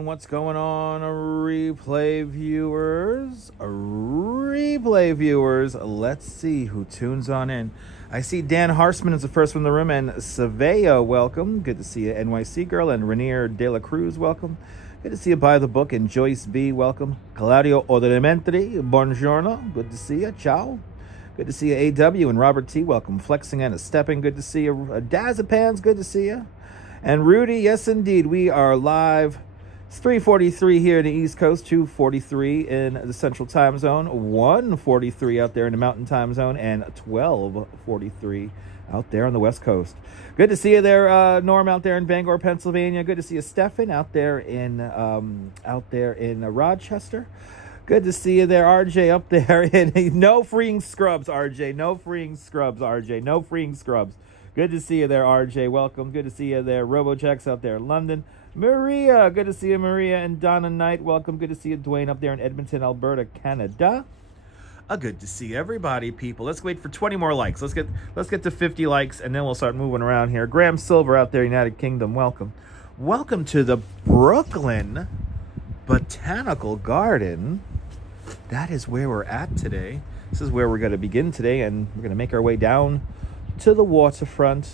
in. What's going on, replay viewers? Replay viewers. Let's see who tunes on in. I see Dan Harsman is the first from the room, and Savea, welcome. Good to see you, NYC girl, and Rainier De La Cruz, welcome. Good to see you, By the Book, and Joyce B, welcome. Claudio Odementri, buongiorno. Good to see you. Ciao. Good to see you, AW, and Robert T, welcome. Flexing and Stepping, good to see you. Dazapans, good to see you. And Rudy, yes indeed, we are live. It's 3:43 here in the East Coast, 2:43 in the Central Time Zone, 1:43 out there in the Mountain Time Zone, and 12:43 out there on the West Coast. Good to see you there, Norm, out there in Bangor, Pennsylvania. Good to see you, Stefan, out there in Rochester. Good to see you there, RJ, up there in no freeing scrubs, RJ. No freeing scrubs, RJ. No freeing scrubs. Good to see you there, RJ. Welcome. Good to see you there, RoboJack's out there in London. Maria, good to see you, Maria. And Donna Knight, welcome. Good to see you, Dwayne, up there in Edmonton, Alberta, Canada. Good to see everybody, people. Let's wait for 20 more likes. Let's get to 50 likes, and then we'll start moving around here. Graham Silver out there, United Kingdom, welcome. Welcome to the Brooklyn Botanical Garden. That is where we're at today. This is where we're going to begin today, and we're going to make our way down to the waterfront.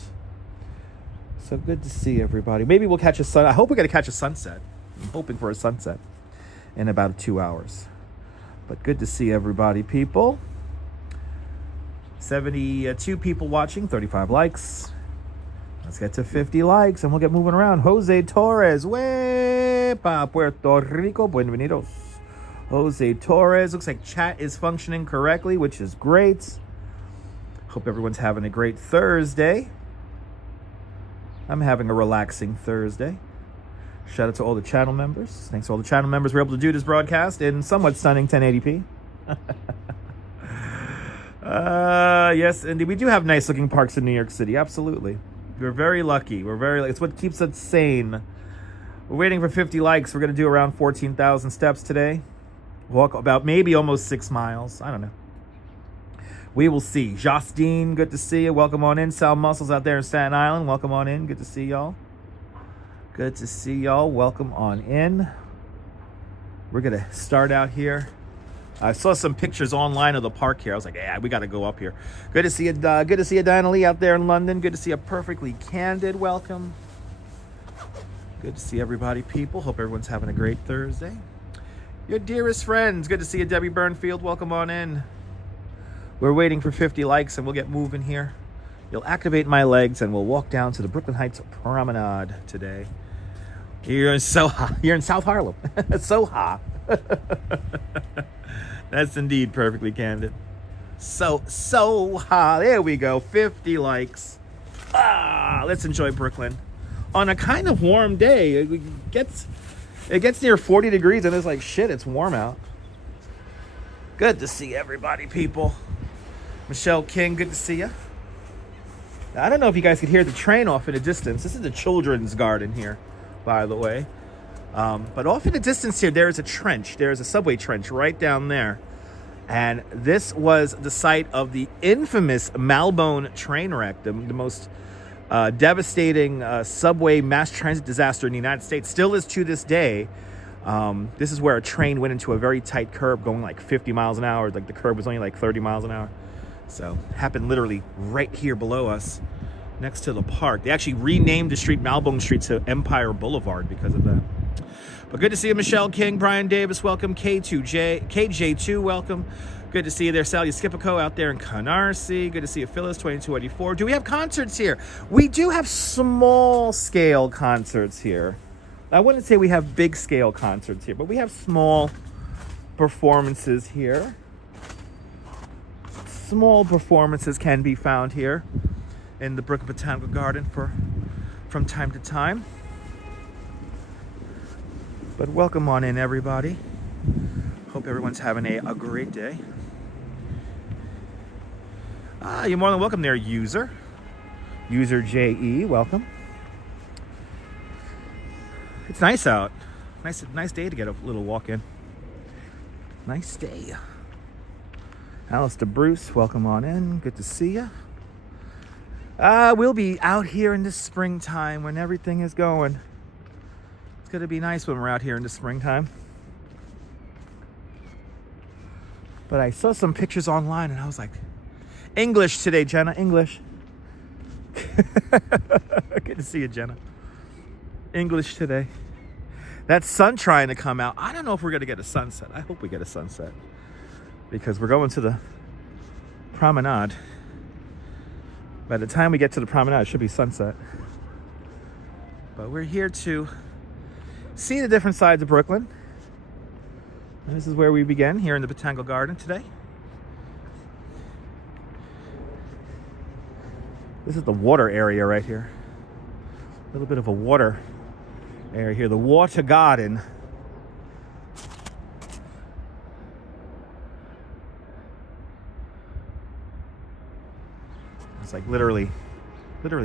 So good to see everybody. Maybe we'll catch a sun. I hope we're going to catch a sunset. I'm hoping for a sunset in about 2 hours. But good to see everybody, people. 72 people watching, 35 likes. Let's get to 50 likes and we'll get moving around. Jose Torres, Wepa, Puerto Rico, bienvenidos. Jose Torres, looks like chat is functioning correctly, which is great. Hope everyone's having a great Thursday. I'm having a relaxing Thursday. Shout out to all the channel members. Thanks to all the channel members we're able to do this broadcast in somewhat stunning 1080p. Yes, indeed. We do have nice looking parks in New York City. Absolutely. We're very lucky. It's what keeps us sane. We're waiting for 50 likes. We're going to do around 14,000 steps today. Walk about maybe almost 6 miles. I don't know. We will see. Justine, good to see you. Welcome on in. Sal Muscles out there in Staten Island. Welcome on in. Good to see y'all. Good to see y'all. Welcome on in. We're going to start out here. I saw some pictures online of the park here. I was like, yeah, we got to go up here. Good to see you. Good to see you, Dinah Lee, out there in London. Good to see you, Perfectly Candid. Welcome. Good to see everybody, people. Hope everyone's having a great Thursday. Your dearest friends. Good to see you, Debbie Burnfield. Welcome on in. We're waiting for 50 likes and we'll get moving here. You'll activate my legs and we'll walk down to the Brooklyn Heights Promenade today. You're in Soha. You're in South Harlem. Soha. That's indeed Perfectly Candid. Soha. There we go. 50 likes. Let's enjoy Brooklyn. On a kind of warm day. It gets near 40 degrees and it's like, shit, it's warm out. Good to see everybody, people. Michelle King, good to see you. I don't know if you guys could hear the train off in the distance. This is the children's garden here, by the way. But off in the distance here, there is a trench. There is a subway trench right down there. And this was the site of the infamous Malbone train wreck, the most devastating subway mass transit disaster in the United States. Still is to this day. This is where a train went into a very tight curb going like 50 miles an hour. Like the curb was only like 30 miles an hour. So happened literally right here below us next to the park. They actually renamed the street Malbone Street to Empire Boulevard because of that. But good to see you, Michelle King, Brian Davis, welcome. KJ2, welcome. Good to see you there, Sally Skipico out there in Canarsie. Good to see you, Phyllis, 2284. Do we have concerts here? We do have small scale concerts here. I wouldn't say we have big scale concerts here, but we have small performances here. Small performances can be found here in the Brooklyn Botanical Garden from time to time. But welcome on in, everybody. Hope everyone's having a great day. You're more than welcome there, user. User JE, welcome. It's nice out. Nice day to get a little walk in. Nice day. Alistair Bruce, welcome on in. Good to see you. We'll be out here in the springtime when everything is going. It's going to be nice when we're out here in the springtime. But I saw some pictures online and I was like, English today, Jenna, English. Good to see you, Jenna. English today. That sun trying to come out. I don't know if we're going to get a sunset. I hope we get a sunset because we're going to the promenade. By the time we get to the promenade, it should be sunset. But we're here to see the different sides of Brooklyn. And this is where we begin, here in the Botanical Garden today. This is the water area right here. A little bit of a water area here, the water garden. It's like literally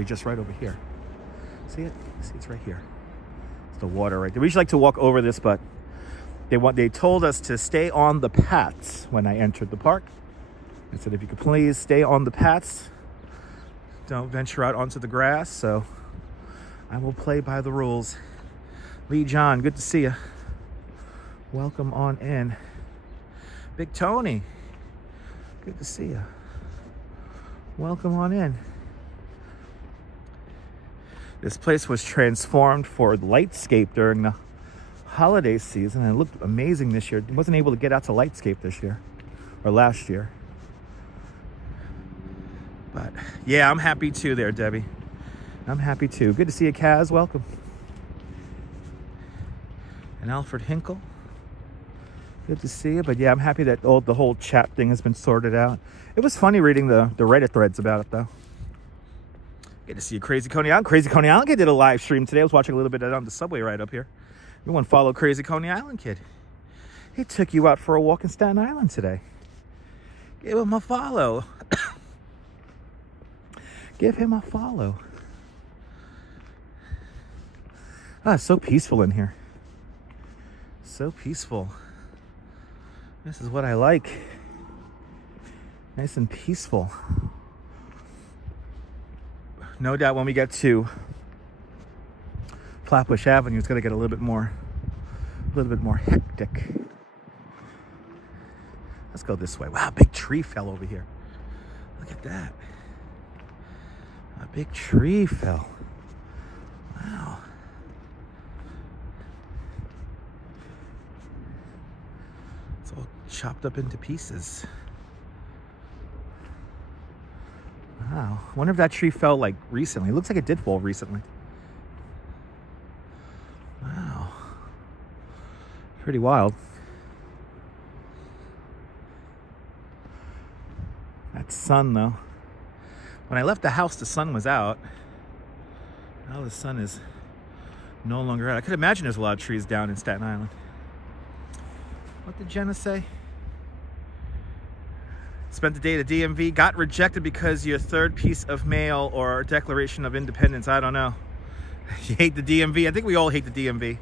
just right over here. See it? See, it's right here. It's the water right there. We usually like to walk over this, but they told us to stay on the paths when I entered the park. I said, if you could please stay on the paths, don't venture out onto the grass. So I will play by the rules. Lee John, good to see you. Welcome on in. Big Tony, good to see you. Welcome on in. This place was transformed for Lightscape during the holiday season, and it looked amazing this year. I wasn't able to get out to Lightscape this year, or last year. But yeah, I'm happy too there, Debbie. I'm happy too. Good to see you, Kaz. Welcome. And Alfred Hinkle. Good to see you. But yeah, I'm happy that the whole chat thing has been sorted out. It was funny reading the Reddit threads about it, though. Good to see you, Crazy Coney Island. Crazy Coney Island Kid did a live stream today. I was watching a little bit of it on the subway right up here. Everyone follow Crazy Coney Island Kid. He took you out for a walk in Staten Island today. Give him a follow. Give him a follow. Ah, it's so peaceful in here. So peaceful. This is what I like. Nice and peaceful. No doubt when we get to Flatbush Avenue, it's going to get a little bit more hectic. Let's go this way. Wow, big tree fell over here. Look at that. A big tree fell. Wow. It's all chopped up into pieces. Wow. I wonder if that tree fell like recently. It looks like it did fall recently. Wow. Pretty wild. That sun, though. When I left the house, the sun was out. Now the sun is no longer out. I could imagine there's a lot of trees down in Staten Island. What did Jenna say? Spent the day at the DMV. Got rejected because your third piece of mail or Declaration of Independence. I don't know. You hate the DMV. I think we all hate the DMV.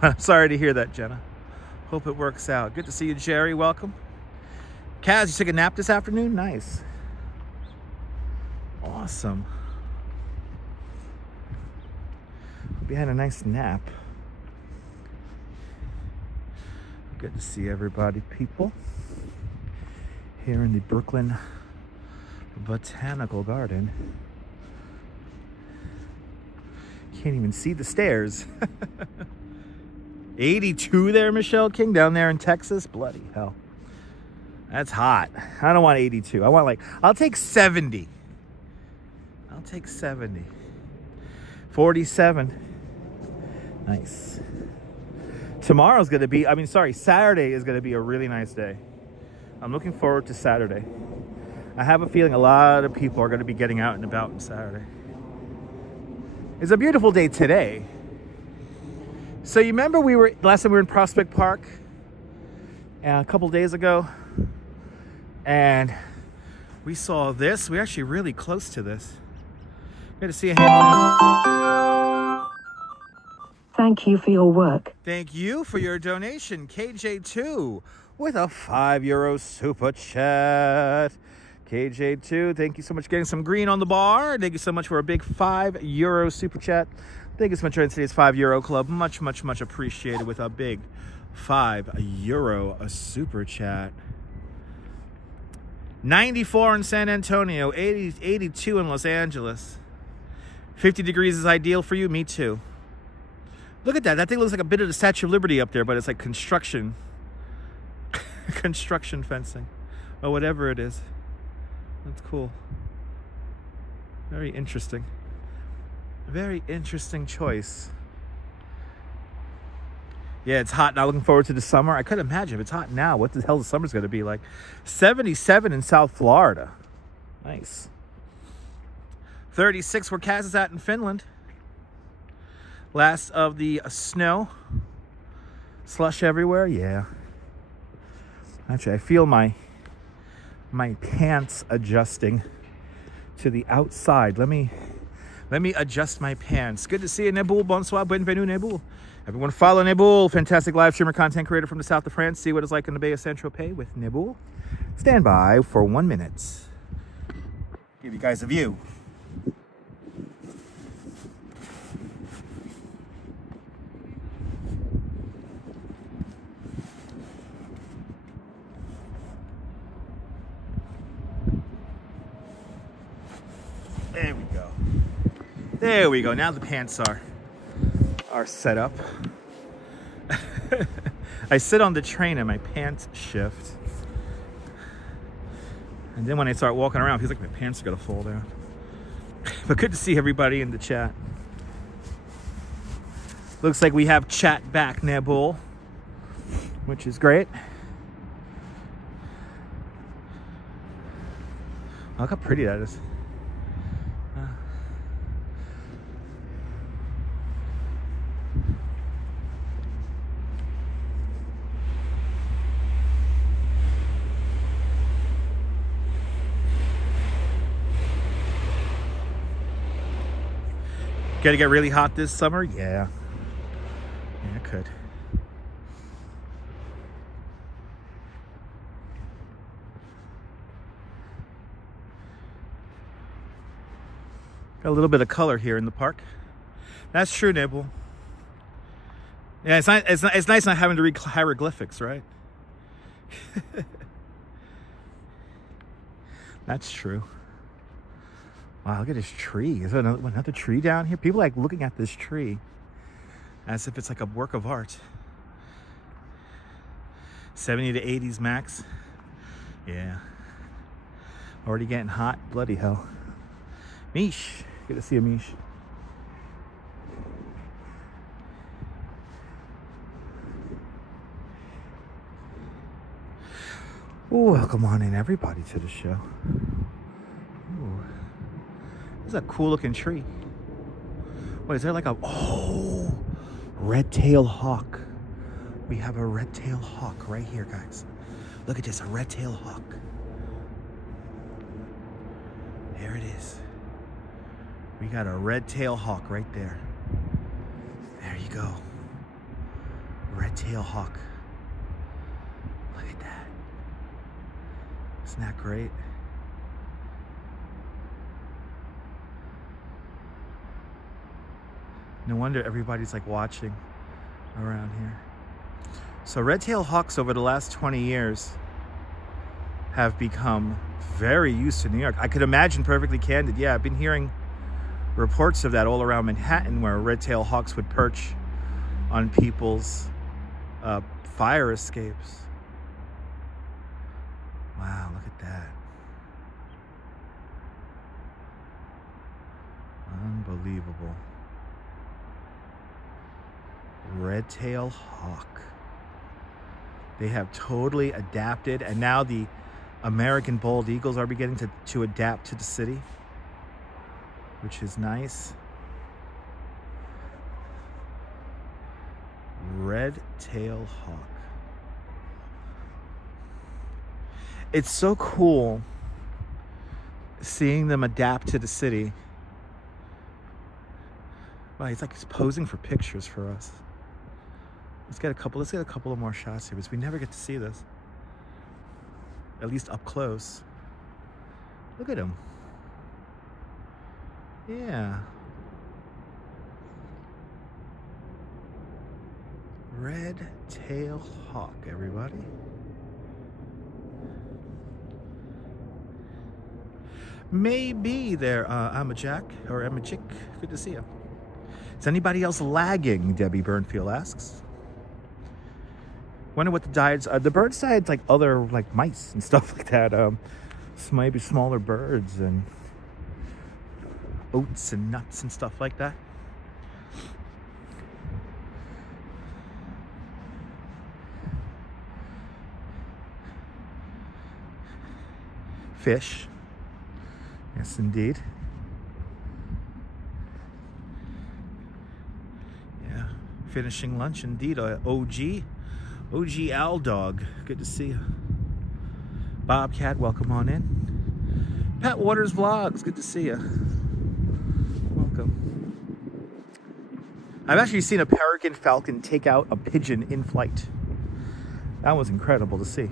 I'm sorry to hear that, Jenna. Hope it works out. Good to see you, Jerry. Welcome. Kaz, you took a nap this afternoon? Nice. Awesome. Hope you had a nice nap. Good to see everybody, people. Here in the Brooklyn Botanical Garden. Can't even see the stairs. 82 there, Michelle King, down there in Texas. Bloody hell. That's hot. I don't want 82. I want I'll take 70. I'll take 70. 47. Nice. Tomorrow's going to be, Saturday is going to be a really nice day. I'm looking forward to Saturday. I have a feeling a lot of people are going to be getting out and about on Saturday. It's a beautiful day today. So you remember last time we were in Prospect Park a couple days ago, and we saw this. We're actually really close to this. Good to see you. Thank you for your work. Thank you for your donation, KJ2, with a €5 super chat. KJ2, thank you so much for getting some green on the bar. Thank you so much for a big €5 super chat. Thank you so much for joining today's €5 Club. Much, much, much appreciated with a big €5 super chat. 94 in San Antonio, 82 in Los Angeles. 50 degrees is ideal for you? Me too. Look at that. That thing looks like a bit of the Statue of Liberty up there, but it's like construction. Construction fencing. Or whatever it is. That's cool. Very interesting. Very interesting choice. Yeah, it's hot now. Looking forward to the summer. I couldn't imagine if it's hot now. What the hell the summer's going to be like? 77 in South Florida. Nice. 36 where Kaz is at in Finland. Last of the snow. Slush everywhere. Yeah. Actually, I feel my pants adjusting to the outside. Let me adjust my pants. Good to see you, Nebul. Bonsoir, bienvenue, Nebul. Everyone follow Nebul, fantastic live streamer, content creator from the south of France. See what it's like in the Bay of Saint-Tropez with Nebul. Stand by for 1 minute. Give you guys a view. There we go. There we go. Now the pants are set up. I sit on the train and my pants shift. And then when I start walking around, it feels like my pants are gonna fall down. But good to see everybody in the chat. Looks like we have chat back, Nebul, which is great. Look how pretty that is. Gonna get really hot this summer? Yeah. Yeah, it could. Got a little bit of color here in the park. That's true, Nibble. Yeah, it's nice not having to read hieroglyphics, right? That's true. Wow, look at this tree. Is there another tree down here? People like looking at this tree as if it's like a work of art. 70 to 80s max. Yeah. Already getting hot. Bloody hell. Mish. Good to see you, Mish. Ooh, welcome on in everybody to the show. Ooh. This is a cool looking tree. Wait, is there like a... Oh! Red-tailed hawk. We have a red-tailed hawk right here, guys. Look at this, a red-tailed hawk. There it is. We got a red-tailed hawk right there. There you go. Red-tailed hawk. Look at that. Isn't that great? No wonder everybody's like watching around here. So red-tailed hawks over the last 20 years have become very used to New York. I could imagine, perfectly candid. Yeah, I've been hearing reports of that all around Manhattan where red-tailed hawks would perch on people's fire escapes. Wow, look at that. Unbelievable. Red-tailed hawk. They have totally adapted, and now the American bald eagles are beginning to adapt to the city, which is nice. Red-tailed hawk. It's so cool seeing them adapt to the city. Wow, he's posing for pictures for us. Let's get a couple of more shots here, because we never get to see this. At least up close. Look at him. Yeah. Red-tailed hawk, everybody. Maybe there, I'm a Jack or I'm a chick. Good to see you. Is anybody else lagging? Debbie Burnfield asks. Wonder what the diets. The birds diet's like other like mice and stuff like that. Maybe smaller birds and oats and nuts and stuff like that. Fish. Yes, indeed. Yeah, finishing lunch indeed. OG Owl Dog. Good to see you. Bobcat, welcome on in. Pat Waters Vlogs. Good to see you. Welcome. I've actually seen a peregrine falcon take out a pigeon in flight. That was incredible to see.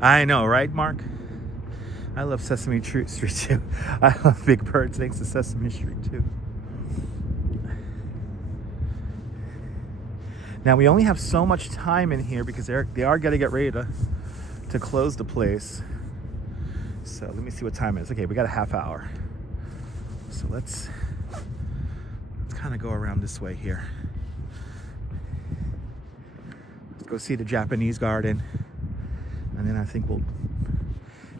I know, right, Mark? I love Sesame Street too. I love Big Bird thanks to Sesame Street too. Now we only have so much time in here because they are going to get ready to close the place. So let me see what time it is. Okay, we got a half hour. So let's kind of go around this way here. Let's go see the Japanese garden. And then I think we'll,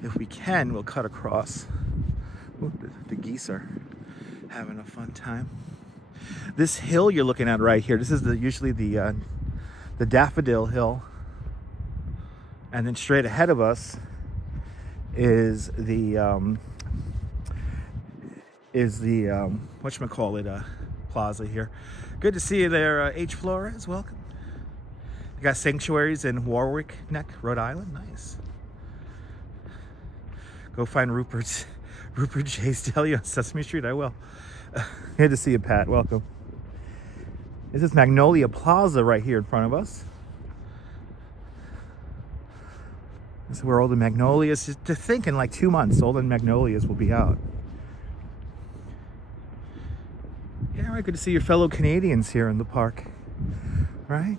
if we can, we'll cut across. Ooh, the geese are having a fun time. This hill you're looking at right here, this is usually the Daffodil Hill. And then straight ahead of us is the whatchamacallit, Plaza here. Good to see you there, H. Flores. Welcome. You got sanctuaries in Warwick Neck, Rhode Island. Nice. Go find Rupert J's Deli on Sesame Street. I will. Good to see you, Pat. Welcome. This is Magnolia Plaza right here in front of us. This is where all the magnolias, to think in like 2 months, all the magnolias will be out. Yeah, right. Good to see your fellow Canadians here in the park. Right?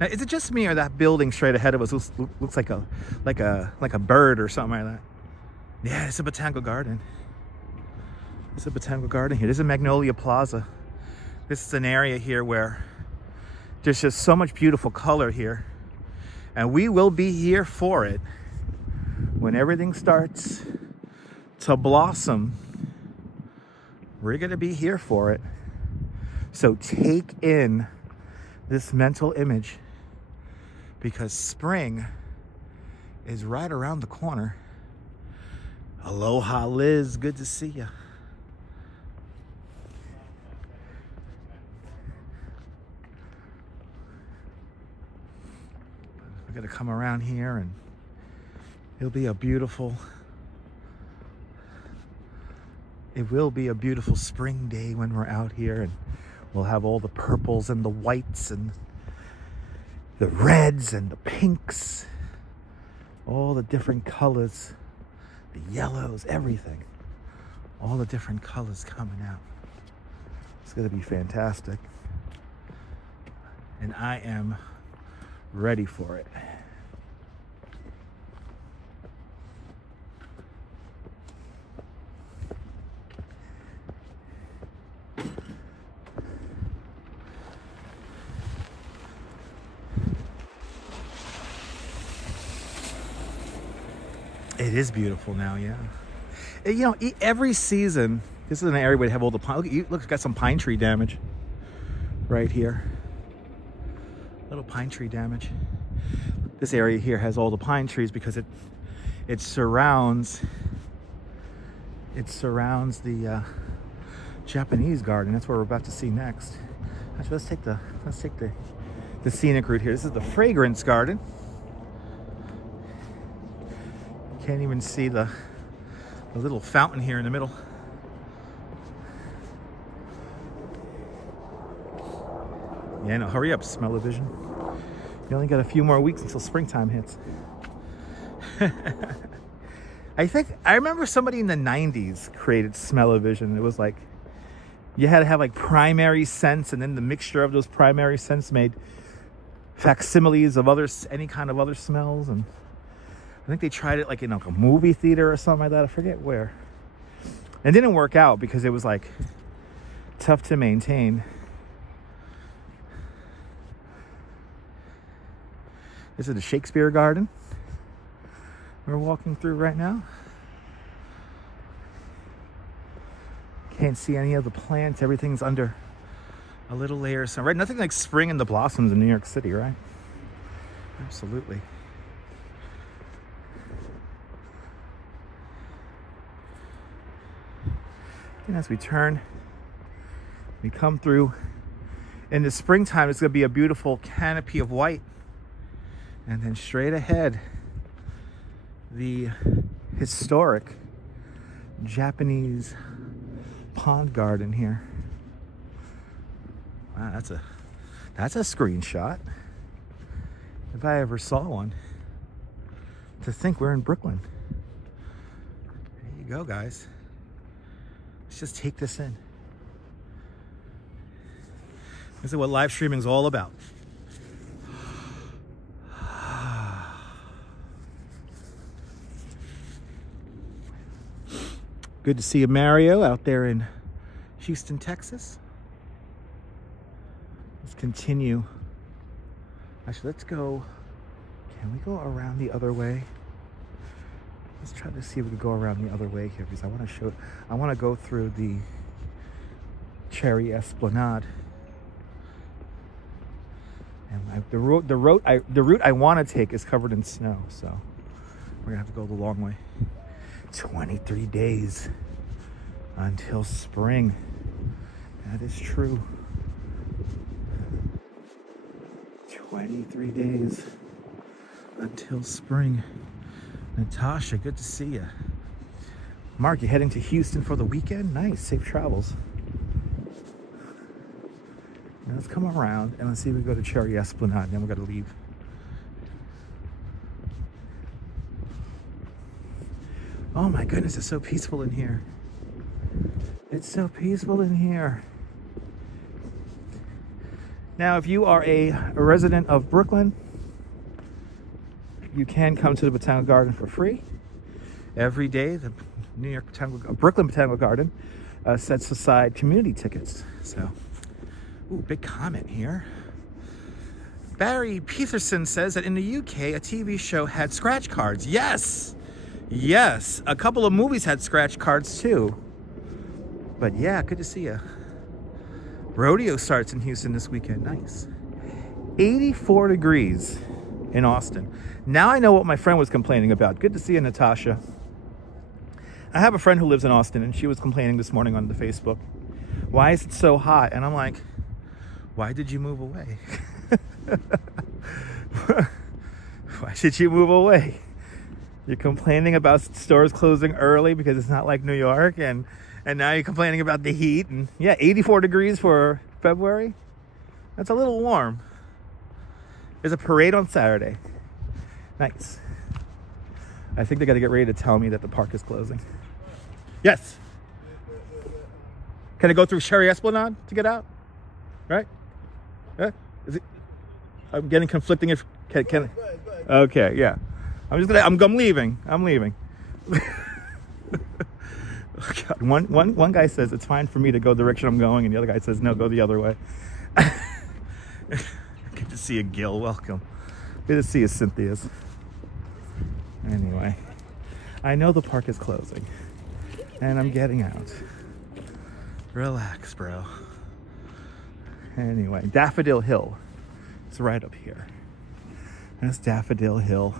Now, is it just me or that building straight ahead of us looks like a bird or something like that? Yeah, it's a botanical garden. It's a botanical garden here. This is Magnolia Plaza. This is an area here where there's just so much beautiful color here. And we will be here for it when everything starts to blossom. We're going to be here for it. So take in this mental image because spring is right around the corner. Aloha, Liz. Good to see you. We're going to come around here and it will be a beautiful spring day when we're out here, and we'll have all the purples and the whites and the reds and the pinks, all the different colors, the yellows, everything, all the different colors coming out. It's going to be fantastic. And I am ready for it. It is beautiful now, yeah. You know, every season, this is an area where they have all the pine. Look, it's got some pine tree damage right here. Little pine tree damage. This area here has all the pine trees because it surrounds the Japanese garden. That's what we're about to see next. Actually, let's take the scenic route here. This is the fragrance garden. Can't even see the little fountain here in the middle. Yeah, no, hurry up, smell-o-vision. You only got a few more weeks until springtime hits. I remember somebody in the 90s created smell-o-vision. It was like you had to have like primary scents, and then the mixture of those primary scents made facsimiles of any kind of other smells. And I think they tried it like in like a movie theater or something like that. I forget where. It didn't work out because it was like tough to maintain. This is the Shakespeare Garden we're walking through right now. Can't see any of the plants. Everything's under a little layer of sun. Right? Nothing like spring in the blossoms in New York City, right? Absolutely. And as we turn, we come through. In the springtime, it's going to be a beautiful canopy of white. And then straight ahead, the historic Japanese pond garden here. Wow, that's a screenshot. If I ever saw one. To think we're in Brooklyn. There you go, guys. Let's just take this in. This is what live streaming is all about. Good to see you, Mario, out there in Houston, Texas. Let's continue. Actually, let's go. Can we go around the other way? Let's try to see if we can go around the other way here, because I want to go through the Cherry Esplanade. And the route I want to take is covered in snow, so we're gonna have to go the long way. 23 days until spring. That is true. 23 days until spring. Natasha, good to see you. Mark, you heading to Houston for the weekend? Nice, safe travels. Now let's come around and let's see if we go to Cherry Esplanade, then we're gonna leave. Oh my goodness, it's so peaceful in here. It's so peaceful in here. Now, if you are a resident of Brooklyn, you can come to the Botanical Garden for free. Every day, the Brooklyn Botanical Garden sets aside community tickets. So, ooh, big comment here. Barry Peterson says that in the UK, a TV show had scratch cards. Yes! Yes, a couple of movies had scratch cards too. But yeah, good to see you. Rodeo starts in Houston this weekend. Nice. 84 degrees in Austin. Now I know what my friend was complaining about. Good to see you, Natasha. I have a friend who lives in Austin, and she was complaining this morning on the Facebook. Why is it so hot? And I'm like, why did you move away? Why did you move away? You're complaining about stores closing early because it's not like New York, and now you're complaining about the heat. And yeah, 84 degrees for February. That's a little warm. There's a parade on Saturday. Nice. I think they got to get ready to tell me that the park is closing. Yes. Can I go through Cherry Esplanade to get out? Right? Yeah. Is it? I'm getting conflicting. If can I? Okay. Yeah. I'm leaving. I'm leaving. God, one guy says it's fine for me to go the direction I'm going, and the other guy says no, go the other way. Good to see you, Gil. Welcome. Good to see you, Cynthia's. Anyway, I know the park is closing, and I'm getting out. Relax, bro. Anyway, Daffodil Hill. It's right up here. That's Daffodil Hill.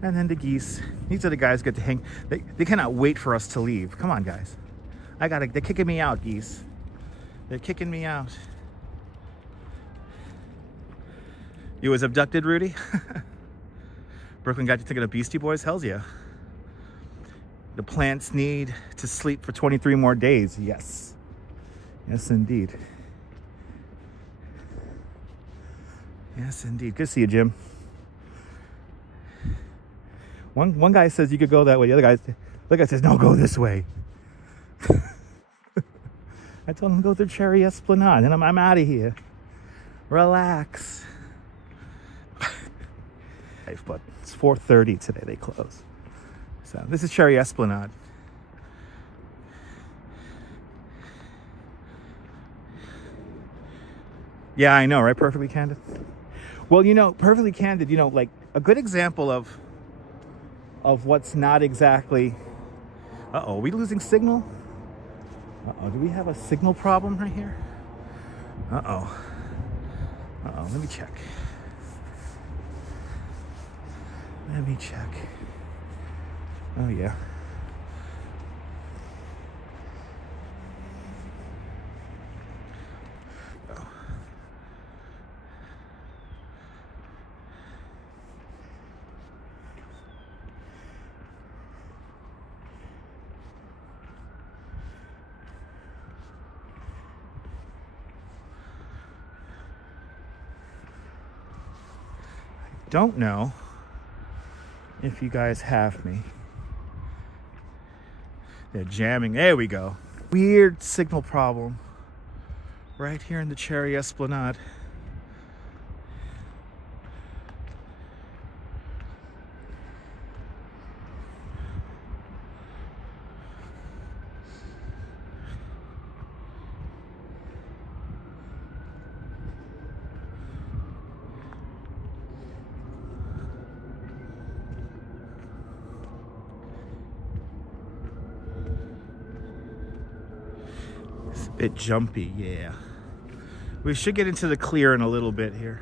And then the geese. These are the guys get to hang. They cannot wait for us to leave. Come on, guys. They're kicking me out, geese. They're kicking me out. You was abducted, Rudy? Brooklyn got you thinking of Beastie Boys? Hells yeah. The plants need to sleep for 23 more days. Yes. Yes, indeed. Yes, indeed. Good to see you, Jim. One guy says you could go that way. The other guy says, no, go this way. I told him to go through Cherry Esplanade, and I'm out of here. Relax. But it's 4:30 today, they close. So this is Cherry Esplanade. Yeah, I know, right? Perfectly Candid. Well, you know, Perfectly Candid, you know, like a good example of what's not exactly... Uh-oh, are we losing signal? Uh-oh, do we have a signal problem right here? Uh-oh. Uh-oh, let me check. Let me check. Oh, yeah. Don't know if you guys have me. They're jamming. There we go. Weird signal problem right here in the Cherry Esplanade. Bit jumpy, yeah. We should get into the clear in a little bit here.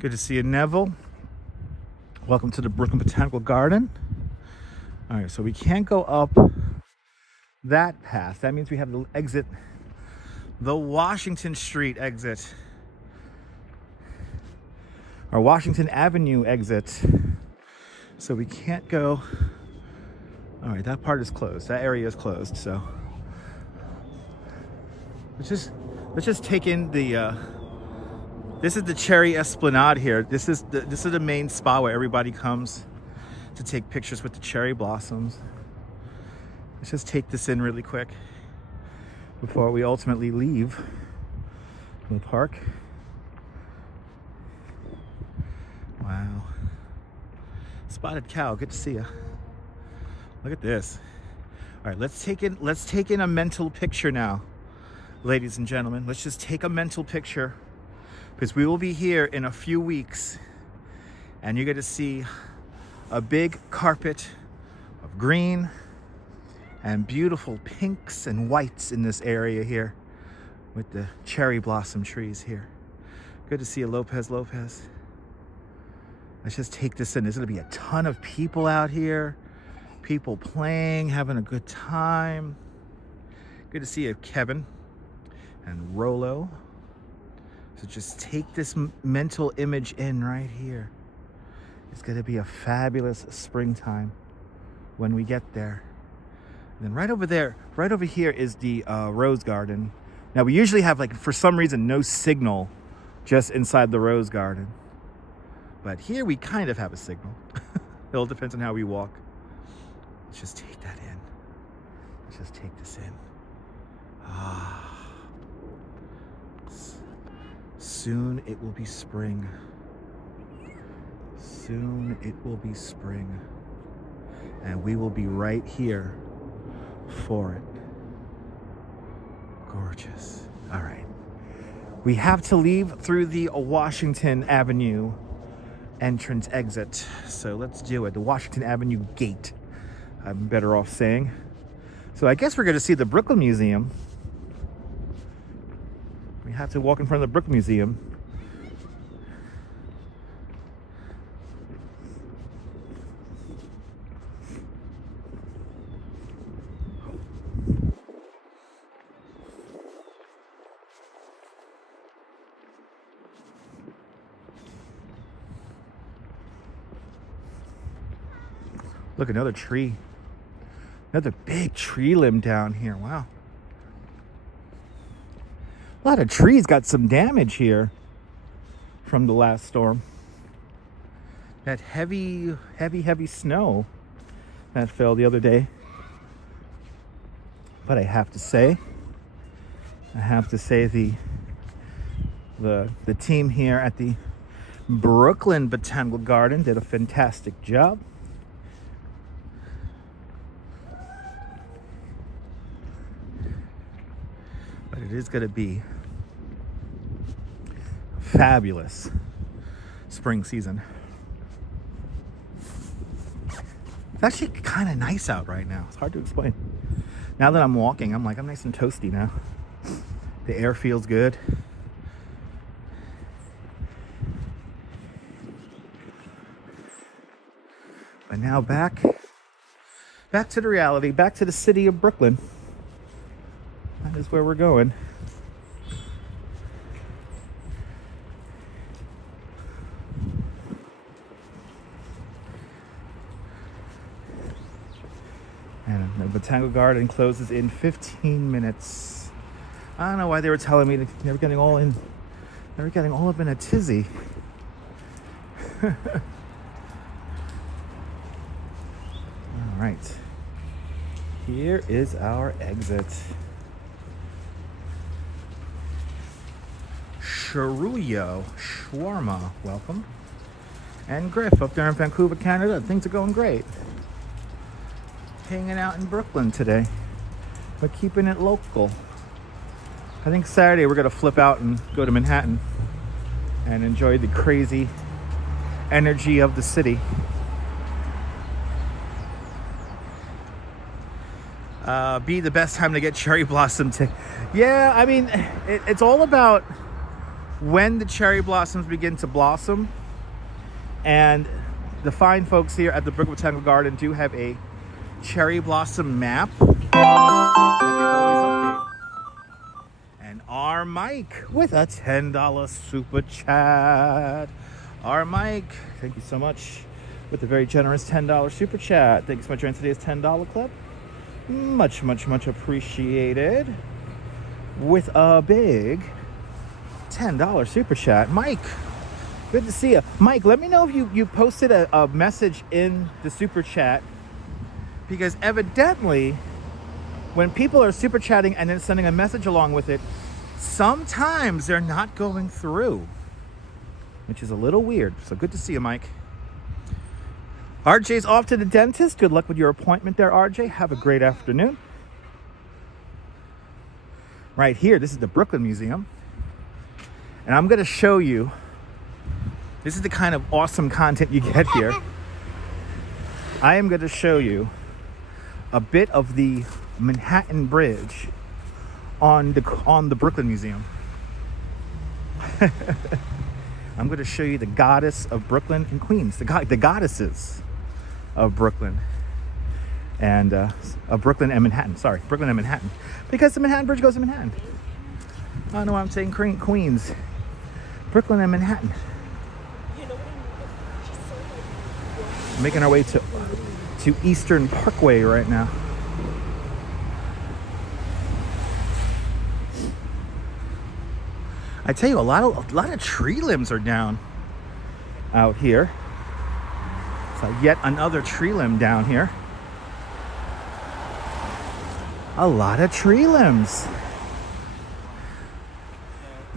Good to see you, Neville. Welcome to the Brooklyn Botanical Garden. All right, so we can't go up that path. That means we have to exit the Washington Street exit, or Washington Avenue exit. So we can't go. All right, that part is closed. That area is closed. So let's just take in the. This is the Cherry Esplanade here. This is the main spot where everybody comes to take pictures with the cherry blossoms. Let's just take this in really quick before we ultimately leave the park. Wow. Spotted cow, good to see you. Look at this. All right, let's take in a mental picture now, ladies and gentlemen. Let's just take a mental picture, because we will be here in a few weeks and you're going to see a big carpet of green and beautiful pinks and whites in this area here with the cherry blossom trees here. Good to see you, Lopez. Let's just take this in. There's going to be a ton of people out here, people playing, having a good time. Good to see you, Kevin and Rolo. So just take this mental image in right here. It's going to be a fabulous springtime when we get there. And then right over there, right over here is the Rose Garden. Now we usually have, like, for some reason, no signal just inside the Rose Garden. But here we kind of have a signal. It all depends on how we walk. Let's just take that in. Let's just take this in. Ah. Soon it will be spring. Soon it will be spring. And we will be right here for it. Gorgeous. All right. We have to leave through the Washington Avenue entrance exit. So let's do it. The Washington Avenue gate, I'm better off saying. So I guess we're going to see the Brooklyn Museum. You have to walk in front of the Brooklyn Museum. Look, another tree. Another big tree limb down here. Wow. A lot of trees got some damage here from the last storm. That heavy snow that fell the other day. But I have to say the team here at the Brooklyn Botanical Garden did a fantastic job. But it is going to be fabulous spring season. It's actually kind of nice out right now. It's hard to explain. Now that I'm walking, I'm nice and toasty now. The air feels good. But now back to the reality, back to the city of Brooklyn. That is where we're going. And the Botanical Garden closes in 15 minutes. I don't know why they were telling me they were getting all up in a tizzy. All right. Here is our exit. Sharuyo Shawarma, welcome. And Griff up there in Vancouver, Canada. Things are going great. Hanging out in Brooklyn today, but keeping it local. I think Saturday we're gonna flip out and go to Manhattan and enjoy the crazy energy of the city. Be the best time to get cherry blossom yeah, I mean, it's all about when the cherry blossoms begin to blossom. And the fine folks here at the Brooklyn Botanical Garden do have a cherry blossom map that they always update. And our Mike with a $10 super chat. Our Mike, thank you so much with a very generous $10 super chat. Thank you so much for joining today's $10 club. Much appreciated. With a big $10 super chat. Mike, good to see you. Mike, let me know if you posted a message in the super chat, because evidently when people are super chatting and then sending a message along with it, sometimes they're not going through, which is a little weird. So good to see you, Mike. RJ's off to the dentist. Good luck with your appointment there, RJ. Have a great afternoon. Right here, this is the Brooklyn Museum. And I'm going to show you, this is the kind of awesome content you get here. I am going to show you a bit of the Manhattan Bridge on the Brooklyn Museum. I'm going to show you the goddess of Brooklyn and Queens, the goddesses of Brooklyn and of Brooklyn and Manhattan. Sorry, Brooklyn and Manhattan, because the Manhattan Bridge goes to Manhattan. I don't know why I'm saying Queens, Brooklyn and Manhattan. Making our way to Eastern Parkway right now. I tell you, a lot of tree limbs are down out here. So yet another tree limb down here. A lot of tree limbs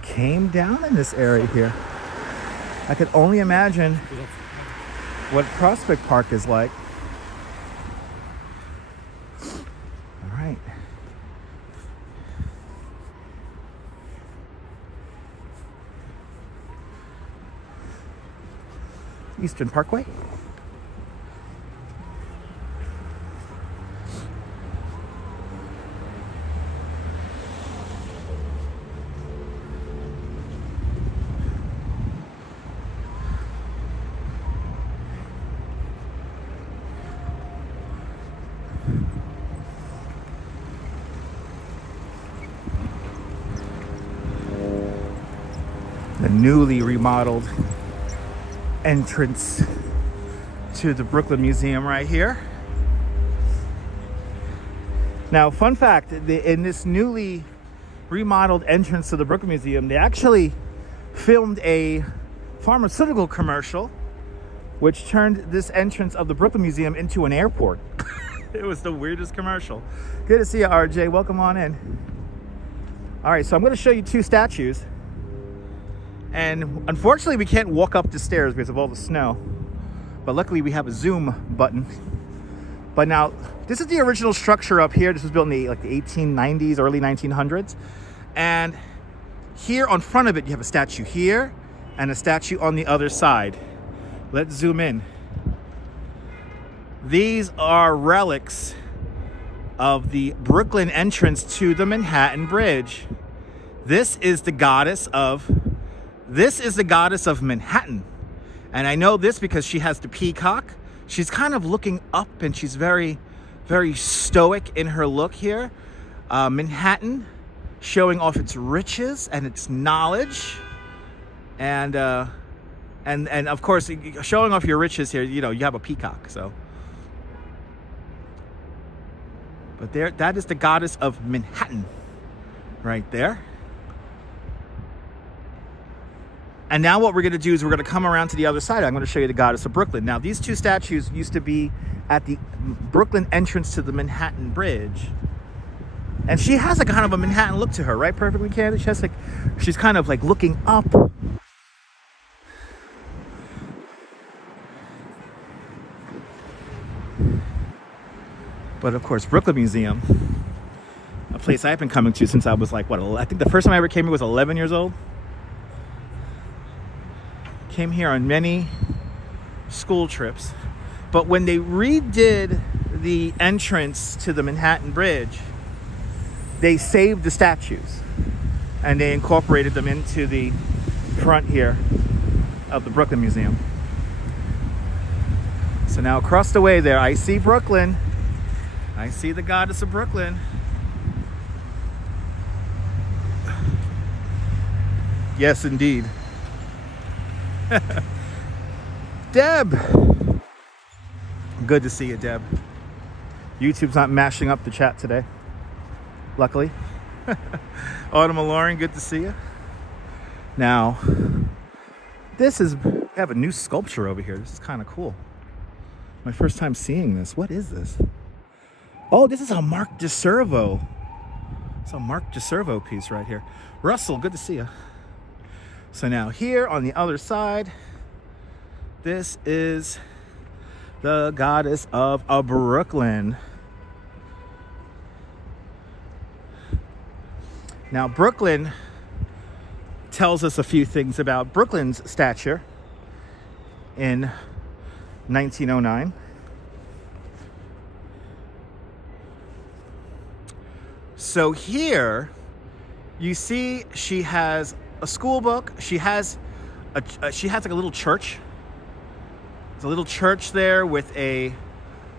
came down in this area here. I could only imagine what Prospect Park is like. All right. Eastern Parkway. the newly remodeled entrance to the Brooklyn Museum right here. Now, fun fact, in this newly remodeled entrance to the Brooklyn Museum, they actually filmed a pharmaceutical commercial which turned this entrance of the Brooklyn Museum into an airport. It was the weirdest commercial. Good to see you, RJ. Welcome on in. All right, so I'm going to show you two statues. And unfortunately, we can't walk up the stairs because of all the snow. But luckily, we have a zoom button. But now, this is the original structure up here. This was built in the 1890s, early 1900s. And here on front of it, you have a statue here and a statue on the other side. Let's zoom in. These are relics of the Brooklyn entrance to the Manhattan Bridge. This is the goddess of Manhattan. And I know this because she has the peacock. She's kind of looking up and she's very, very stoic in her look here. Manhattan showing off its riches and its knowledge. And of course, showing off your riches here, you have a peacock, so. But that is the goddess of Manhattan right there. And now what we're going to do is we're going to come around to the other side. I'm going to show you the goddess of Brooklyn. Now, these two statues used to be at the Brooklyn entrance to the Manhattan Bridge. And she has a kind of a Manhattan look to her, right? Perfectly candid. She's kind of like looking up. But of course, Brooklyn Museum, a place I've been coming to since I was like, I think the first time I ever came here was 11 years old. Came here on many school trips. But when they redid the entrance to the Manhattan Bridge, they saved the statues and they incorporated them into the front here of the Brooklyn Museum. So now across the way there, I see Brooklyn. I see the goddess of Brooklyn. Yes, indeed. Deb. Good to see you, Deb. YouTube's not mashing up the chat today, luckily. Autumn Loring, good to see you. Now, we have a new sculpture over here. This is kind of cool. My first time seeing this. What is this? Oh, this is a Mark DeServo. It's a Mark DeServo piece right here. Russell, good to see you. So now here on the other side, this is the goddess of Brooklyn. Now, Brooklyn tells us a few things about Brooklyn's stature in 1909. So here you see she has a school book. She has like a little church. There's a little church there with a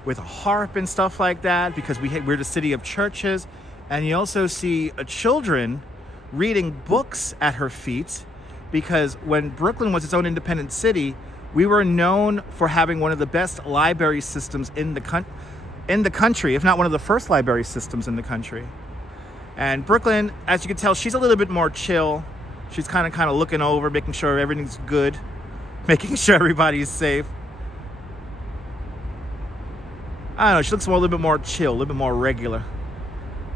harp and stuff like that because we're the city of churches. And you also see children reading books at her feet because when Brooklyn was its own independent city, we were known for having one of the best library systems in the country, if not one of the first library systems in the country. And Brooklyn, as you can tell, she's a little bit more chill. She's kind of looking over, making sure everything's good, making sure everybody's safe. I don't know, she looks a little bit more chill, a little bit more regular,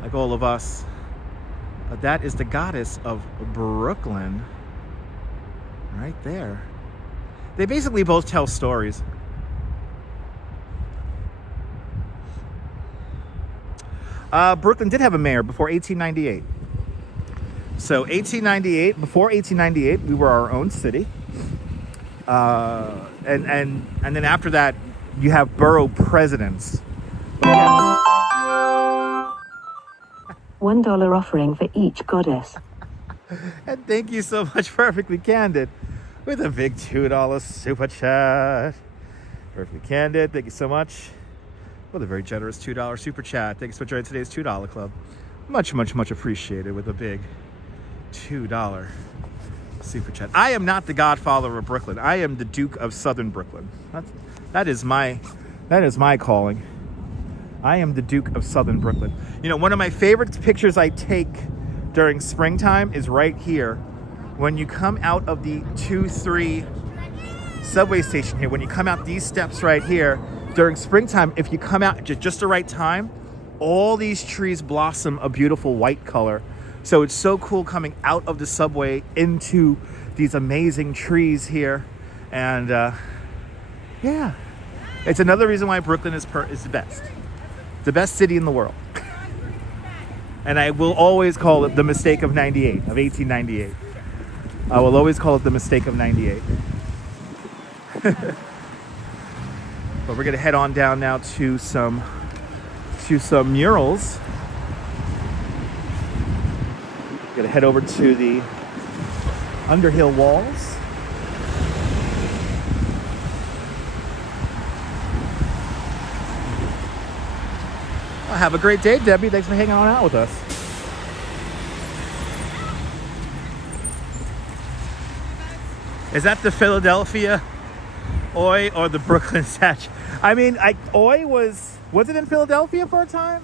like all of us. But that is the goddess of Brooklyn right there. They basically both tell stories. Brooklyn did have a mayor before 1898. So before 1898, we were our own city. And then after that, you have borough presidents. $1 offering for each goddess. And thank you so much, Perfectly Candid, with a big $2 super chat. Perfectly Candid, thank you so much. With a very generous $2 super chat. Thanks for joining today's $2 club. Much, much, much appreciated with a big $2 Super chat. I am not the godfather of Brooklyn. I am the Duke of Southern Brooklyn. That is my calling. I am the Duke of Southern Brooklyn. You know, one of my favorite pictures I take during springtime is right here. When you come out of the 2-3 subway station here, when you come out these steps right here, during springtime, if you come out at just the right time, all these trees blossom a beautiful white color. So it's so cool coming out of the subway into these amazing trees here. And yeah, it's another reason why Brooklyn is the best. The best city in the world. And I will always call it the mistake of 1898. I will always call it the mistake of 98. But we're gonna head on down now to some murals. Gonna head over to the Underhill walls. Well, have a great day, Debbie. Thanks for hanging on out with us. Is that the Philadelphia Oi or the Brooklyn statue? I mean, Oi was it in Philadelphia for a time?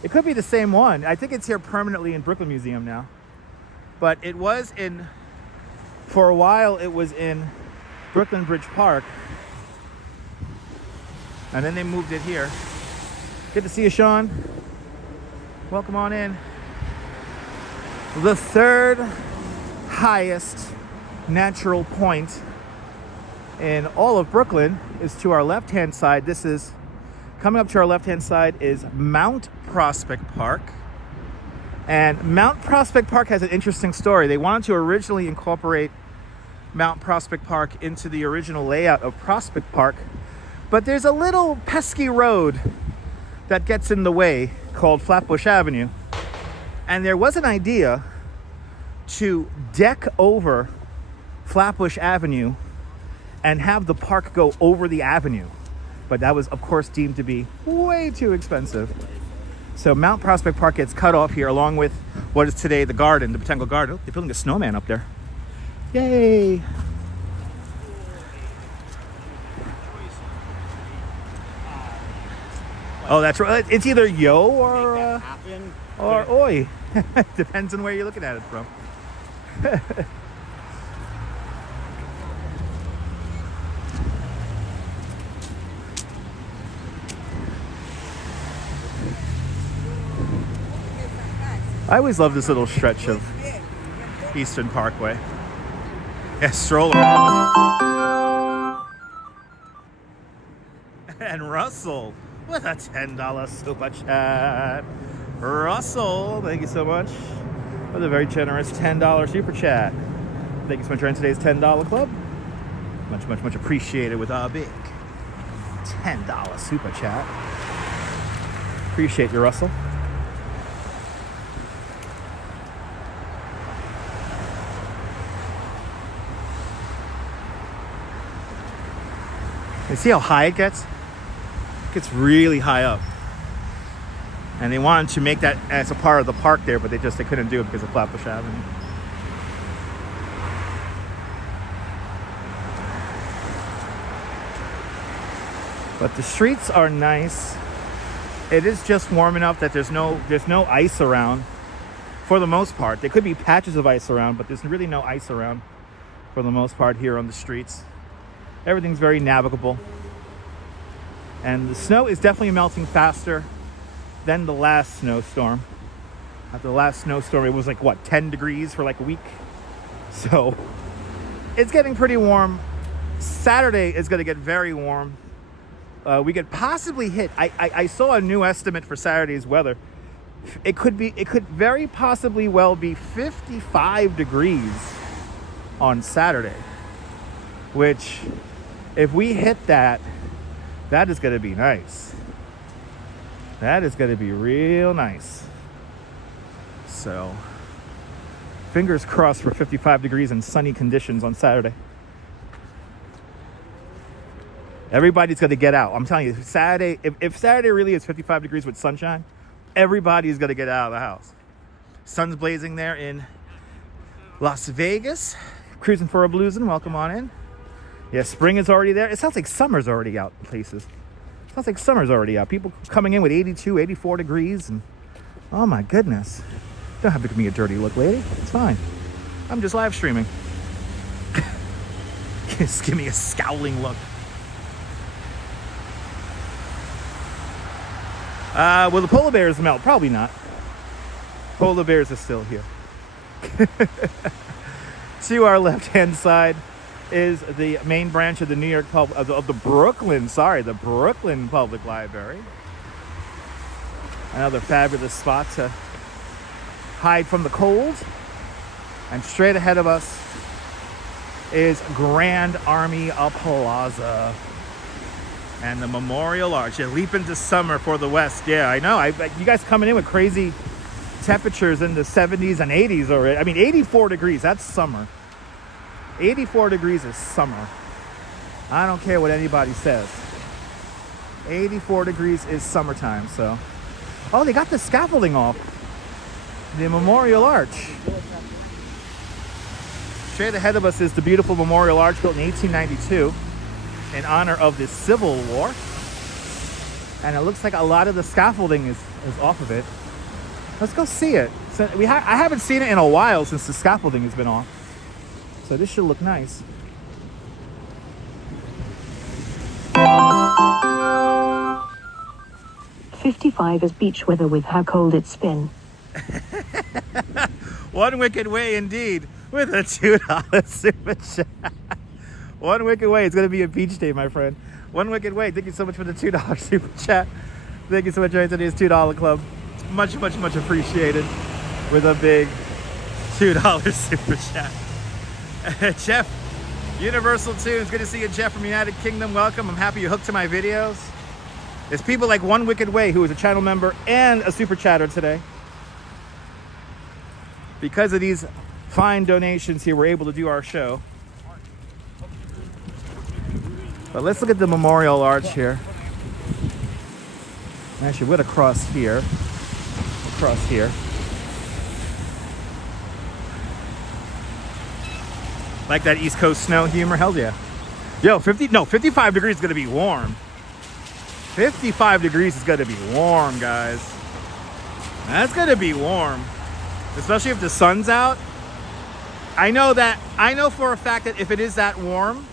It could be the same one. I think it's here permanently in Brooklyn Museum now. But it was for a while, it was in Brooklyn Bridge Park. And then they moved it here. Good to see you, Sean. Welcome on in. The third highest natural point in all of Brooklyn is to our left-hand side. Coming up to our left-hand side is Mount Prospect Park. And Mount Prospect Park has an interesting story. They wanted to originally incorporate Mount Prospect Park into the original layout of Prospect Park, but there's a little pesky road that gets in the way called Flatbush Avenue. And there was an idea to deck over Flatbush Avenue and have the park go over the avenue. But that was, of course, deemed to be way too expensive. So Mount Prospect Park gets cut off here, along with what is today the garden, the Botanical Garden. Oh, they're building a snowman up there. Yay! Oh, that's right. It's either yo or oi. Depends on where you're looking at it from. I always love this little stretch of Eastern Parkway. Yeah, stroll around. And Russell with a $10 super chat. Russell, thank you so much for the very generous $10 super chat. Thank you so much for joining today's $10 club. Much, much, much appreciated with our big $10 super chat. Appreciate you, Russell. You see how high it gets? It gets really high up. And they wanted to make that as a part of the park there, but they couldn't do it because of Flatbush Avenue. But the streets are nice. It is just warm enough that there's no ice around for the most part. There could be patches of ice around, but there's really no ice around for the most part here on the streets. Everything's very navigable. And the snow is definitely melting faster than the last snowstorm. After the last snowstorm, it was like, what, 10 degrees for like a week? So it's getting pretty warm. Saturday is going to get very warm. We could possibly hit, I saw a new estimate for Saturday's weather. It could very possibly well be 55 degrees on Saturday, which if we hit that, that is going to be nice. That is going to be real nice. So, fingers crossed for 55 degrees and sunny conditions on Saturday. Everybody's going to get out. I'm telling you, Saturday, if Saturday really is 55 degrees with sunshine, everybody's going to get out of the house. Sun's blazing there in Las Vegas, cruising for a bluesin'. Welcome on in. Yeah, spring is already there. It sounds like summer's already out in places. It sounds like summer's already out. People coming in with 82, 84 degrees. And oh my goodness. Don't have to give me a dirty look, lady. It's fine. I'm just live streaming. Just give me a scowling look. Will the polar bears melt? Probably not. Polar bears are still here. To our left-hand side is the main branch of the New York of the Brooklyn Public Library. Another fabulous spot to hide from the cold. And straight ahead of us is Grand Army Plaza and the Memorial Arch. Yeah, leap into summer for the West. Yeah, I know. You guys coming in with crazy temperatures in the 70s and 80s already. I mean, 84 degrees, that's summer. 84 degrees is summer. I don't care what anybody says. 84 degrees is summertime, so. Oh, they got the scaffolding off. The Memorial Arch. Straight ahead of us is the beautiful Memorial Arch built in 1892 in honor of the Civil War. And it looks like a lot of the scaffolding is off of it. Let's go see it. So I haven't seen it in a while since the scaffolding has been off. So this should look nice. "55 is beach weather with how cold it's been." One wicked way indeed, with a $2 super chat. One wicked way. It's going to be a beach day, my friend. One wicked way. Thank you so much for the $2 super chat. Thank you so much for joining today's $2 club. Much, much, much appreciated. With a big $2 super chat. Jeff, Universal Tunes. Good to see you, Jeff, from United Kingdom. Welcome. I'm happy you're hooked to my videos. There's people like One Wicked Way, who is a channel member and a super chatter today. Because of these fine donations here, we're able to do our show. But let's look at the Memorial Arch here. Actually, we're gonna cross here. Across here. Like that East Coast snow humor? Hell yeah. Yo, 55 degrees is gonna be warm. 55 degrees is gonna be warm, guys. That's gonna be warm. Especially if the sun's out. I know for a fact that if it is that warm,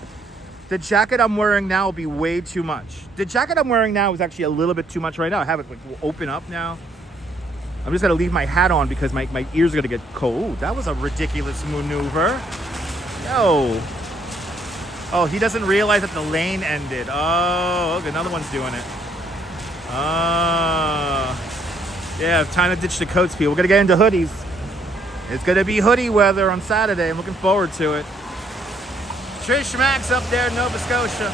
the jacket I'm wearing now will be way too much. The jacket I'm wearing now is actually a little bit too much right now. I have it like open up now. I'm just gonna leave my hat on because my ears are gonna get cold. Ooh, that was a ridiculous maneuver. Yo. Oh, he doesn't realize that the lane ended. Oh, okay, another one's doing it. Yeah, time to ditch the coats, people. We're gonna get into hoodies. It's gonna be hoodie weather on Saturday. I'm looking forward to it. Trish Max up there in Nova Scotia.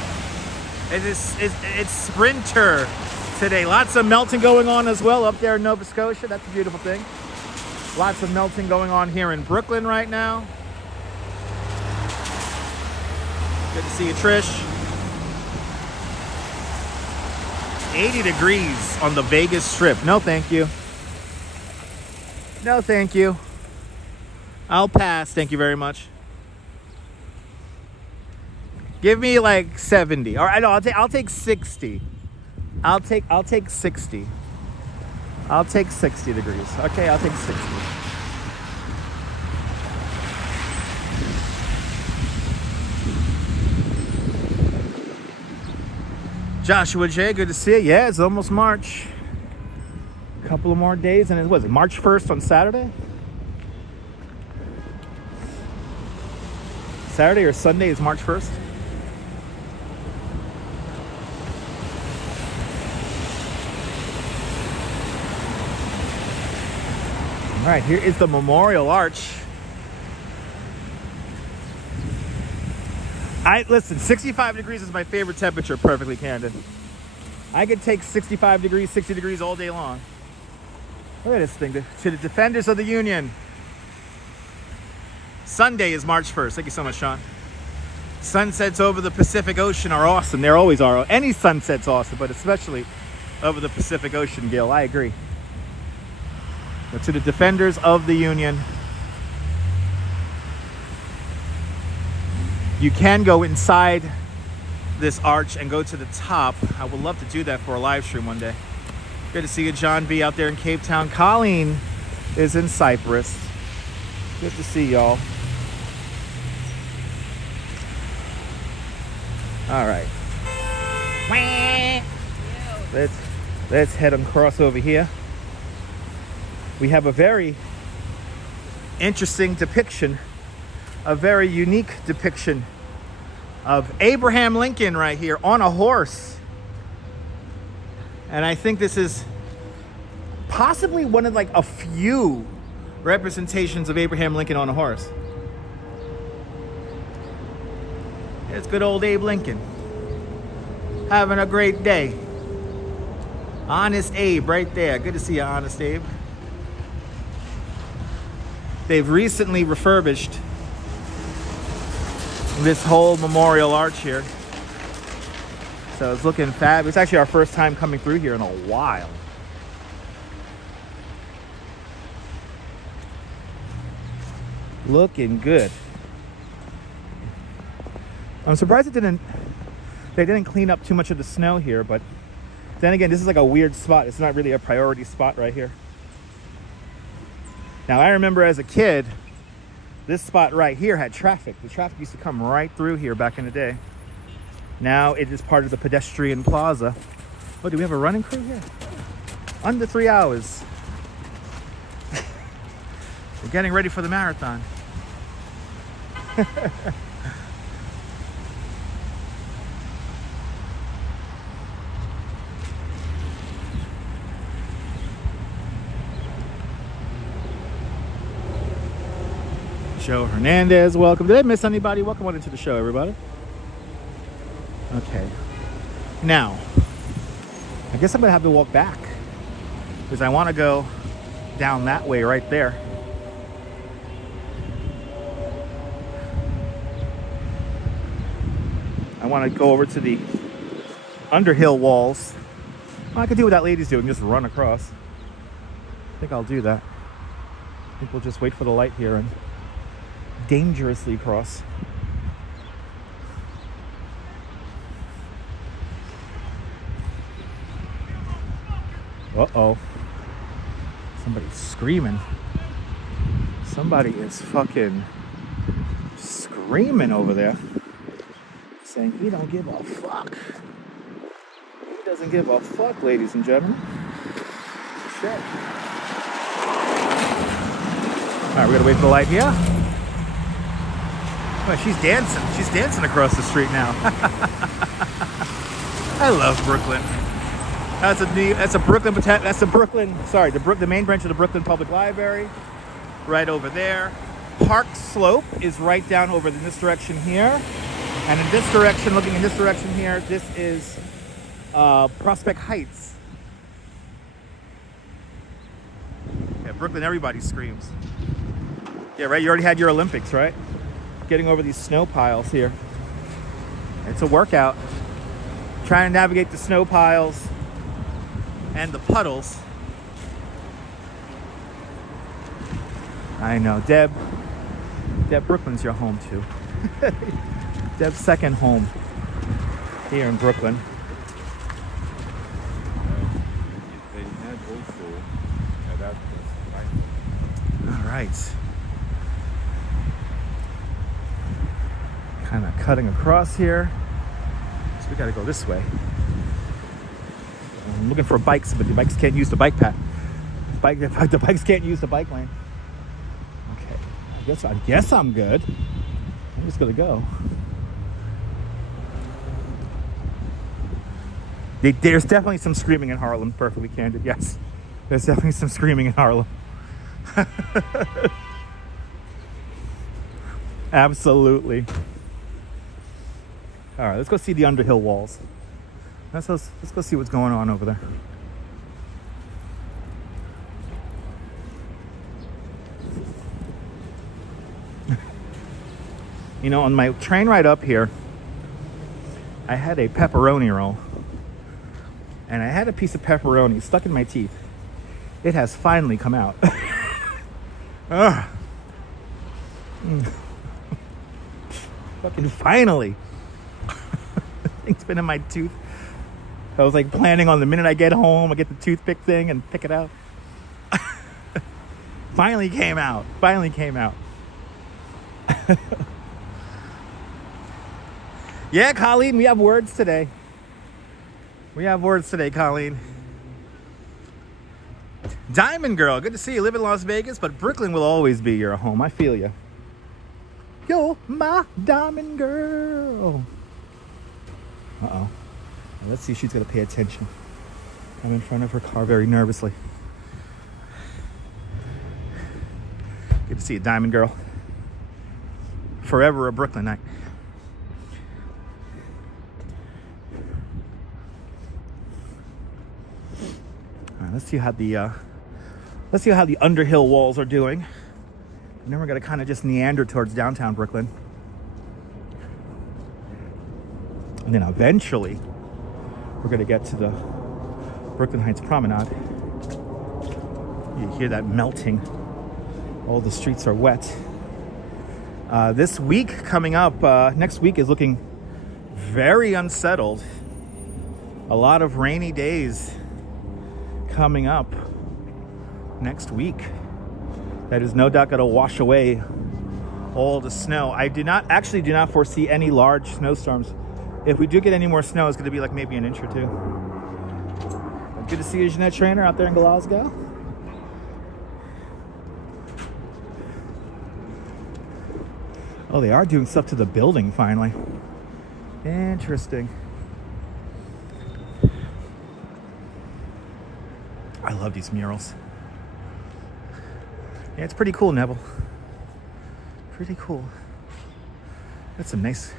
It's sprinter today. Lots of melting going on as well up there in Nova Scotia. That's a beautiful thing. Lots of melting going on here in Brooklyn right now. Good to see you, Trish. 80 degrees on the Vegas Strip. No, thank you. No, thank you. I'll pass. Thank you very much. Give me like 70. All right, no, I'll take 60. I'll take 60. I'll take 60 degrees. Okay, I'll take 60. Joshua J, good to see you. Yeah, it's almost March. A couple of more days, and it was March 1st on Saturday? Saturday or Sunday is March 1st? All right, here is the Memorial Arch. Listen, 65 degrees is my favorite temperature, perfectly candid. I could take 65 degrees, 60 degrees all day long. Look at this thing. To the defenders of the Union. Sunday is March 1st. Thank you so much, Sean. Sunsets over the Pacific Ocean are awesome. They always are. Any sunset's awesome, but especially over the Pacific Ocean, Gil. I agree. But to the defenders of the Union, You can go inside this arch and go to the top. I would love to do that for a live stream one day. Good to see you, John B, out there in Cape Town. Colleen is in Cyprus. Good to see y'all. All right. Let's head across over here. We have a very interesting depiction, a very unique depiction of Abraham Lincoln right here on a horse. And I think this is possibly one of like a few representations of Abraham Lincoln on a horse. It's good old Abe Lincoln. Having a great day. Honest Abe right there. Good to see you, Honest Abe. They've recently refurbished this whole memorial arch here. So it's looking fab. It's actually our first time coming through here in a while. Looking good. I'm surprised they didn't clean up too much of the snow here, but then again, this is like a weird spot. It's not really a priority spot right here. Now, I remember as a kid, this spot right here had traffic. The traffic used to come right through here back in the day. Now it is part of the pedestrian plaza. Oh, do we have a running crew here? Under 3 hours. We're getting ready for the marathon. Joe Hernandez, welcome. Did I miss anybody? Welcome on into the show, everybody. Okay. Now, I guess I'm gonna have to walk back because I want to go down that way right there. I want to go over to the Underhill walls. Well, I could do what that lady's doing, just run across. I think I'll do that. I think we'll just wait for the light here and dangerously cross. Uh-oh. Somebody's screaming. Somebody is fucking screaming over there. Saying he don't give a fuck. He doesn't give a fuck, ladies and gentlemen. Shit. Alright, we're gonna wait for the light here. Oh, she's dancing. She's dancing across the street now. I love Brooklyn. That's the main branch of the Brooklyn Public Library. Right over there. Park Slope is right down over in this direction here. And in this direction, looking in this direction here, this is Prospect Heights. Yeah, Brooklyn, everybody screams. Yeah, right? You already had your Olympics, right? Getting over these snow piles here. It's a workout. Trying to navigate the snow piles and the puddles. I know, Deb, Brooklyn's your home too. Deb's second home here in Brooklyn. All right. Kind of cutting across here. So we got to go this way. I'm looking for bikes, but the bikes can't use the bike path. The bikes can't use the bike lane. Okay. I guess I'm good. I'm just gonna go. There's definitely some screaming in Harlem, perfectly candid, yes. There's definitely some screaming in Harlem. Absolutely. All right, let's go see the Underhill walls. Let's go see what's going on over there. You know, on my train ride up here, I had a pepperoni roll. And I had a piece of pepperoni stuck in my teeth. It has finally come out. Fucking finally. Thing's been in my tooth. I was like planning on the minute I get home, I get the toothpick thing and pick it out. Finally came out. Finally came out. Yeah, Colleen, we have words today. We have words today, Colleen. Diamond Girl, good to see you. Live in Las Vegas, but Brooklyn will always be your home. I feel you. You're my Diamond Girl. Uh-oh. Let's see if she's going to pay attention. I'm in front of her car very nervously. Good to see you, Diamond Girl. Forever a Brooklynite. All right, let's see how the Underhill walls are doing. And then we're going to kind of just meander towards downtown Brooklyn. And then eventually, we're going to get to the Brooklyn Heights Promenade. You hear that melting. All the streets are wet. This week coming up, next week is looking very unsettled. A lot of rainy days coming up next week. That is no doubt going to wash away all the snow. I do not foresee any large snowstorms. If we do get any more snow, it's going to be like maybe an inch or two. Good to see you, Jeanette Trainer, out there in Glasgow. Oh, they are doing stuff to the building finally. Interesting. I love these murals. Yeah, it's pretty cool, Neville. Pretty cool. That's some nice...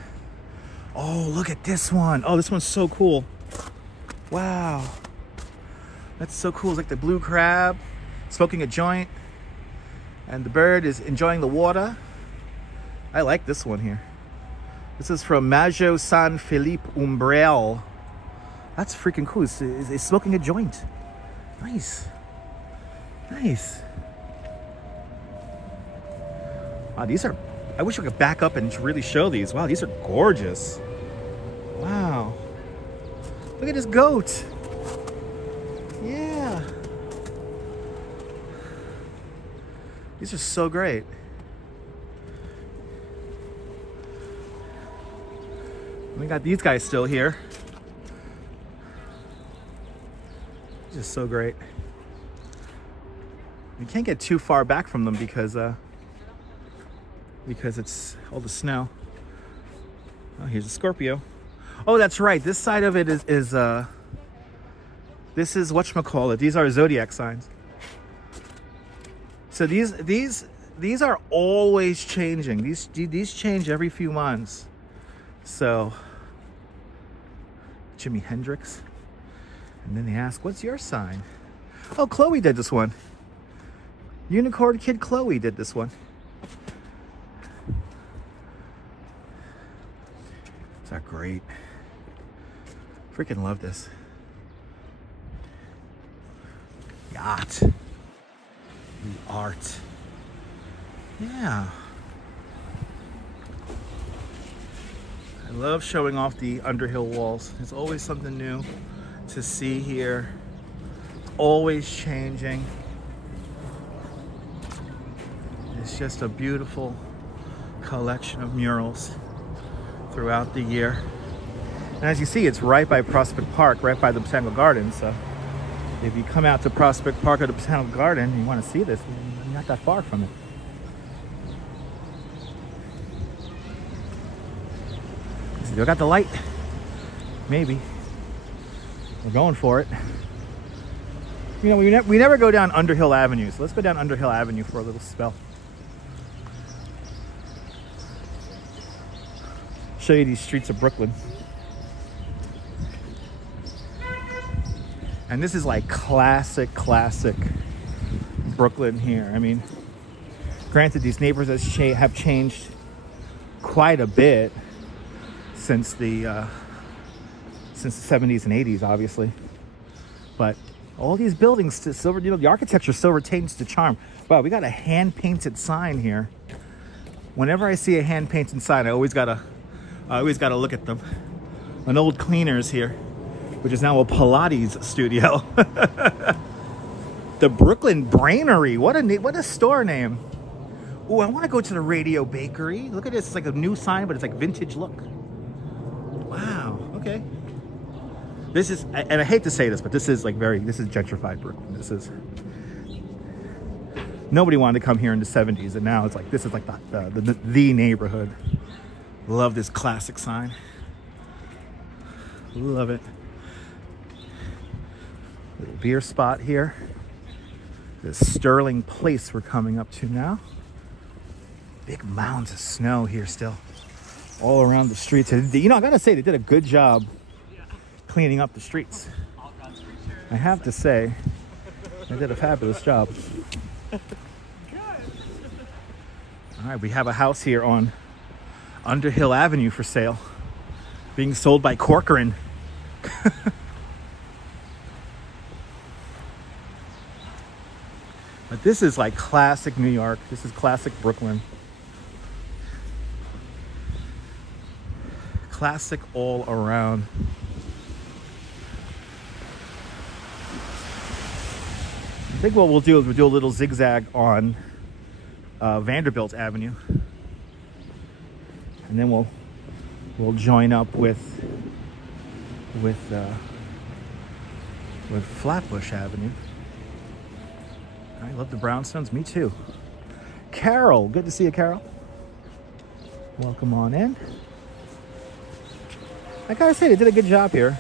Oh, look at this one. Oh, this one's so cool. Wow. That's so cool. It's like the blue crab smoking a joint. And the bird is enjoying the water. I like this one here. This is from Maggio San Felipe Umbrell. That's freaking cool. It's smoking a joint. Nice. Nice. Wow, these are... I wish I could back up and really show these. Wow, these are gorgeous. Wow. Look at this goat. Yeah. These are so great. We got these guys still here. Just so great. You can't get too far back from them because it's all the snow. Oh, here's a Scorpio. Oh, that's right. This side of it is this is whatchamacallit. These are zodiac signs. So these are always changing. These change every few months. So Jimi Hendrix. And then they ask, what's your sign? Oh, Chloe did this one. Unicorn Kid Chloe did this one. These are great. Freaking love this. The art. The art. Yeah. I love showing off the Underhill walls. There's always something new to see here. It's always changing. It's just a beautiful collection of murals throughout the year. And as you see, it's right by Prospect Park, right by the Botanical Garden. So if you come out to Prospect Park or the Botanical Garden and you want to see this, you're not that far from it. Still got the light. Maybe. We're going for it. You know, we never go down Underhill Avenue, so let's go down Underhill Avenue for a little spell. Show you these streets of Brooklyn. And this is like classic Brooklyn here. I mean, granted, these neighborhoods have changed quite a bit since the 70s and 80s, obviously. But all these buildings still, you know, the architecture still retains the charm. Wow, we got a hand-painted sign here. Whenever I see a hand-painted sign, I always gotta I always got to look at them. An old cleaners here, which is now a Pilates studio. The Brooklyn Brainery. What a store name. Oh, I want to go to the Radio Bakery. Look at this. It's like a new sign, but it's like vintage look. Wow. Okay. This is, and I hate to say this, but this is like this is gentrified Brooklyn. This is, nobody wanted to come here in the 70s, and now it's like, this is like the neighborhood. Love this classic sign. Love it. Little beer spot here. This Sterling Place we're coming up to now. Big mounds of snow here still. All around the streets. You know, I gotta say, they did a good job cleaning up the streets. I have to say, they did a fabulous job. All right, we have a house here on Underhill Avenue for sale, being sold by Corcoran. But this is like classic New York. This is classic Brooklyn. Classic all around. I think what we'll do is we'll do a little zigzag on Vanderbilt Avenue, and then we'll join up with Flatbush Avenue. I love the brownstones. Me too. Carol, good to see you, Carol. Welcome on in. I gotta say, they did a good job here.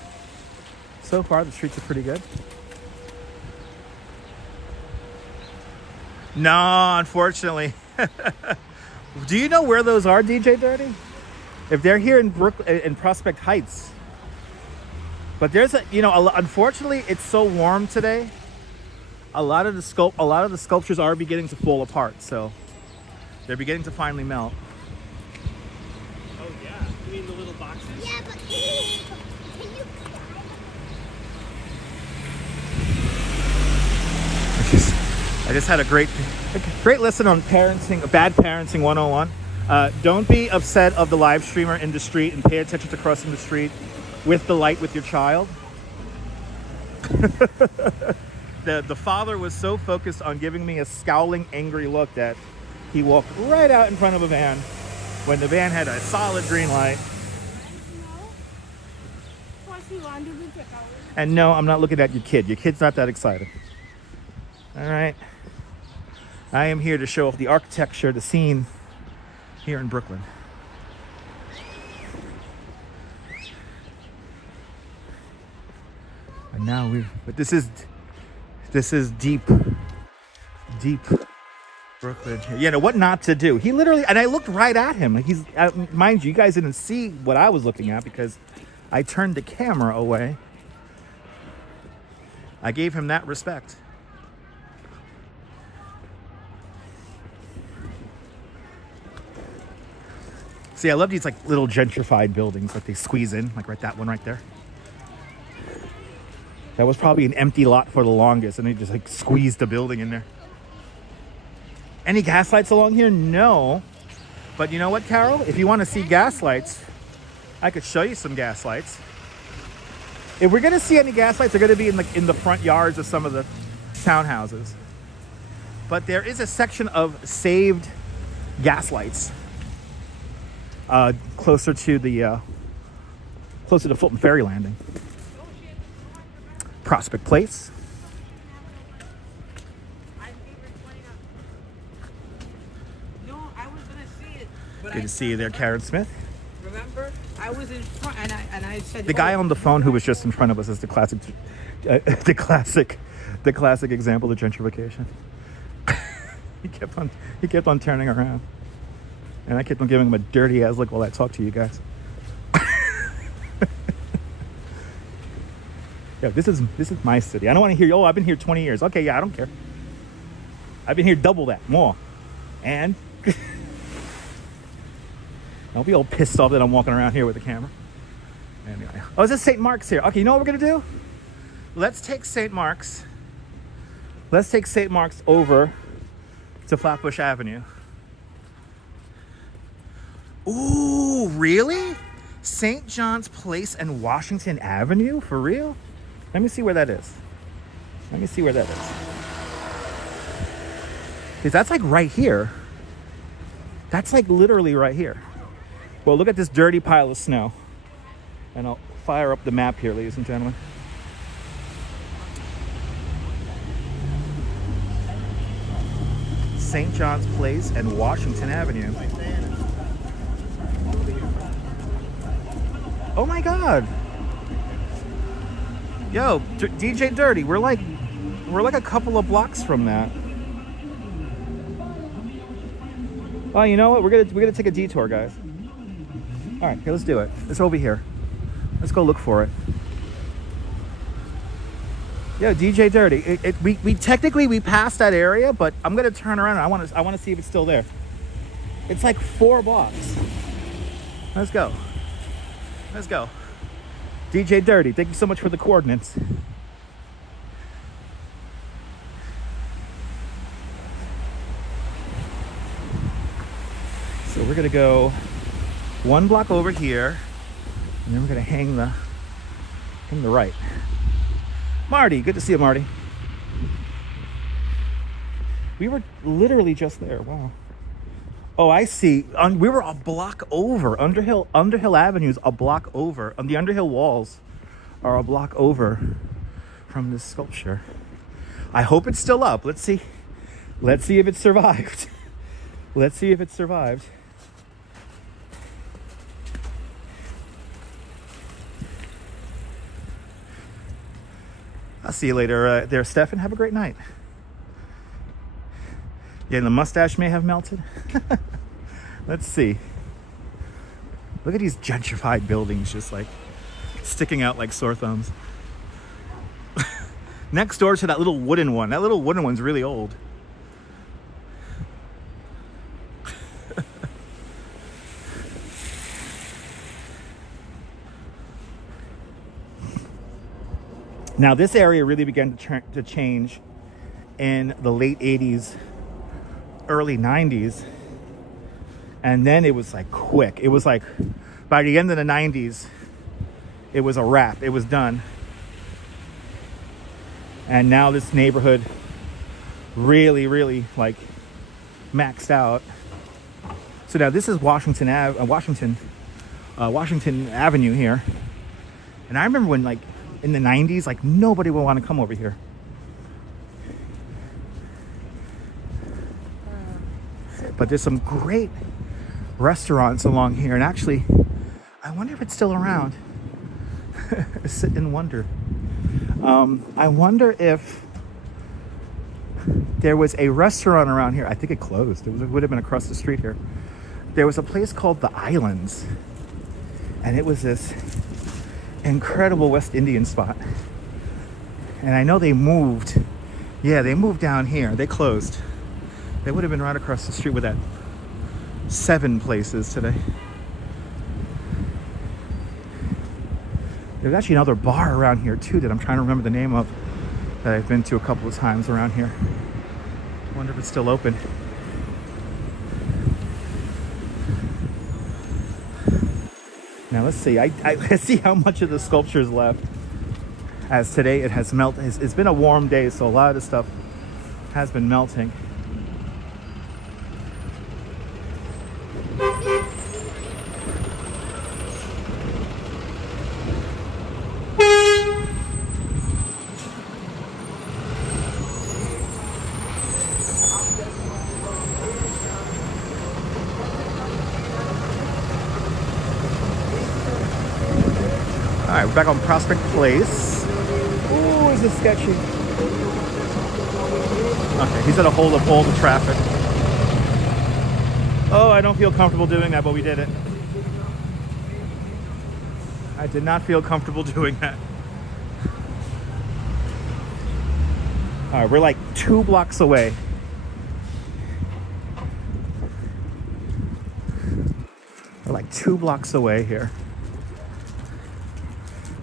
So far, the streets are pretty good. No, unfortunately. Do you know where those are, DJ Dirty? If they're here in Prospect Heights. But there's unfortunately, it's so warm today. A lot of the sculptures are beginning to fall apart, so they're beginning to finally melt. Oh yeah, you mean the little boxes? Yeah, but can you I just had a great lesson on parenting, bad parenting 101. Don't be upset of the live streamer in the street, and pay attention to crossing the street with the light with your child. The father was so focused on giving me a scowling, angry look that he walked right out in front of a van when the van had a solid green light. And no, I'm not looking at your kid. Your kid's not that excited. All right. I am here to show off the architecture, the scene here in Brooklyn. And now but this is deep Brooklyn. You know what not to do. He literally, and I looked right at him. He's, mind you guys didn't see what I was looking at because I turned the camera away. I gave him that respect. See, I love these like little gentrified buildings that they squeeze in, like that one right there. That was probably an empty lot for the longest, and they just like squeezed the building in there. Any gas lights along here? No. But you know what, Carol? If you want to see gas lights, I could show you some gas lights. If we're going to see any gas lights, they're going to be in the front yards of some of the townhouses. But there is a section of saved gas lights closer to Fulton Ferry Landing. Prospect Place. No, I was gonna see it. Good to see you there, Karen Smith. Remember, I was in front, and I said The guy on the phone who was just in front of us is the classic example of gentrification. he kept on turning around, and I kept on giving him a dirty ass look while I talked to you guys. Yeah, this is my city. I don't want to hear, oh, I've been here 20 years. Okay, yeah, I don't care. I've been here double that, more. And don't be all pissed off that I'm walking around here with the camera. Anyway. Oh, is this St. Mark's here? Okay, you know what we're going to do? Let's take St. Mark's. Let's take St. Mark's over to Flatbush Avenue. Ooh, really? St. John's Place and Washington Avenue? For real? Let me see where that is. Let me see where that is. Because that's like right here. That's like literally right here. Well, look at this dirty pile of snow. And I'll fire up the map here, ladies and gentlemen. St. John's Place and Washington Avenue. Oh my God. Yo, DJ Dirty, we're like a couple of blocks from that. Oh, you know what? We're gonna take a detour, guys. All right, here, let's do it. It's over here. Let's go look for it. Yo, DJ Dirty. We technically passed that area, but I'm gonna turn around. And I want to see if it's still there. It's like 4 blocks. Let's go. Let's go. DJ Dirty, thank you so much for the coordinates. So we're gonna go 1 block over here, and then we're gonna hang the right. Marty, good to see you, Marty. We were literally just there. Wow. Oh, I see. We were a block over. Underhill Avenue is a block over. The Underhill walls are a block over from this sculpture. I hope it's still up. Let's see. Let's see if it survived. Let's see if it survived. I'll see you later there, Stefan. Have a great night. Yeah, the mustache may have melted. Let's see. Look at these gentrified buildings just like sticking out like sore thumbs. Next door to that little wooden one. That little wooden one's really old. Now, this area really began to change in the late 80s, early 90s. And then it was like quick. It was like by the end of the 90s, it was a wrap. It was done. And now this neighborhood really, really like maxed out. So now this is Washington Avenue here. And I remember when like in the 90s, like nobody would want to come over here. But there's some great restaurants along here. And actually, I wonder if it's still around. Sit and wonder. I wonder if there was a restaurant around here. I think it closed. It would have been across the street here. There was a place called The Islands. And it was this incredible West Indian spot. And I know they moved. Yeah, they moved down here. They closed. They would have been right across the street with that 7 places today. There's actually another bar around here too that I'm trying to remember the name of, that I've been to a couple of times around here. I wonder if it's still open. Now let's see. Let's see how much of the sculpture is left. As today it has melted. It's been a warm day, so a lot of the stuff has been melting. All right, we're back on Prospect Place. Ooh, is this sketchy? Okay, he's gonna hold up all the traffic. Oh, I don't feel comfortable doing that, but we did it. I did not feel comfortable doing that. All right, we're like 2 blocks away. We're like 2 blocks away here.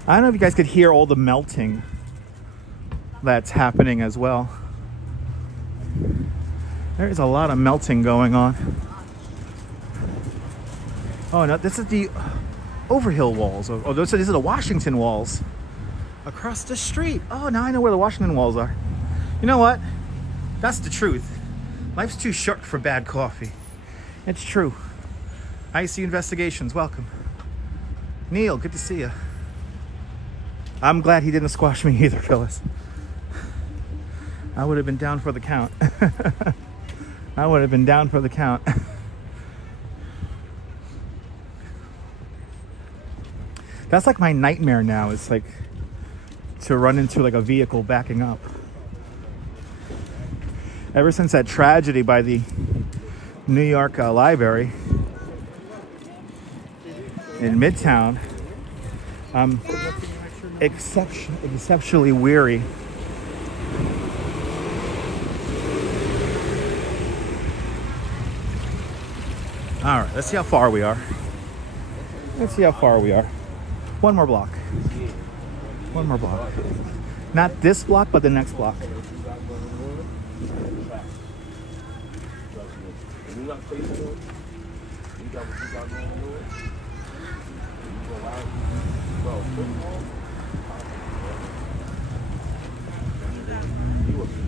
I don't know if you guys could hear all the melting that's happening as well. There's a lot of melting going on. Oh no, this is the Overhill walls. Oh, these are the Washington walls. Across the street. Oh, now I know where the Washington walls are. You know what? That's the truth. Life's too short for bad coffee. It's true. IC Investigations, welcome. Neil, good to see you. I'm glad he didn't squash me either, Phyllis. I would have been down for the count. I would have been down for the count. That's like my nightmare now. It's like to run into like a vehicle backing up. Ever since that tragedy by the New York library in Midtown, I'm exceptionally weary. All right, let's see how far we are. Let's see how far we are. One more block. One more block. Not this block, but the next block.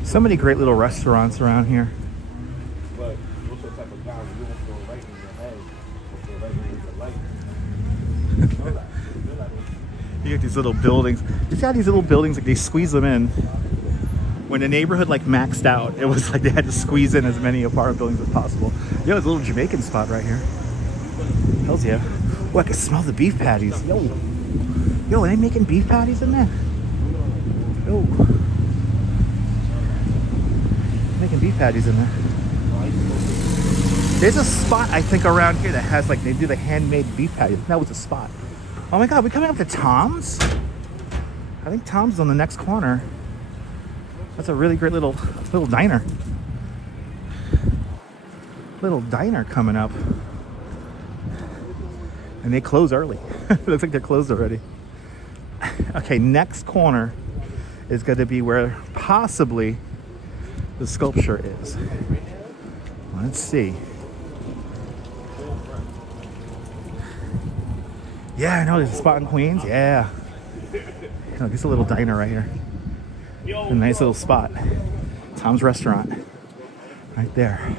So many great little restaurants around here. You get these little buildings. You see how these little buildings, like they squeeze them in. When the neighborhood like maxed out, it was like they had to squeeze in as many apartment buildings as possible. Yo, there's a little Jamaican spot right here. Hells yeah. Oh, I can smell the beef patties. Yo, are they making beef patties in there? Yo. Making beef patties in there. There's a spot I think around here that has like, they do the handmade beef patties. That was a spot. Oh my God, we coming up to Tom's? I think Tom's is on the next corner. That's a really great little diner. Little diner coming up. And they close early. It looks like they're closed already. Okay, next corner is going to be where possibly the sculpture is. Let's see. Yeah, I know there's a spot in Queens. Yeah. Look, it's a little diner right here. A nice little spot. Tom's Restaurant. Right there.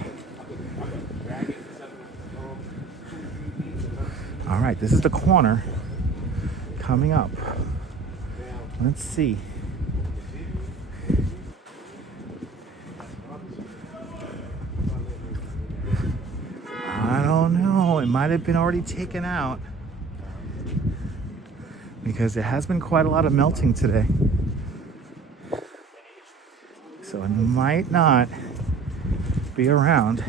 All right, this is the corner coming up. Let's see. I don't know. It might have been already taken out because there has been quite a lot of melting today. So it might not be around.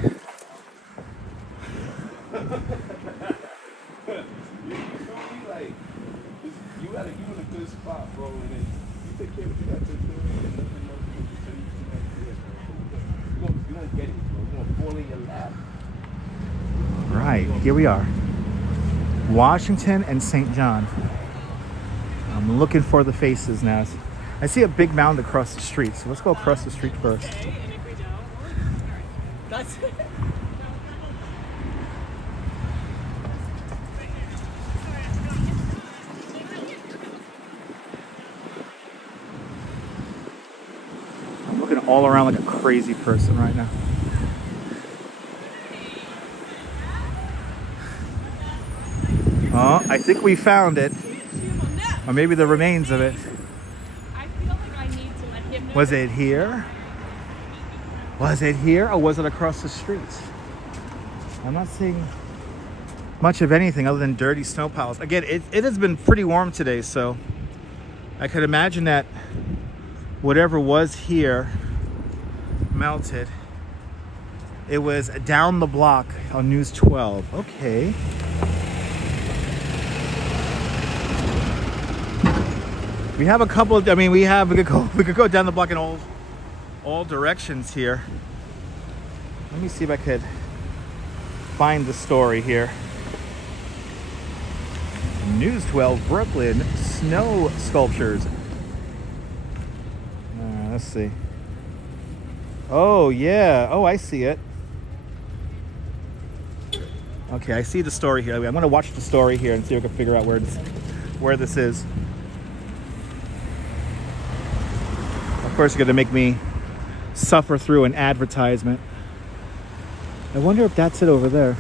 Right, here we are. Washington and St. John. I'm looking for the faces now. I see a big mound across the street, so let's go across the street first. Okay, and if we don't, that's it. I'm looking all around like a crazy person right now. Oh, I think we found it. Or maybe the remains of it. I feel like I need to let him know. Was it here? Was it here or was it across the street? I'm not seeing much of anything other than dirty snow piles. Again, it has been pretty warm today, so I could imagine that whatever was here melted. It was down the block on News 12. Okay. We have a couple of, we could go down the block in all directions here. Let me see if I could find the story here. News 12 Brooklyn snow sculptures. Let's see. Oh yeah. Oh, I see it. Okay, I see the story here. I'm gonna watch the story here and see if I can figure out where this is. Of course, you're gonna make me suffer through an advertisement. I wonder if that's it over there.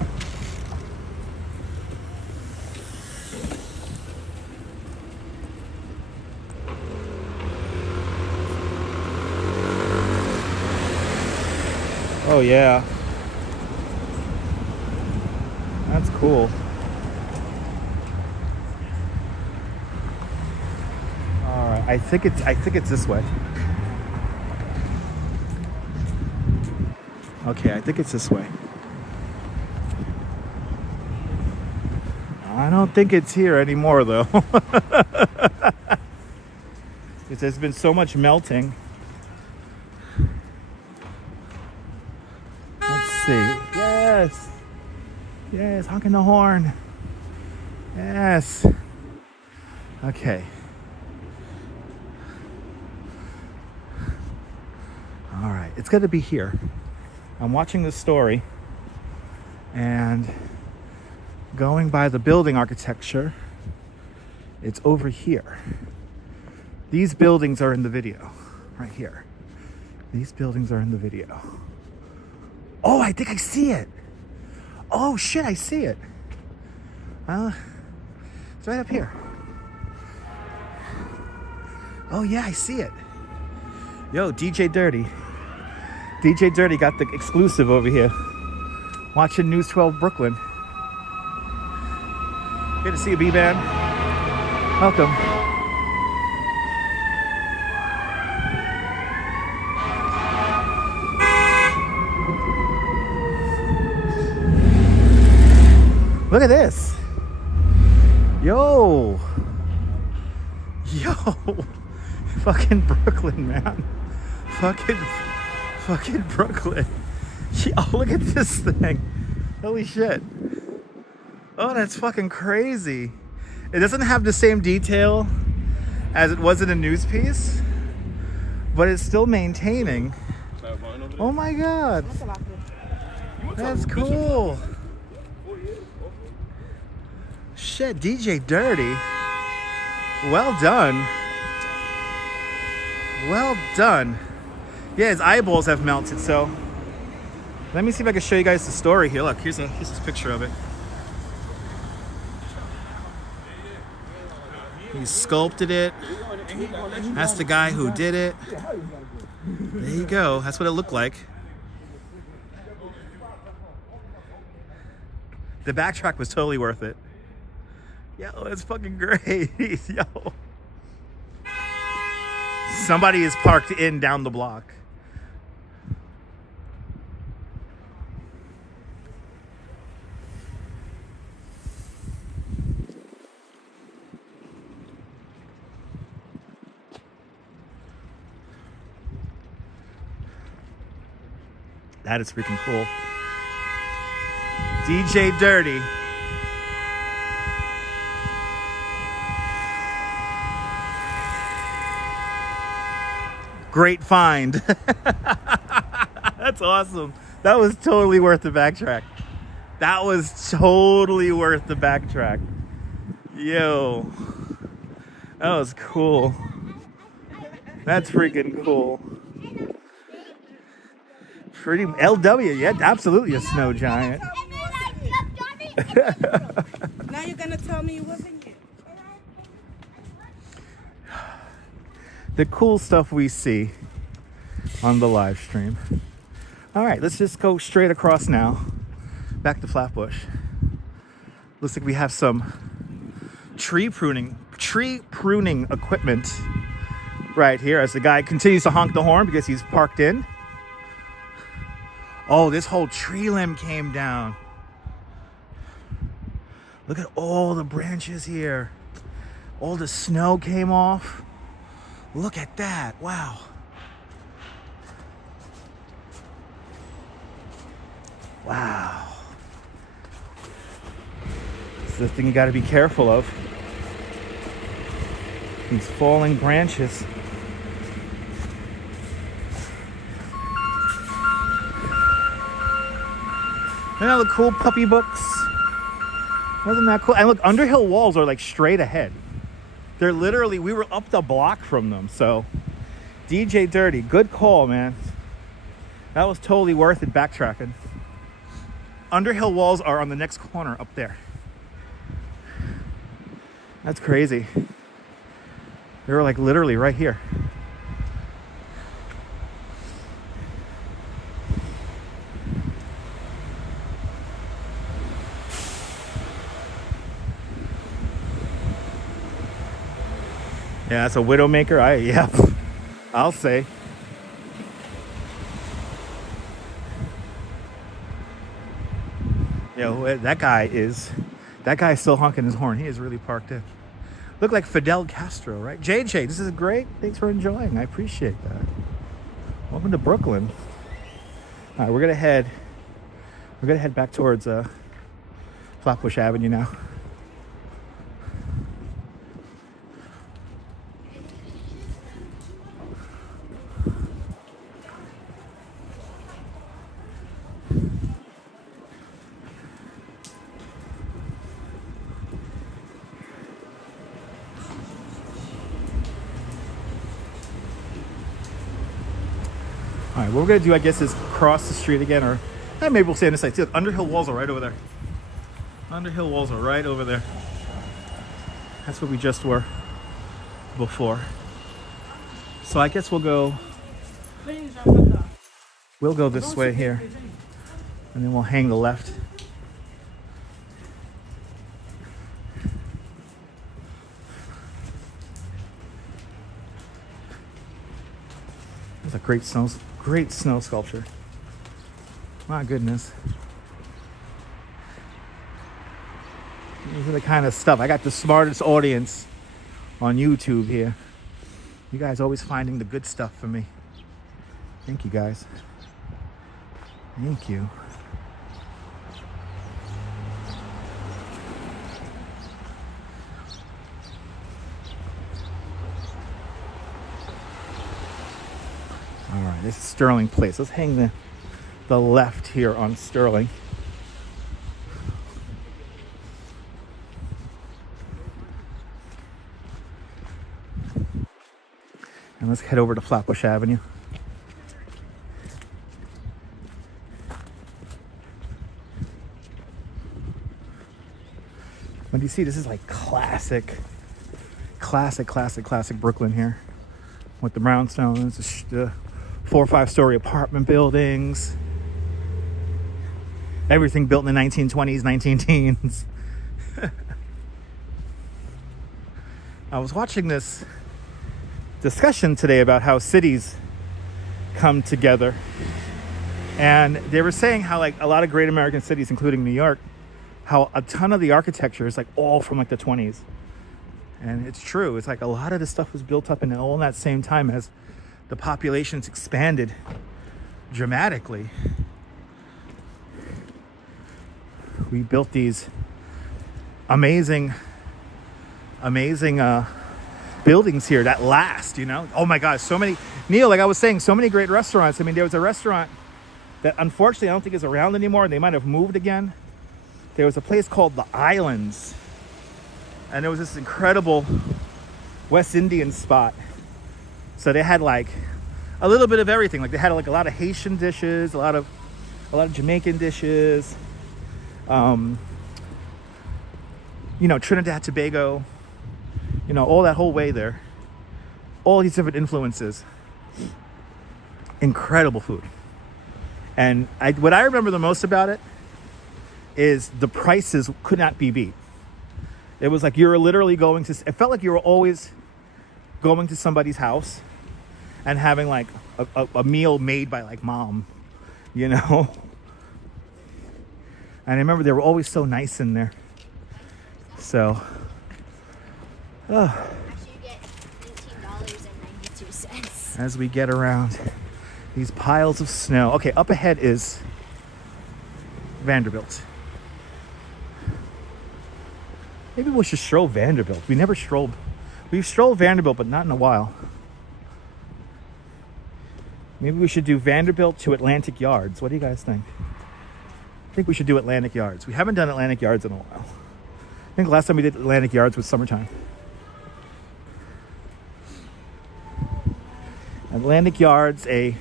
Oh yeah. That's cool. All right, I think it's this way. Okay, I think it's this way. I don't think it's here anymore though. There's been so much melting. Let's see. Yes. Yes, honking the horn. Yes. Okay. All right, it's gonna be here. I'm watching this story and going by the building architecture, it's over here. These buildings are in the video, right here. These buildings are in the video. Oh, I think I see it. Oh shit, I see it. It's right up here. Oh yeah, I see it. Yo, DJ Dirty. DJ Dirty got the exclusive over here. Watching News 12 Brooklyn. Good to see you, B-Man. Welcome. Look at this. Yo. Fucking Brooklyn, man. Fucking Brooklyn. Oh, look at this thing. Holy shit. Oh, that's fucking crazy. It doesn't have the same detail as it was in a news piece, but it's still maintaining. Oh my god. That's cool. Shit, DJ Dirty. Well done. Well done. Yeah, his eyeballs have melted, so let me see if I can show you guys the story here. Look, here's this picture of it. He sculpted it. That's the guy who did it. There you go. That's what it looked like. The backtrack was totally worth it. Yo, that's fucking great. Yo. Somebody is parked in down the block. That is freaking cool. DJ Dirty. Great find. That's awesome. That was totally worth the backtrack. That was totally worth the backtrack. Yo. That was cool. That's freaking cool. Pretty LW, yeah, absolutely a snow giant. Now you're gonna tell me it wasn't you. The cool stuff we see on the live stream. All right, let's just go straight across now, back to Flatbush. Looks like we have some tree pruning equipment right here as the guy continues to honk the horn because he's parked in. Oh, this whole tree limb came down. Look at all the branches here. All the snow came off. Look at that. Wow. Wow. This is the thing you got to be careful of. These falling branches. And all the cool puppy books. Wasn't that cool? And look, Underhill walls are like straight ahead. They're literally, we were up the block from them. So DJ Dirty, good call, man. That was totally worth it backtracking. Underhill walls are on the next corner up there. That's crazy. They were like literally right here. Yeah, that's a Widowmaker. Yeah, I'll say. Yo, that guy's still honking his horn. He is really parked in. Look like Fidel Castro, right? JJ, this is great. Thanks for enjoying. I appreciate that. Welcome to Brooklyn. All right, we're gonna head back towards Flatbush Avenue now. All right, what we're gonna do, I guess, is cross the street again, or maybe we'll stay on this side. See, Underhill walls are right over there. Underhill walls are right over there. That's what we just were before. So I guess we'll go this way here, and then we'll hang the left. That's a great snow sculpture. My goodness. These are the kind of stuff. I got the smartest audience on YouTube here. You guys always finding the good stuff for me. Thank you, guys. Thank you. All right, this is Sterling Place. Let's hang the left here on Sterling. And let's head over to Flatbush Avenue. What do you see? This is like classic Brooklyn here. With the brownstones, the 4 or 5 story apartment buildings. Everything built in the 1920s, 19-teens. I was watching this discussion today about how cities come together. And they were saying how like a lot of great American cities, including New York, how a ton of the architecture is like all from like the 20s. And it's true. It's like a lot of this stuff was built up in all in that same time as the populations expanded dramatically. We built these amazing buildings here that last, you know. Oh my gosh, so many, Neil, like I was saying, so many great restaurants. I mean, there was a restaurant that unfortunately I don't think is around anymore. They might have moved again. There was a place called the Islands, and there was this incredible West Indian spot. So they had like a little bit of everything. Like they had like a lot of Haitian dishes, a lot of Jamaican dishes, you know, Trinidad, Tobago, you know, all that whole way there. All these different influences. Incredible food. And what I remember the most about it is the prices could not be beat. It was like you were literally going to, it felt like you were always going to somebody's house and having like a meal made by like mom, you know? And I remember they were always so nice in there. So, Actually, you get $18.92. as we get around these piles of snow. Okay, up ahead is Vanderbilt. Maybe we should stroll Vanderbilt. We never strolled. We've strolled Vanderbilt, but not in a while. Maybe we should do Vanderbilt to Atlantic Yards. What do you guys think? I think we should do Atlantic Yards. We haven't done Atlantic Yards in a while. I think the last time we did Atlantic Yards was summertime. Atlantic Yards, a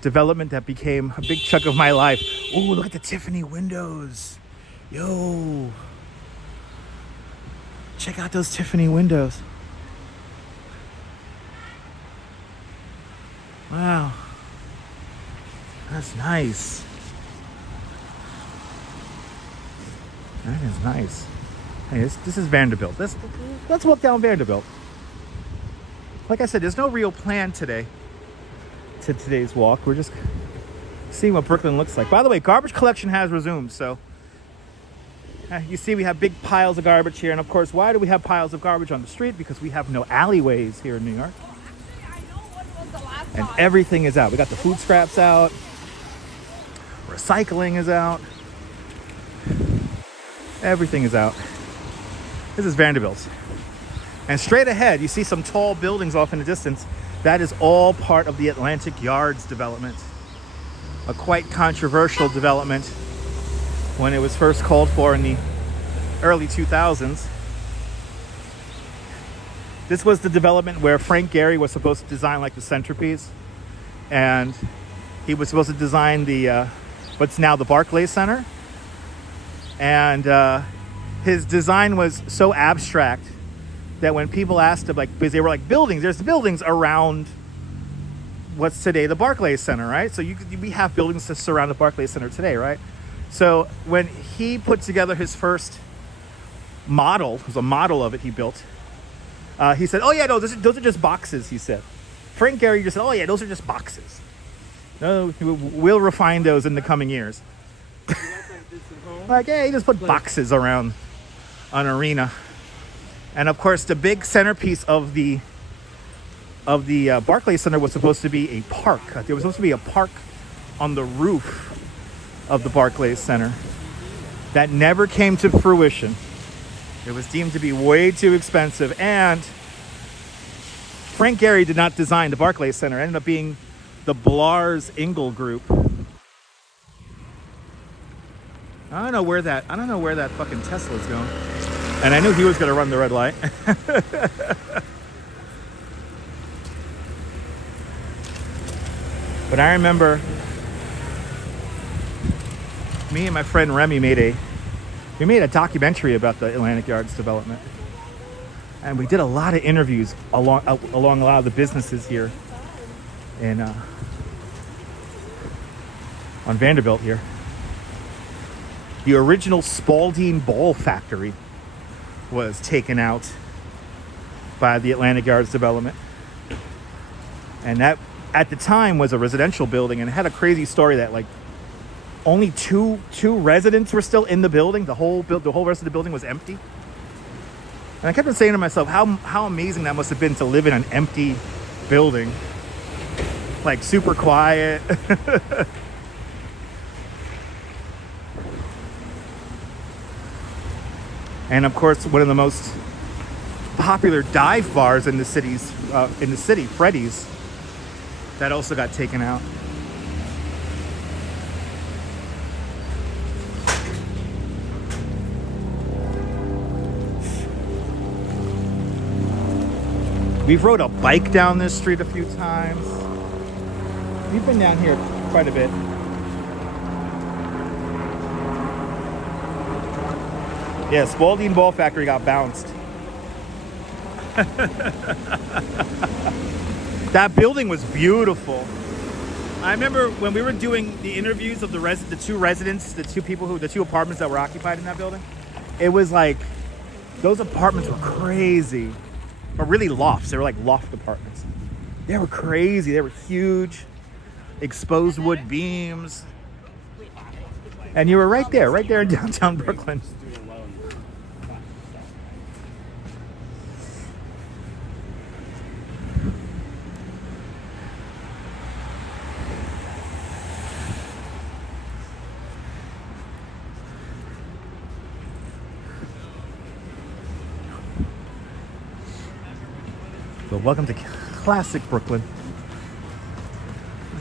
development that became a big chunk of my life. Oh, look at the Tiffany windows. Yo. Check out those Tiffany windows. Wow. That's nice. That is nice. Hey, this is Vanderbilt. Let's walk down Vanderbilt. Like I said, there's no real plan today to today's walk. We're just seeing what Brooklyn looks like. By the way, garbage collection has resumed. So you see we have big piles of garbage here. And of course, why do we have piles of garbage on the street? Because we have no alleyways here in New York. And everything is out. We got the food scraps out. Recycling is out. Everything is out. This is Vanderbilt. And straight ahead, you see some tall buildings off in the distance. That is all part of the Atlantic Yards development. A quite controversial development when it was first called for in the early 2000s. This was the development where Frank Gehry was supposed to design like the centerpiece. And he was supposed to design the what's now the Barclays Center. And his design was so abstract that when people asked him, like, because they were like buildings, there's buildings around what's today the Barclays Center, right? So we have buildings that surround the Barclays Center today, right? So when he put together his first model, it was a model of it he built, he said, oh yeah, no, those are just boxes, he said. Frank Gehry just said, oh yeah, those are just boxes. No, we'll refine those in the coming years. Like, yeah, he just put boxes around an arena. And of course, the big centerpiece of the Barclays Center was supposed to be a park. There was supposed to be a park on the roof of the Barclays Center. That never came to fruition. It was deemed to be way too expensive. And Frank Gehry did not design the Barclays Center. It ended up being the Blars Ingle Group. I don't know where that fucking Tesla's going. And I knew he was going to run the red light. But I remember me and my friend Remy made a documentary about the Atlantic Yards development. And we did a lot of interviews along a lot of the businesses here on Vanderbilt here. The original Spalding Ball Factory was taken out by the Atlantic Yards development. And that, at the time, was a residential building, and it had a crazy story that, like, only two residents were still in the building. The whole rest of the building was empty. And I kept on saying to myself, how amazing that must have been to live in an empty building. Like, super quiet. And of course, one of the most popular dive bars in the city, Freddy's, that also got taken out. We've rode a bike down this street a few times. We've been down here quite a bit. Yeah, Spalding Ball Factory got bounced. That building was beautiful. I remember when we were doing the interviews of the two residents, the two apartments that were occupied in that building. It was like, those apartments were crazy. But really lofts. They were like loft apartments. They were crazy. They were huge. Exposed wood beams. And you were right there in downtown Brooklyn. So welcome to classic Brooklyn.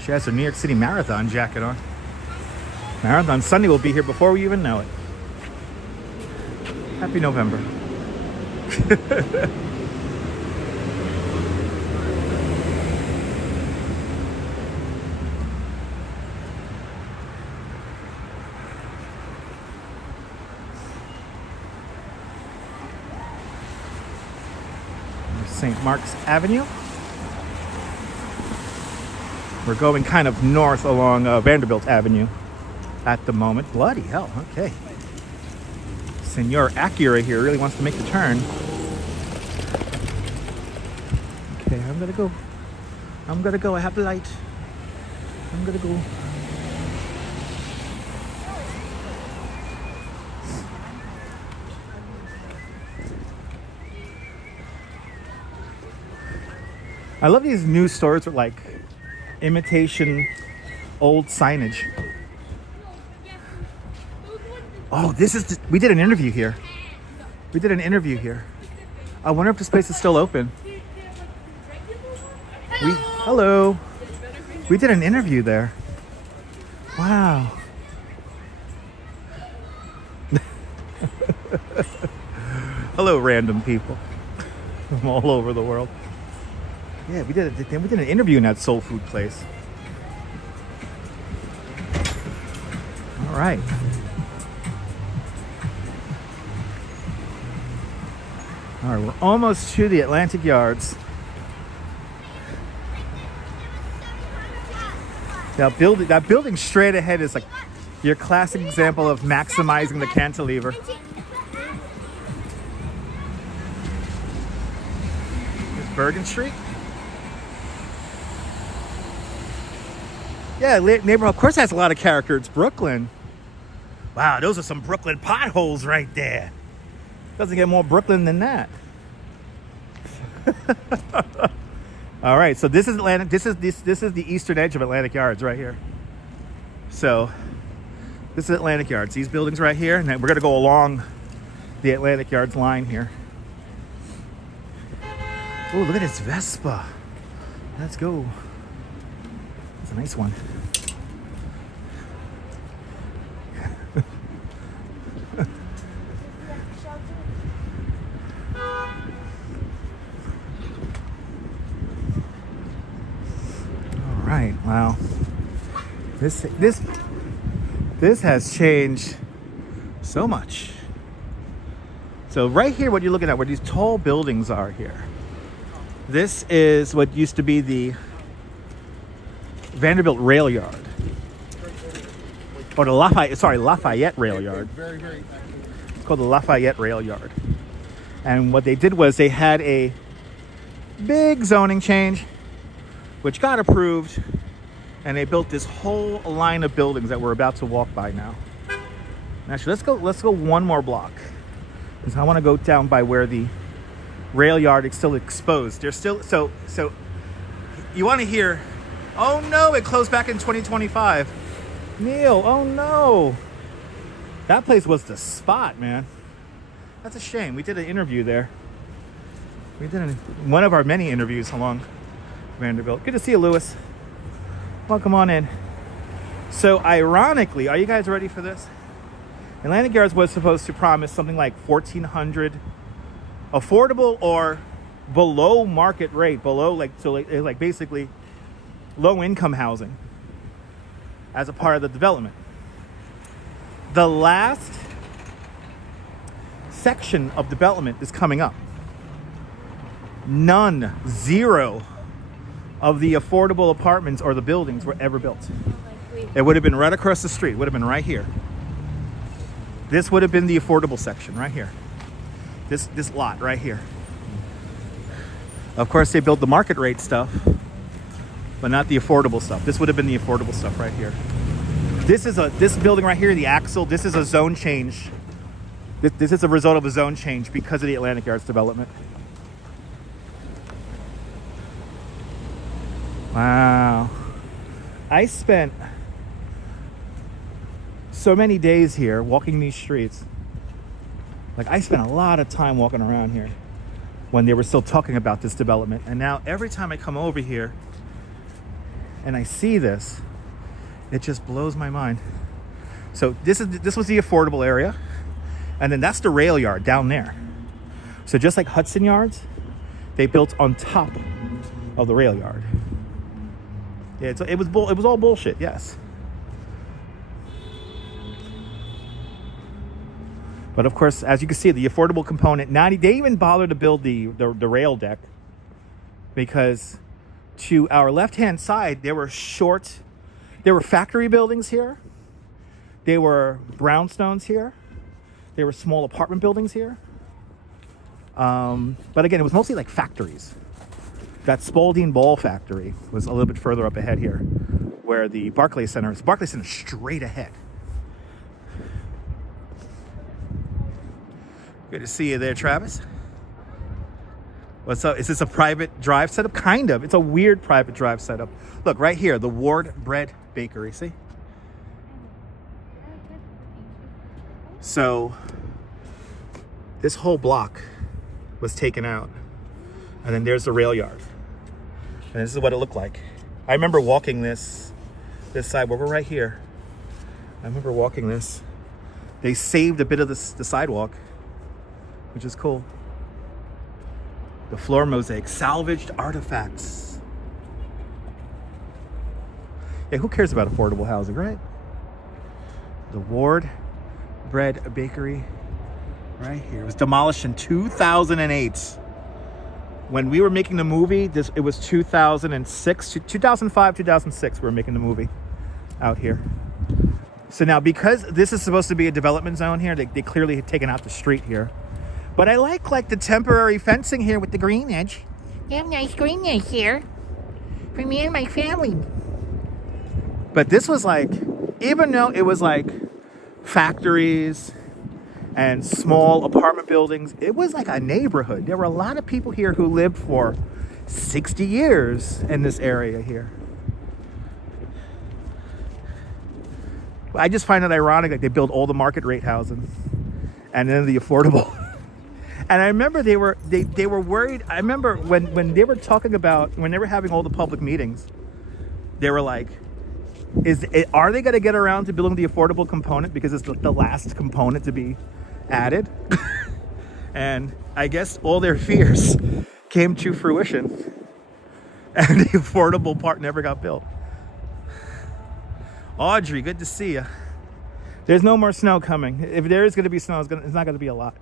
She has her New York City Marathon jacket on. Marathon Sunday will be here before we even know it. Happy November. St. Mark's Avenue. We're going kind of north along Vanderbilt Avenue at the moment. Bloody hell, okay. Senor Acura here really wants to make the turn. Okay, I'm gonna go. I have the light. I'm gonna go. I love these new stores with like imitation old signage. Oh, we did an interview here. I wonder if this place is still open. Hello. We did an interview there. Wow. Hello, random people from all over the world. Yeah, we did an interview in that soul food place. All right. All right, we're almost to the Atlantic Yards. That building straight ahead is like your classic example of maximizing the cantilever. Here's Bergen Street. Yeah, neighborhood, of course, has a lot of character. It's Brooklyn. Wow, those are some Brooklyn potholes right there. Doesn't get more Brooklyn than that. All right, so this is Atlantic. This is the eastern edge of Atlantic Yards right here. So this is Atlantic Yards. These buildings right here, and then we're gonna go along the Atlantic Yards line here. Oh, look at this Vespa. Let's go. It's a nice one. All right. Wow. This has changed so much. So right here, what you're looking at, where these tall buildings are here, this is what used to be the Vanderbilt Rail Yard, or the Lafayette Rail Yard. It's called the Lafayette Rail Yard. And what they did was they had a big zoning change, which got approved, and they built this whole line of buildings that we're about to walk by now. Actually, let's go one more block, because I want to go down by where the rail yard is still exposed. There's still so you want to hear, oh no, it closed back in 2025. Neil, oh no. That place was the spot, man. That's a shame. We did an interview there. We did one of our many interviews along Vanderbilt. Good to see you, Lewis. Welcome on in. So ironically, are you guys ready for this? Atlantic Yards was supposed to promise something like 1,400 affordable or below market rate, like basically low income housing as a part of the development. The last section of development is coming up. Zero of the affordable apartments or the buildings were ever built. It would have been right across the street, would have been right here. This would have been the affordable section right here. This lot right here. Of course, they built the market rate stuff, but not the affordable stuff. This would have been the affordable stuff right here. This building right here, the Axle, this is a zone change. This is a result of a zone change because of the Atlantic Yards development. Wow. I spent so many days here walking these streets. Like, I spent a lot of time walking around here when they were still talking about this development. And now every time I come over here and I see this, it just blows my mind. So this was the affordable area. And then that's the rail yard down there. So just like Hudson Yards, they built on top of the rail yard. Yeah, it was all bullshit, yes. But of course, as you can see, the affordable component, they even bothered to build the rail deck, because to our left-hand side, there were factory buildings here. There were brownstones here. There were small apartment buildings here. But again, it was mostly like factories. That Spalding Ball factory was a little bit further up ahead here, where the Barclays Center is. Barclays Center straight ahead. Good to see you there, Travis. What's up? Is this a private drive setup? Kind of. It's a weird private drive setup. Look, right here, the Ward Bread Bakery. See? So, this whole block was taken out. And then there's the rail yard. And this is what it looked like. I remember walking this side, where we're right here. I remember walking this. They saved a bit of the sidewalk, which is cool. The floor mosaic, salvaged artifacts. Yeah, who cares about affordable housing, right? The Ward Bread Bakery, right here. It was demolished in 2008. When we were making the movie, it was 2006, 2005, 2006, we were making the movie out here. So now, because this is supposed to be a development zone here, they clearly have taken out the street here. But I like the temporary fencing here with the green edge. They have nice green edge here for me and my family. But this was like, even though it was like factories and small apartment buildings, it was like a neighborhood. There were a lot of people here who lived for 60 years in this area here. I just find it ironic that they build all the market rate housing and then the affordable. And I remember they were worried. I remember when they were talking about, when they were having all the public meetings, they were like, are they going to get around to building the affordable component, because it's the last component to be added? And I guess all their fears came to fruition, and the affordable part never got built. Audrey, good to see you. There's no more snow coming. If there is going to be snow, it's not going to be a lot.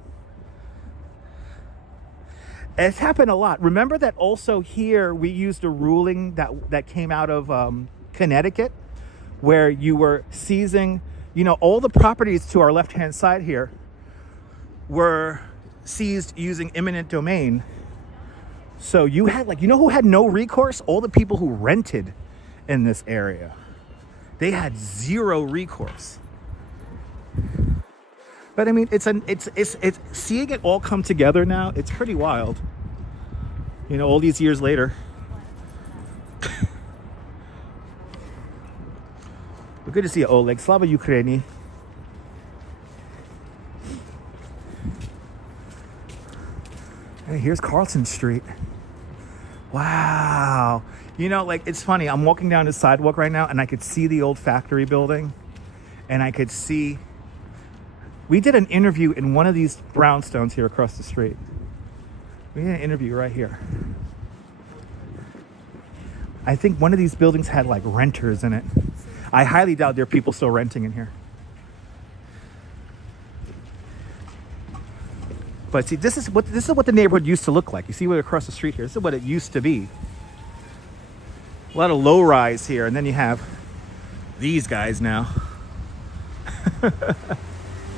It's happened a lot. Remember that also here we used a ruling that came out of Connecticut, where you were seizing, all the properties to our left-hand side here were seized using eminent domain. So you had who had no recourse? All the people who rented in this area. They had zero recourse. But I mean, it's seeing it all come together now. It's pretty wild. All these years later. But good to see you, Oleg. Slava Ukraini. Hey, here's Carlton Street. Wow. It's funny. I'm walking down the sidewalk right now, and I could see the old factory building, and I could see. We did an interview in one of these brownstones here across the street. We did an interview right here. I think one of these buildings had renters in it. I highly doubt there are people still renting in here. But see, this is what the neighborhood used to look like. You see, we're across the street here. This is what it used to be. A lot of low rise here, and then you have these guys now.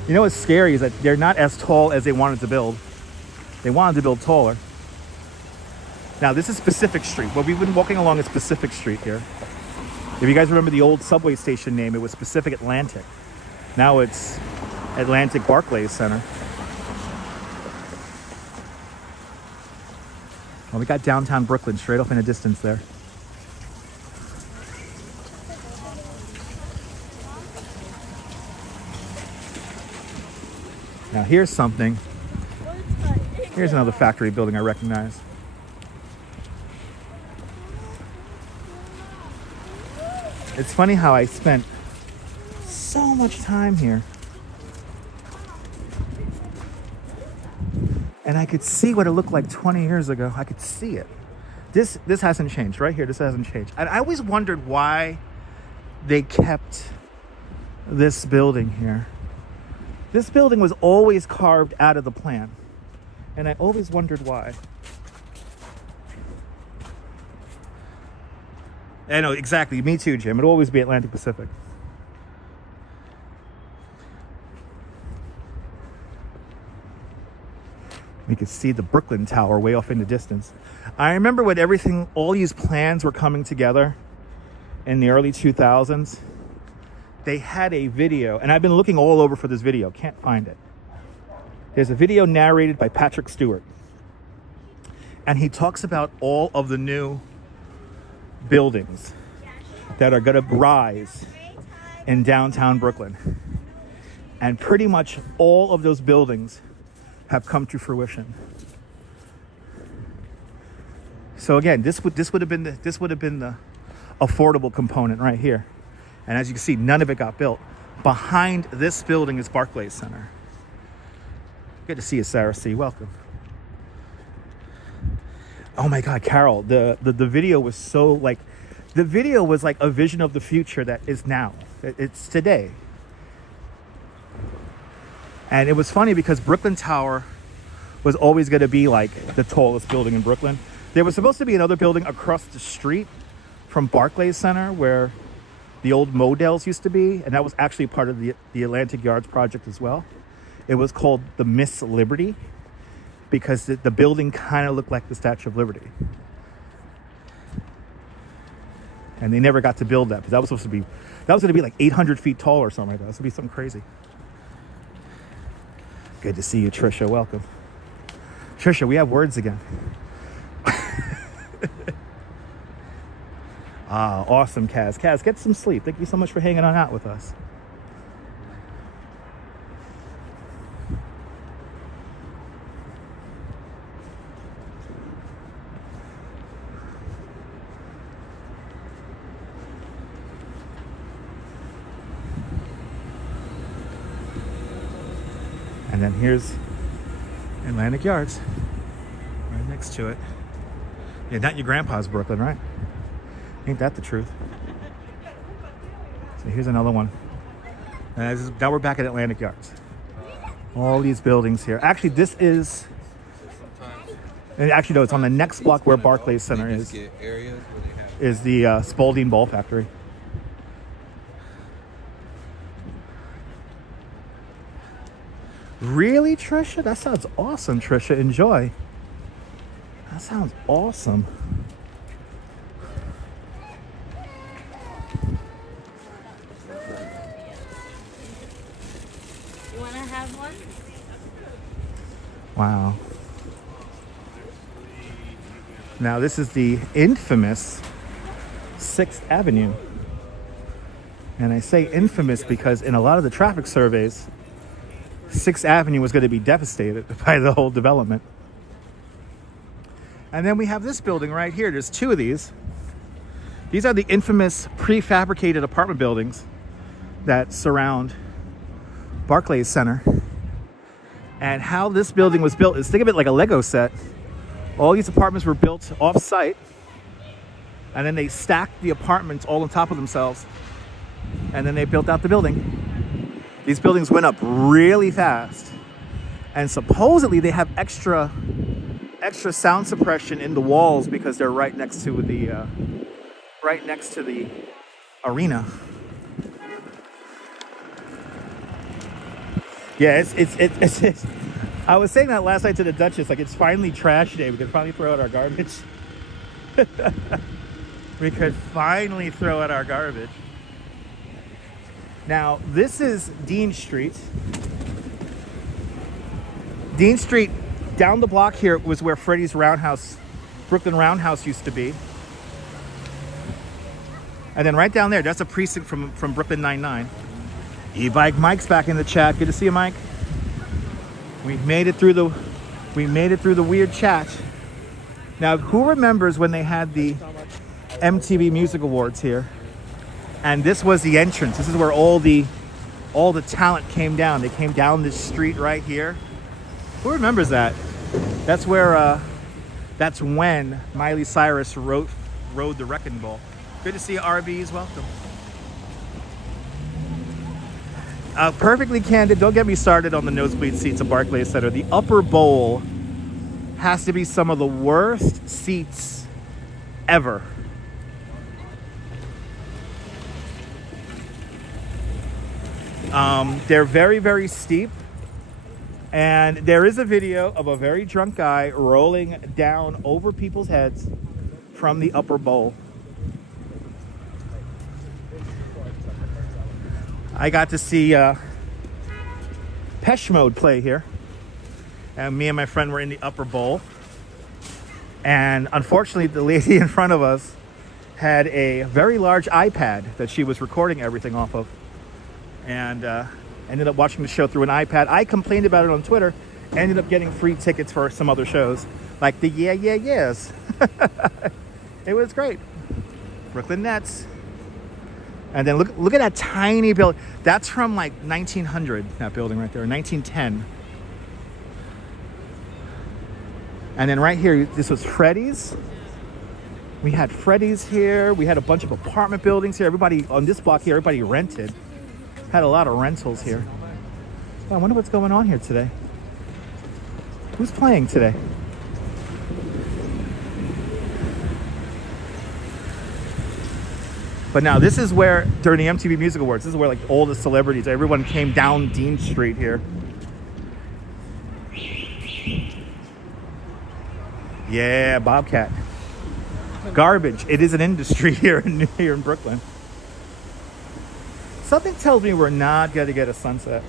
What's scary is that they're not as tall as they wanted to build. They wanted to build taller. Now, this is Pacific Street. Well, we've been walking along at Pacific Street here. If you guys remember the old subway station name, it was Pacific Atlantic. Now it's Atlantic Barclays Center. Well, we got downtown Brooklyn straight off in the distance there. Now here's something. Here's another factory building I recognize. It's funny how I spent so much time here. And I could see what it looked like 20 years ago. I could see it. This hasn't changed right here. This hasn't changed. And I always wondered why they kept this building here. This building was always carved out of the plan. And I always wondered why. I know, exactly. Me too, Jim. It'll always be Atlantic Pacific. We could see the Brooklyn Tower way off in the distance. I remember when all these plans were coming together in the early 2000s, they had a video, and I've been looking all over for this video, can't find it. There's a video narrated by Patrick Stewart. And he talks about all of the new buildings that are gonna rise in downtown Brooklyn. And pretty much all of those buildings have come to fruition. So again, this would have been the affordable component right here. And as you can see, none of it got built. Behind this building is Barclays Center. Good to see you, Sarah C. Welcome. Oh my God, Carol, the video was so like, the video was like a vision of the future that is now. It's today. And it was funny because Brooklyn Tower was always going to be like the tallest building in Brooklyn. There was supposed to be another building across the street from Barclays Center where the old Models used to be, and that was actually part of the Atlantic Yards project as well. It was called the Miss Liberty because the building kind of looked like the Statue of Liberty. And they never got to build that because that was going to be like 800 feet tall or something like that. This would be something crazy. Good to see you, Trisha. Welcome. Trisha, we have words again. Awesome, Kaz. Kaz, get some sleep. Thank you so much for hanging on out with us. And then here's Atlantic Yards, right next to it. Yeah, not your grandpa's Brooklyn, right? Ain't that the truth? So here's another one. And now we're back at Atlantic Yards. All these buildings here. Actually, this is... And actually, no, it's on the next block where Barclays Center is the Spalding Ball Factory. Really, Trisha? That sounds awesome, Trisha. Enjoy. That sounds awesome. You want to have one? Wow. Now, this is the infamous 6th Avenue. And I say infamous because in a lot of the traffic surveys, 6th Avenue was going to be devastated by the whole development. And then we have this building right here. There's two of these. These are the infamous prefabricated apartment buildings that surround Barclays Center. And how this building was built is, think of it like a Lego set. All these apartments were built off-site, and then they stacked the apartments all on top of themselves, and then they built out the building. These buildings went up really fast, and supposedly they have extra sound suppression in the walls because they're right next to the arena. Yeah, it's I was saying that last night to the Duchess, like, it's finally trash day. We can finally throw out our garbage. We could finally throw out our garbage. Now, this is Dean Street. Dean Street, down the block here was where Freddy's Roundhouse, Brooklyn Roundhouse used to be. And then right down there, that's a precinct from Brooklyn Nine-Nine. E-Bike Mike's back in the chat. Good to see you, Mike. We made it through the weird chat. Now, who remembers when they had the MTV Music Awards here? And this was the entrance. This is where all the talent came down. They came down this street right here. Who remembers that? That's where, that's when Miley Cyrus rode the Wrecking Ball. Good to see you, RBs. Welcome. Perfectly candid, don't get me started on the nosebleed seats at Barclays Center. The upper bowl has to be some of the worst seats ever. They're very, very steep. And there is a video of a very drunk guy rolling down over people's heads from the upper bowl. I got to see Pesh Mode play here. And me and my friend were in the upper bowl. And unfortunately, the lady in front of us had a very large iPad that she was recording everything off of. And ended up watching the show through an iPad. I complained about it on Twitter. Ended up getting free tickets for some other shows. Like the Yeah Yeah Yeahs. It was great. Brooklyn Nets. And then look at that tiny building. That's from like 1900, that building right there, 1910. And then right here, this was Freddy's. We had Freddy's here. We had a bunch of apartment buildings here. Everybody on this block here, everybody rented. Had a lot of rentals here. Oh, I wonder what's going on here today. Who's playing today? But now this is where, during the MTV Music Awards, this is where like all the celebrities, everyone came down Dean Street here. Yeah, Bobcat. Garbage. It is an industry here in Brooklyn. Something tells me we're not going to get a sunset.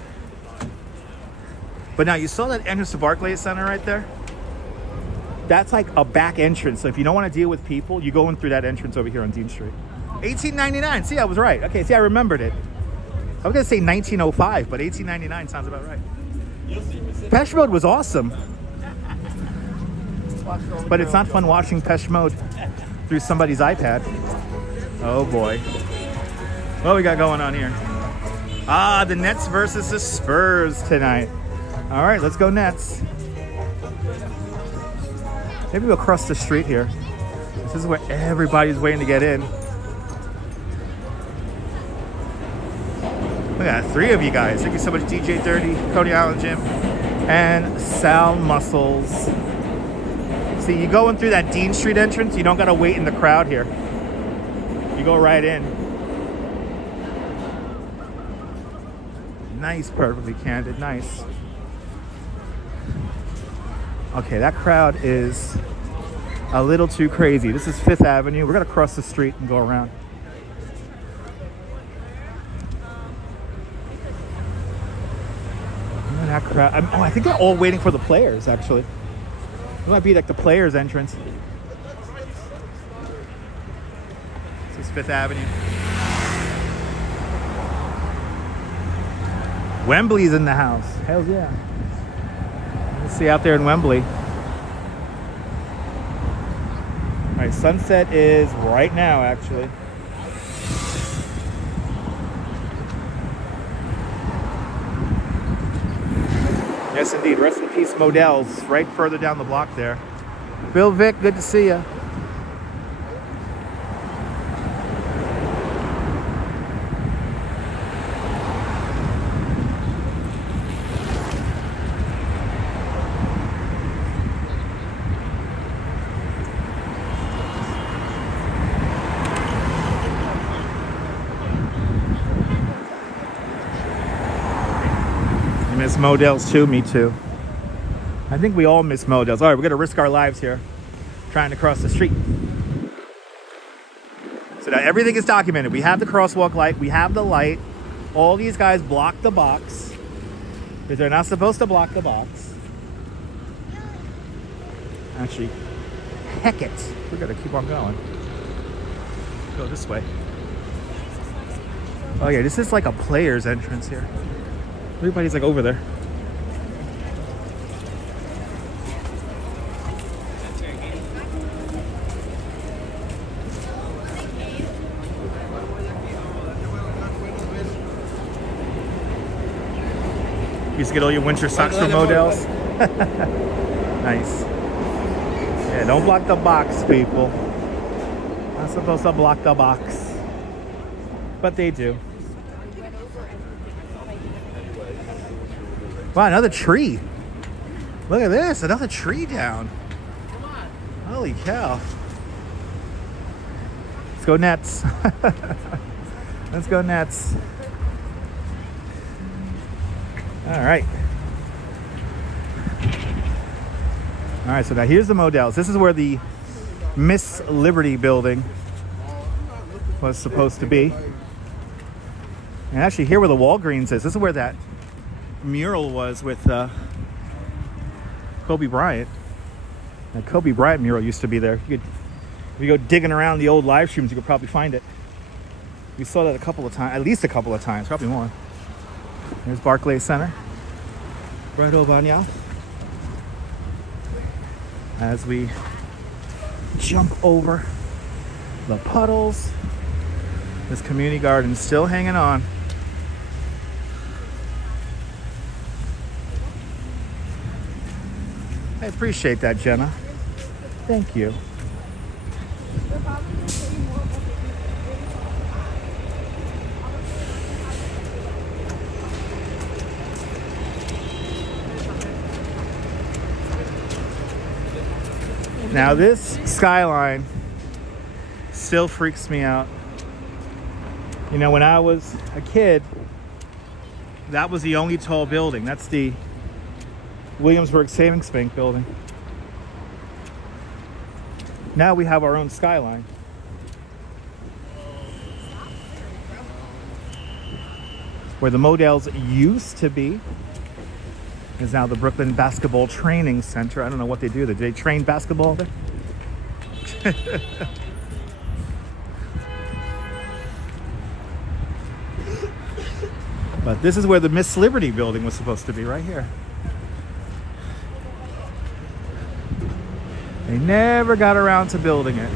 But now you saw that entrance to Barclays Center right there? That's like a back entrance. So if you don't want to deal with people, you go in through that entrance over here on Dean Street. $18.99. See, I was right. Okay, see, I remembered it. I was going to say 1905, but $18.99 sounds about right. Pesh Mode was awesome. But it's not fun watching Pesh Mode through somebody's iPad. Oh boy. What we got going on here? Ah, the Nets versus the Spurs tonight. All right, let's go Nets. Maybe we'll cross the street here. This is where everybody's waiting to get in. Look at that, 3 of you guys. Thank you so much, DJ 30, Coney Island Jim, and Sal Muscles. See, you go in through that Dean Street entrance, you don't gotta wait in the crowd here. You go right in. Nice, perfectly candid, nice. Okay, that crowd is a little too crazy. This is 5th Avenue. We're gonna cross the street and go around. That crowd. I think they're all waiting for the players, actually. It might be like the players' entrance. This is 5th Avenue. Wembley's in the house. Hell yeah. Let's see out there in Wembley. All right, sunset is right now, actually. Yes, indeed. Rest in peace, Modell's, right further down the block there. Bill Vick, good to see you. Miss Modell's too, me too. I think we all miss Modell's. All right, we're gonna risk our lives here trying to cross the street. So now everything is documented. We have the crosswalk light, we have the light. All these guys block the box because they're not supposed to block the box. Actually, heck it. We're gonna keep on going. Go this way. Oh yeah, this is like a player's entrance here. Everybody's like over there. You used to get all your winter socks from Modell's. Nice. Yeah, don't block the box, people. Not supposed to block the box. But they do. Wow, another tree. Look at this, another tree down. Holy cow. Let's go Nets. Let's go Nets. All right. All right, so now here's the Models. This is where the Miss Liberty building was supposed to be. And actually here where the Walgreens is, this is where that mural was with Kobe Bryant. The Kobe Bryant mural used to be there. If you go digging around the old live streams, you could probably find it. We saw that a couple of times, at least a couple of times, probably more. There's Barclays Center. Right over on y'all. As we jump over the puddles. This community garden's still hanging on. I appreciate that, Jenna. Thank you. Now this skyline still freaks me out. You know, when I was a kid, that was the only tall building. That's the Williamsburg Savings Bank building. Now we have our own skyline. Where the Models used to be is now the Brooklyn Basketball Training Center. I don't know what they do. Do they train basketball there? But this is where the Miss Liberty building was supposed to be, right here. They never got around to building it.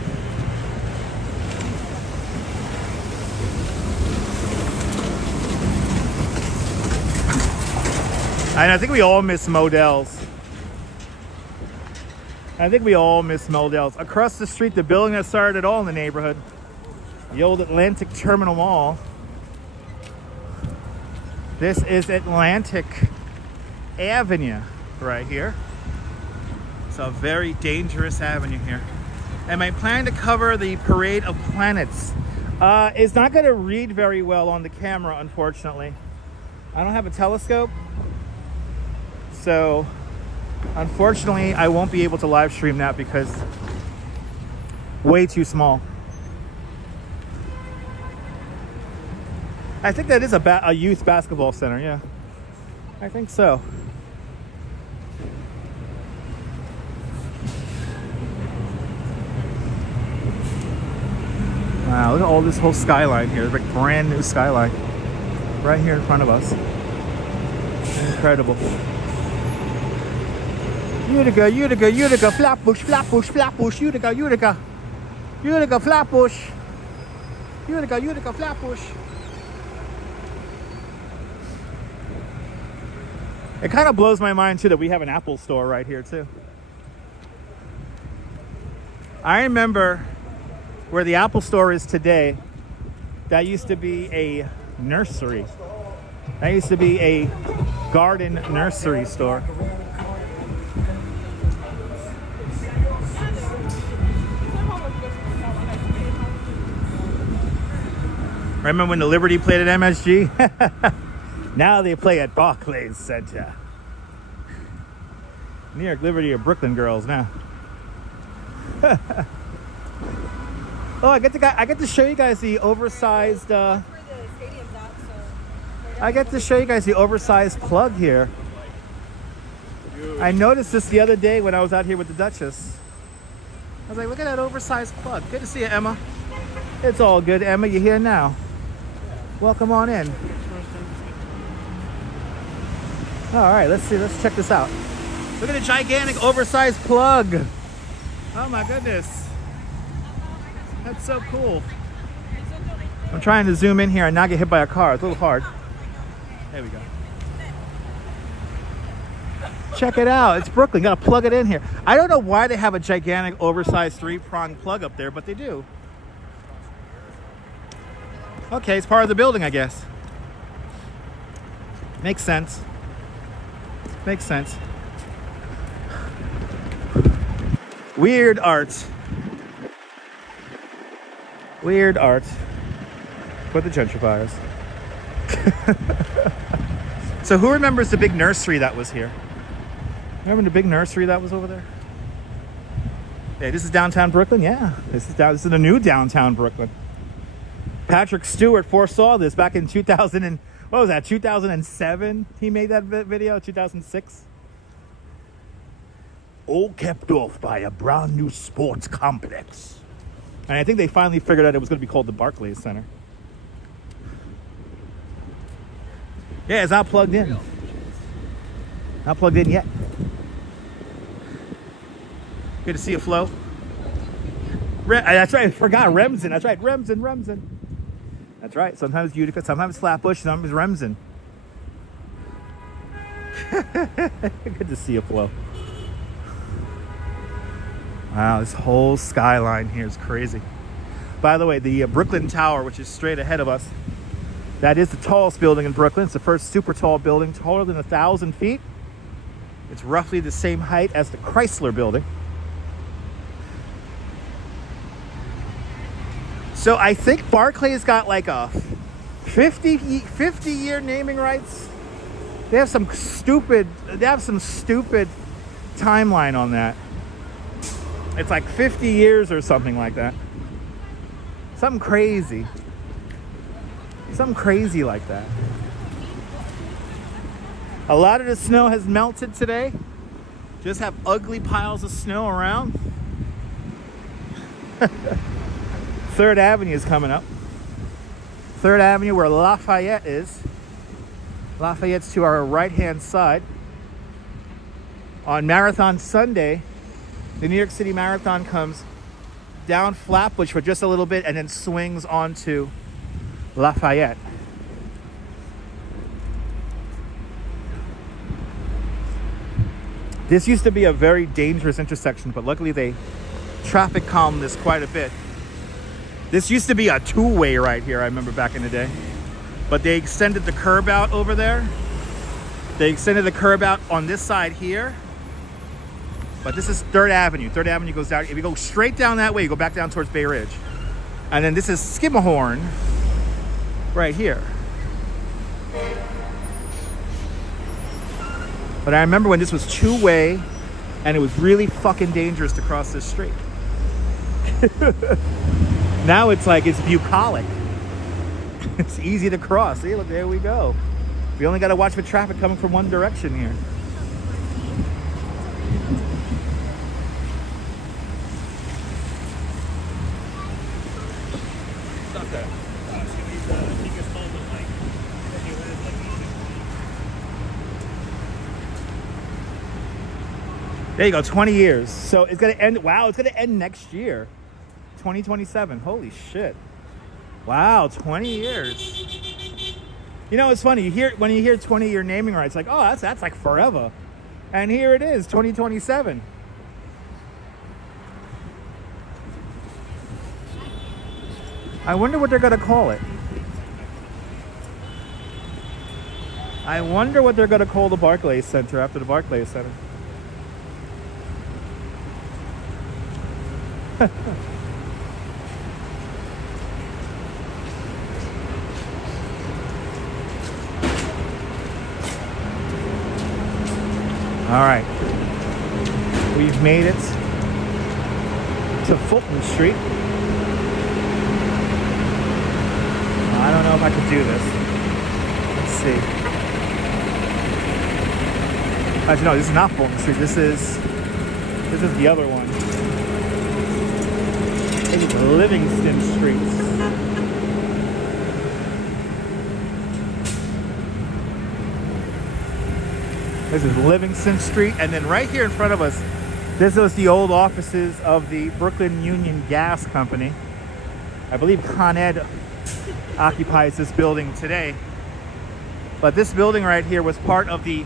And I think we all miss Models. I think we all miss Models. Across the street, the building that started it all in the neighborhood, the old Atlantic Terminal Mall. This is Atlantic Avenue right here. It's a very dangerous avenue here. And my plan to cover the Parade of Planets is not going to read very well on the camera, unfortunately. I don't have a telescope. So, unfortunately, I won't be able to live stream that because way too small. I think that is a youth basketball center, yeah. I think so. Wow, look at all this whole skyline here. Like brand new skyline. Right here in front of us. Incredible. Utica, Utica, Utica, Flatbush, Flatbush, Flatbush, Utica, Utica. Utica, Flatbush. Utica, Utica, Flatbush. It kind of blows my mind too that we have an Apple store right here too. I remember where the Apple store is today, that used to be a nursery. That used to be a garden nursery store. Remember when the Liberty played at MSG? Now they play at Barclays Center. New York Liberty are Brooklyn girls now. Oh, I get to show you guys the oversized. I get to show you guys the oversized plug here. I noticed this the other day when I was out here with the Duchess. I was like, look at that oversized plug. Good to see you, Emma. It's all good, Emma. You're here now. Welcome on in. All right, let's see. Let's check this out. Look at the gigantic oversized plug. Oh my goodness. That's so cool. I'm trying to zoom in here and not get hit by a car. It's a little hard. There we go. Check it out. It's Brooklyn. Got to plug it in here. I don't know why they have a gigantic, oversized three-prong plug up there, but they do. Okay, it's part of the building, I guess. Makes sense. Makes sense. Weird art. Weird art. For the gentrifiers. So who remembers the big nursery that was here? Remember the big nursery that was over there? Hey, this is downtown Brooklyn? Yeah. This is the new downtown Brooklyn. Patrick Stewart foresaw this back in 2000 and what was that? 2007? He made that video. 2006. All kept off by a brand new sports complex. And I think they finally figured out it was going to be called the Barclays Center. Yeah, it's not plugged in. Not plugged in yet. Good to see you, Flo. That's right. I forgot Remsen. That's right. Remsen. That's right. Sometimes Utica, sometimes Flatbush, sometimes Remsen. Good to see you, Flo. Wow, this whole skyline here is crazy. By the way, the Brooklyn Tower, which is straight ahead of us, that is the tallest building in Brooklyn. It's the first super tall building, taller than 1,000 feet. It's roughly the same height as the Chrysler Building. So I think Barclays got like a 50-year naming rights. They have some stupid timeline on that. It's like 50 years or something like that. Something crazy. Something crazy like that. A lot of the snow has melted today. Just have ugly piles of snow around. 3rd Avenue is coming up. 3rd Avenue where Lafayette is. Lafayette's to our right-hand side. On Marathon Sunday, the New York City Marathon comes down Flatbush for just a little bit and then swings onto Lafayette. This used to be a very dangerous intersection, but luckily they traffic calmed this quite a bit. This used to be a two-way right here, I remember back in the day. But they extended the curb out over there. They extended the curb out on this side here. But this is 3rd Avenue. 3rd Avenue goes down. If you go straight down that way, you go back down towards Bay Ridge. And then this is Skimmerhorn right here. But I remember when this was two-way and it was really fucking dangerous to cross this street. Now it's like it's bucolic. It's easy to cross. See, look, there we go. We only got to watch for traffic coming from one direction here. There you go, 20 years. So it's gonna end, wow, it's gonna end next year. 2027, holy shit. Wow, 20 years. You know, it's funny, when you hear 20-year naming rights, like, oh, that's like forever. And here it is, 2027. I wonder what they're gonna call it. I wonder what they're gonna call the Barclays Center after the Barclays Center. All right, we've made it to Fulton Street. I don't know if I could do this. Let's see. Actually, no, this is not Fulton Street. This is the other one. This is Livingston Street. This is Livingston Street, and then right here in front of us, this was the old offices of the Brooklyn Union Gas Company. I believe Con Ed occupies this building today. But this building right here was part of the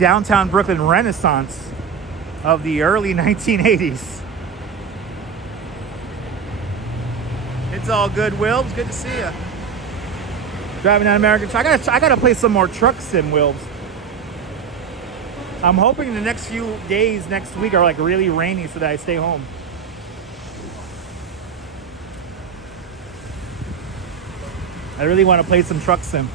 downtown Brooklyn renaissance of the early 1980s. It's all good, Wilbs. Good to see you. Driving down American. I gotta play some more truck sim, Wilbs. I'm hoping the next few days next week are like really rainy so that I stay home. I really want to play some truck sim.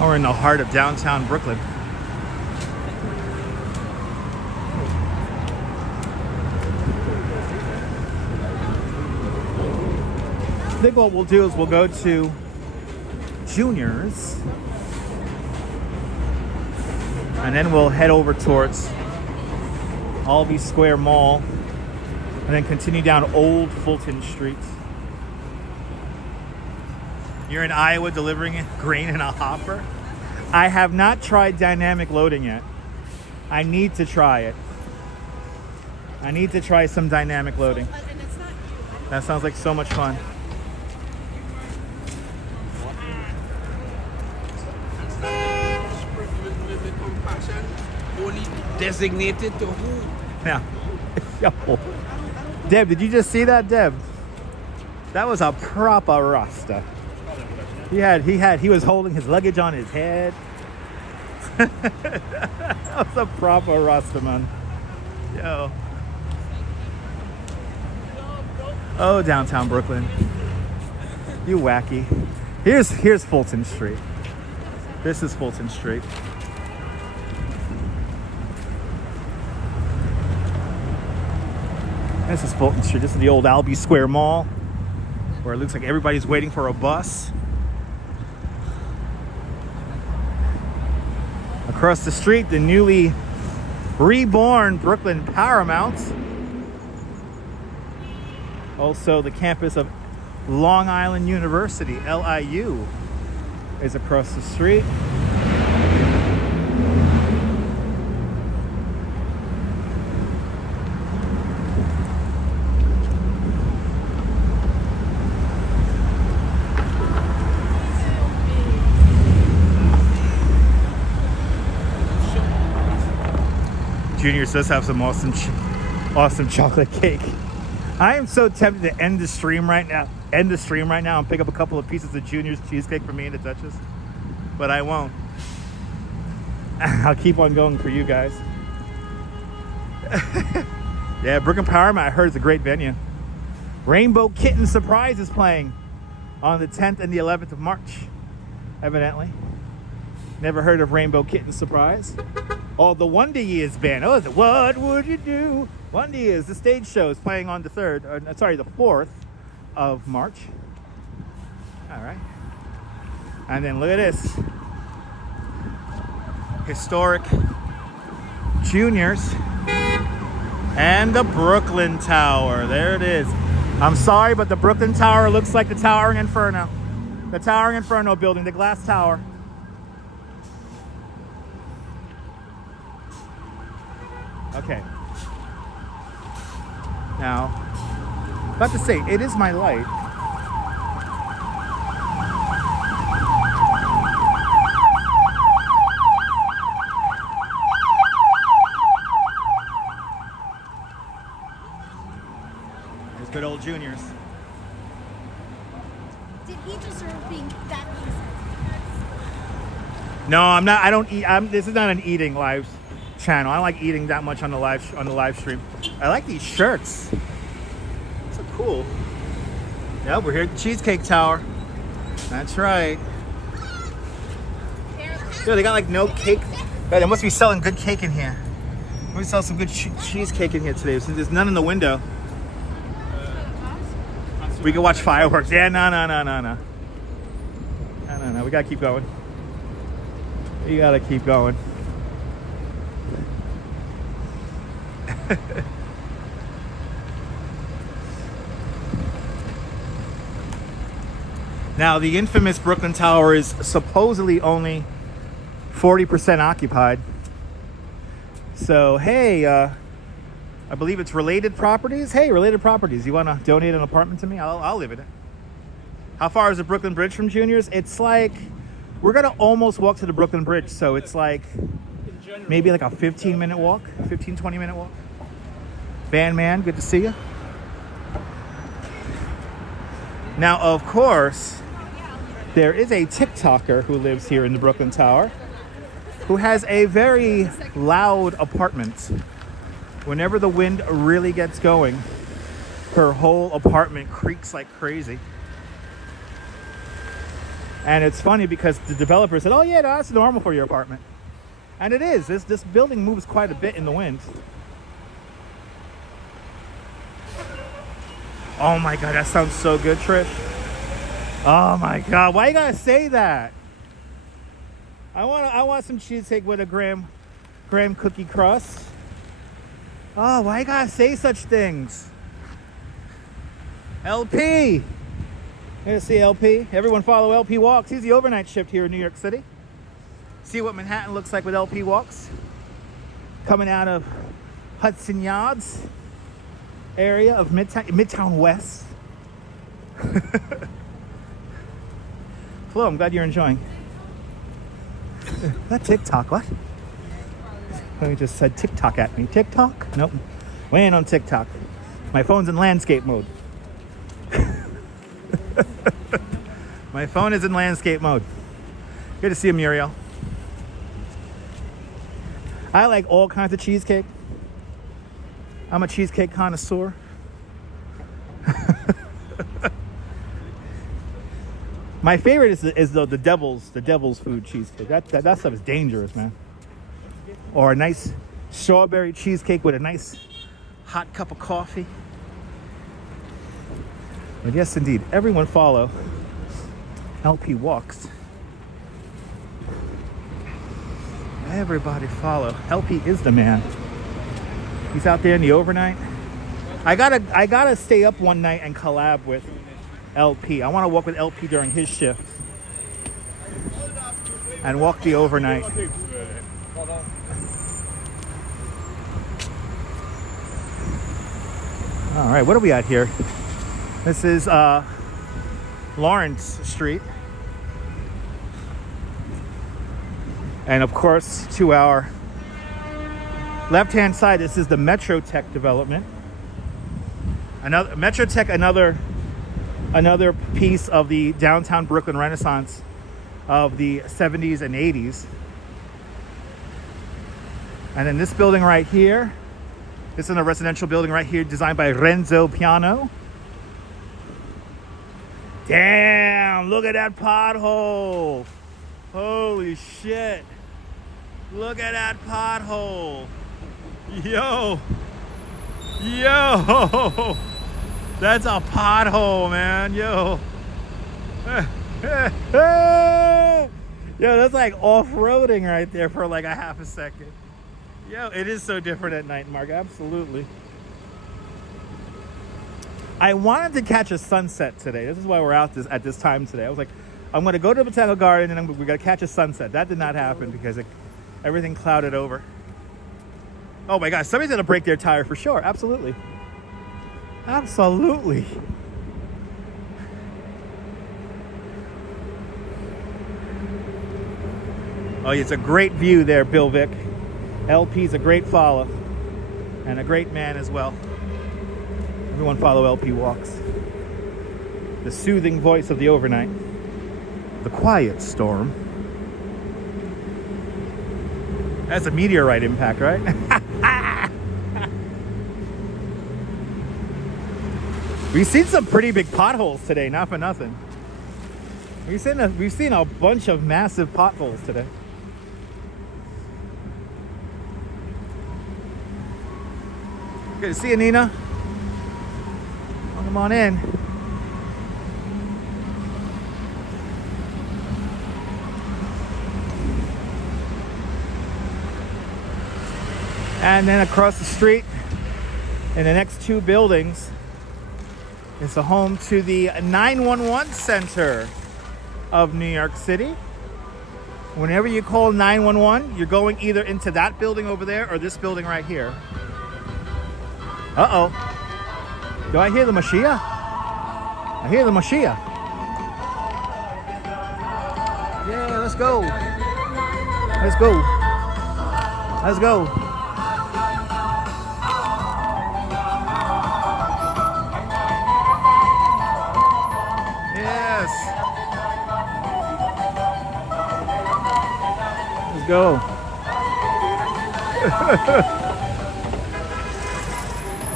We're in the heart of downtown Brooklyn. I think what we'll do is we'll go to Junior's and then we'll head over towards Albee Square Mall and then continue down Old Fulton Street. You're in Iowa delivering grain in a hopper? I have not tried dynamic loading yet. I need to try it. I need to try some dynamic loading. That sounds like so much fun. Only designated to who? Yeah. Yo. Deb, did you just see that, Deb? That was a proper Rasta. He was holding his luggage on his head. That was a proper Rasta, man. Yo. Oh, downtown Brooklyn. You wacky. Here's Fulton Street. This is Fulton Street. This is Fulton Street. This is the old Albee Square Mall, where it looks like everybody's waiting for a bus. Across the street, the newly reborn Brooklyn Paramount. Also, the campus of Long Island University, LIU, is across the street. Junior's does have some awesome chocolate cake. I am so tempted to end the stream right now and pick up a couple of pieces of Junior's cheesecake for me and the Duchess, but I won't. I'll keep on going for you guys. Yeah, Brooklyn Paramount, I heard, is a great venue. Rainbow Kitten Surprise is playing on the 10th and the 11th of March, evidently. Never heard of Rainbow Kitten Surprise. Oh, the Wonder Years band. Oh, is it What Would You Do? Wonder Years, the stage show, is playing on the 4th of March. All right. And then look at this. Historic Juniors and the Brooklyn Tower. There it is. I'm sorry, but the Brooklyn Tower looks like the Towering Inferno. The Towering Inferno building, the glass tower. Okay. Now, about to say, it is my light. There's good old Juniors. Did he deserve being that decent? No, I'm not. I don't eat. This is not an eating live channel. I don't like eating that much on the live stream. I like these shirts. So cool. Yeah, we're here at the Cheesecake Tower. That's right. Yo, they got like no cake. Yeah, they must be selling good cake in here. We sell some good cheesecake in here today. Since there's none in the window, we can watch fireworks. Yeah, no. We gotta keep going. You gotta keep going. Now, the infamous Brooklyn Tower is supposedly only 40% occupied. So, hey, I believe it's Related Properties. Hey, Related Properties, you want to donate an apartment to me? I'll live in it. How far is the Brooklyn Bridge from Junior's? It's like, we're going to almost walk to the Brooklyn Bridge. So it's like maybe like a 15-minute walk, 15, 20-minute walk. Man, good to see you. Now, of course, there is a TikToker who lives here in the Brooklyn Tower who has a very loud apartment. Whenever the wind really gets going, her whole apartment creaks like crazy. And it's funny because the developer said, oh yeah, no, that's normal for your apartment. And it is. This building moves quite a bit in the wind. Oh my God, that sounds so good, Trish. Oh my God, why you gotta say that? I want some cheesecake with a graham cookie crust. Oh, why you gotta say such things? LP. Here to see LP. Everyone follow LP Walks. He's the overnight shift here in New York City. See what Manhattan looks like with LP Walks. Coming out of Hudson Yards area of Midtown West. Flo, I'm glad you're enjoying. That TikTok, what? He just said TikTok at me. TikTok? Nope. We ain't on TikTok. My phone's in landscape mode. My phone is in landscape mode. Good to see you, Muriel. I like all kinds of cheesecake. I'm a cheesecake connoisseur. My favorite is the devil's food cheesecake. That stuff is dangerous, man. Or a nice strawberry cheesecake with a nice hot cup of coffee. But yes, indeed, everyone follow LP Walks. Everybody follow. LP is the man. He's out there in the overnight. I gotta stay up one night and collab with LP. I want to walk with LP during his shift and walk the overnight. All right, what are we at here? This is Lawrence Street. And of course, to our left-hand side, this is the Metro Tech development. Metro Tech, another piece of the downtown Brooklyn Renaissance of the 70s and 80s. And then this building right here, this is a residential building right here designed by Renzo Piano. Damn, look at that pothole. Holy shit. Look at that pothole. Yo. That's a pothole, man. Yo. Yo, that's like off-roading right there for like a half a second. Yo, it is so different at night, Mark. Absolutely. I wanted to catch a sunset today. This is why we're out at this time today. I was like, I'm going to go to the Botanical Garden and we're going to catch a sunset. That did not happen because everything clouded over. Oh my gosh, somebody's going to break their tire for sure. Absolutely. Absolutely. Oh, it's a great view there, Bill Vick. LP's a great follow and a great man as well. Everyone follow LP Walks. The soothing voice of the overnight. The quiet storm. That's a meteorite impact, right? We've seen some pretty big potholes today, not for nothing. We've seen a bunch of massive potholes today. Good to see you, Nina. Come on in. And then across the street, in the next two buildings, is the home to the 911 Center of New York City. Whenever you call 911, you're going either into that building over there or this building right here. Uh-oh. Do I hear the Mashiach? I hear the Mashiach. Yeah, let's go. Let's go. Let's go. Yes. Let's go.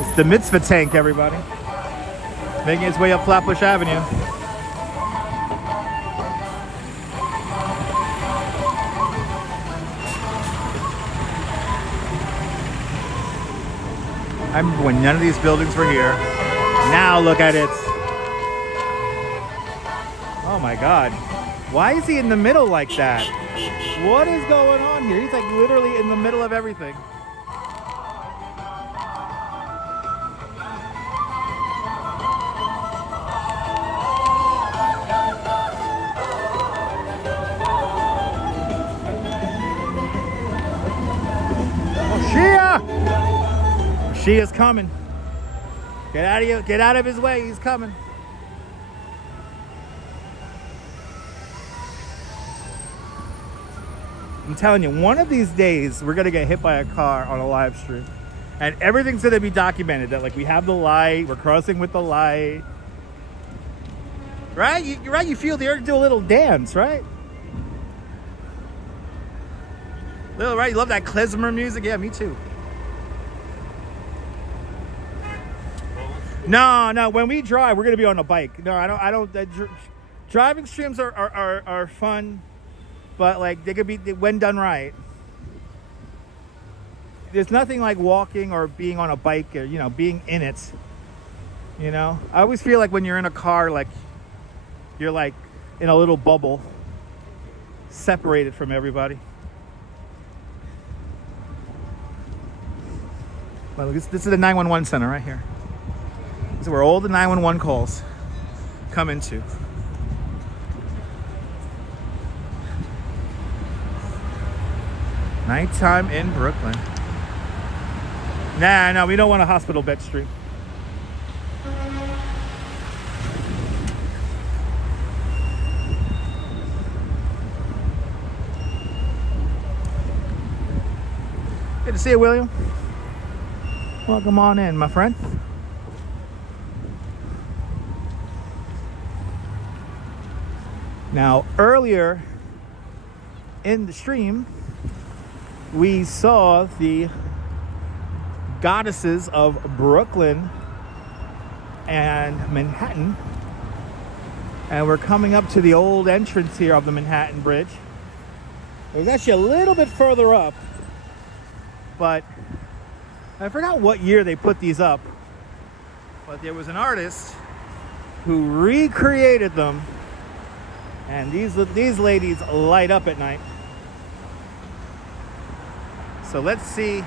It's the mitzvah tank, everybody. Making its way up Flatbush Avenue. I remember when none of these buildings were here. Now look at it. Oh my God. Why is he in the middle like that? What is going on here? He's like literally in the middle of everything. She is coming. Get out of here. Get out of his way. He's coming. I'm telling you, one of these days we're gonna get hit by a car on a live stream, and everything's gonna be documented. That like we have the light, we're crossing with the light, right? You're right. You feel the urge to do a little dance, right? Little right. You love that klezmer music. Yeah, me too. No. When we drive, we're gonna be on a bike. No, I don't. Driving streams are fun, but like they could be when done right. There's nothing like walking or being on a bike or being in it. I always feel like when you're in a car, like you're like in a little bubble, separated from everybody. Well, this is the 911 center right here. This is where all the 911 calls come into. Nighttime in Brooklyn. No, we don't want a hospital bed stream. Good to see you, William. Welcome on in, my friend. Now, earlier in the stream, we saw the goddesses of Brooklyn and Manhattan. And we're coming up to the old entrance here of the Manhattan Bridge. It was actually a little bit further up, but I forgot what year they put these up. But there was an artist who recreated them. And these ladies light up at night. So let's see.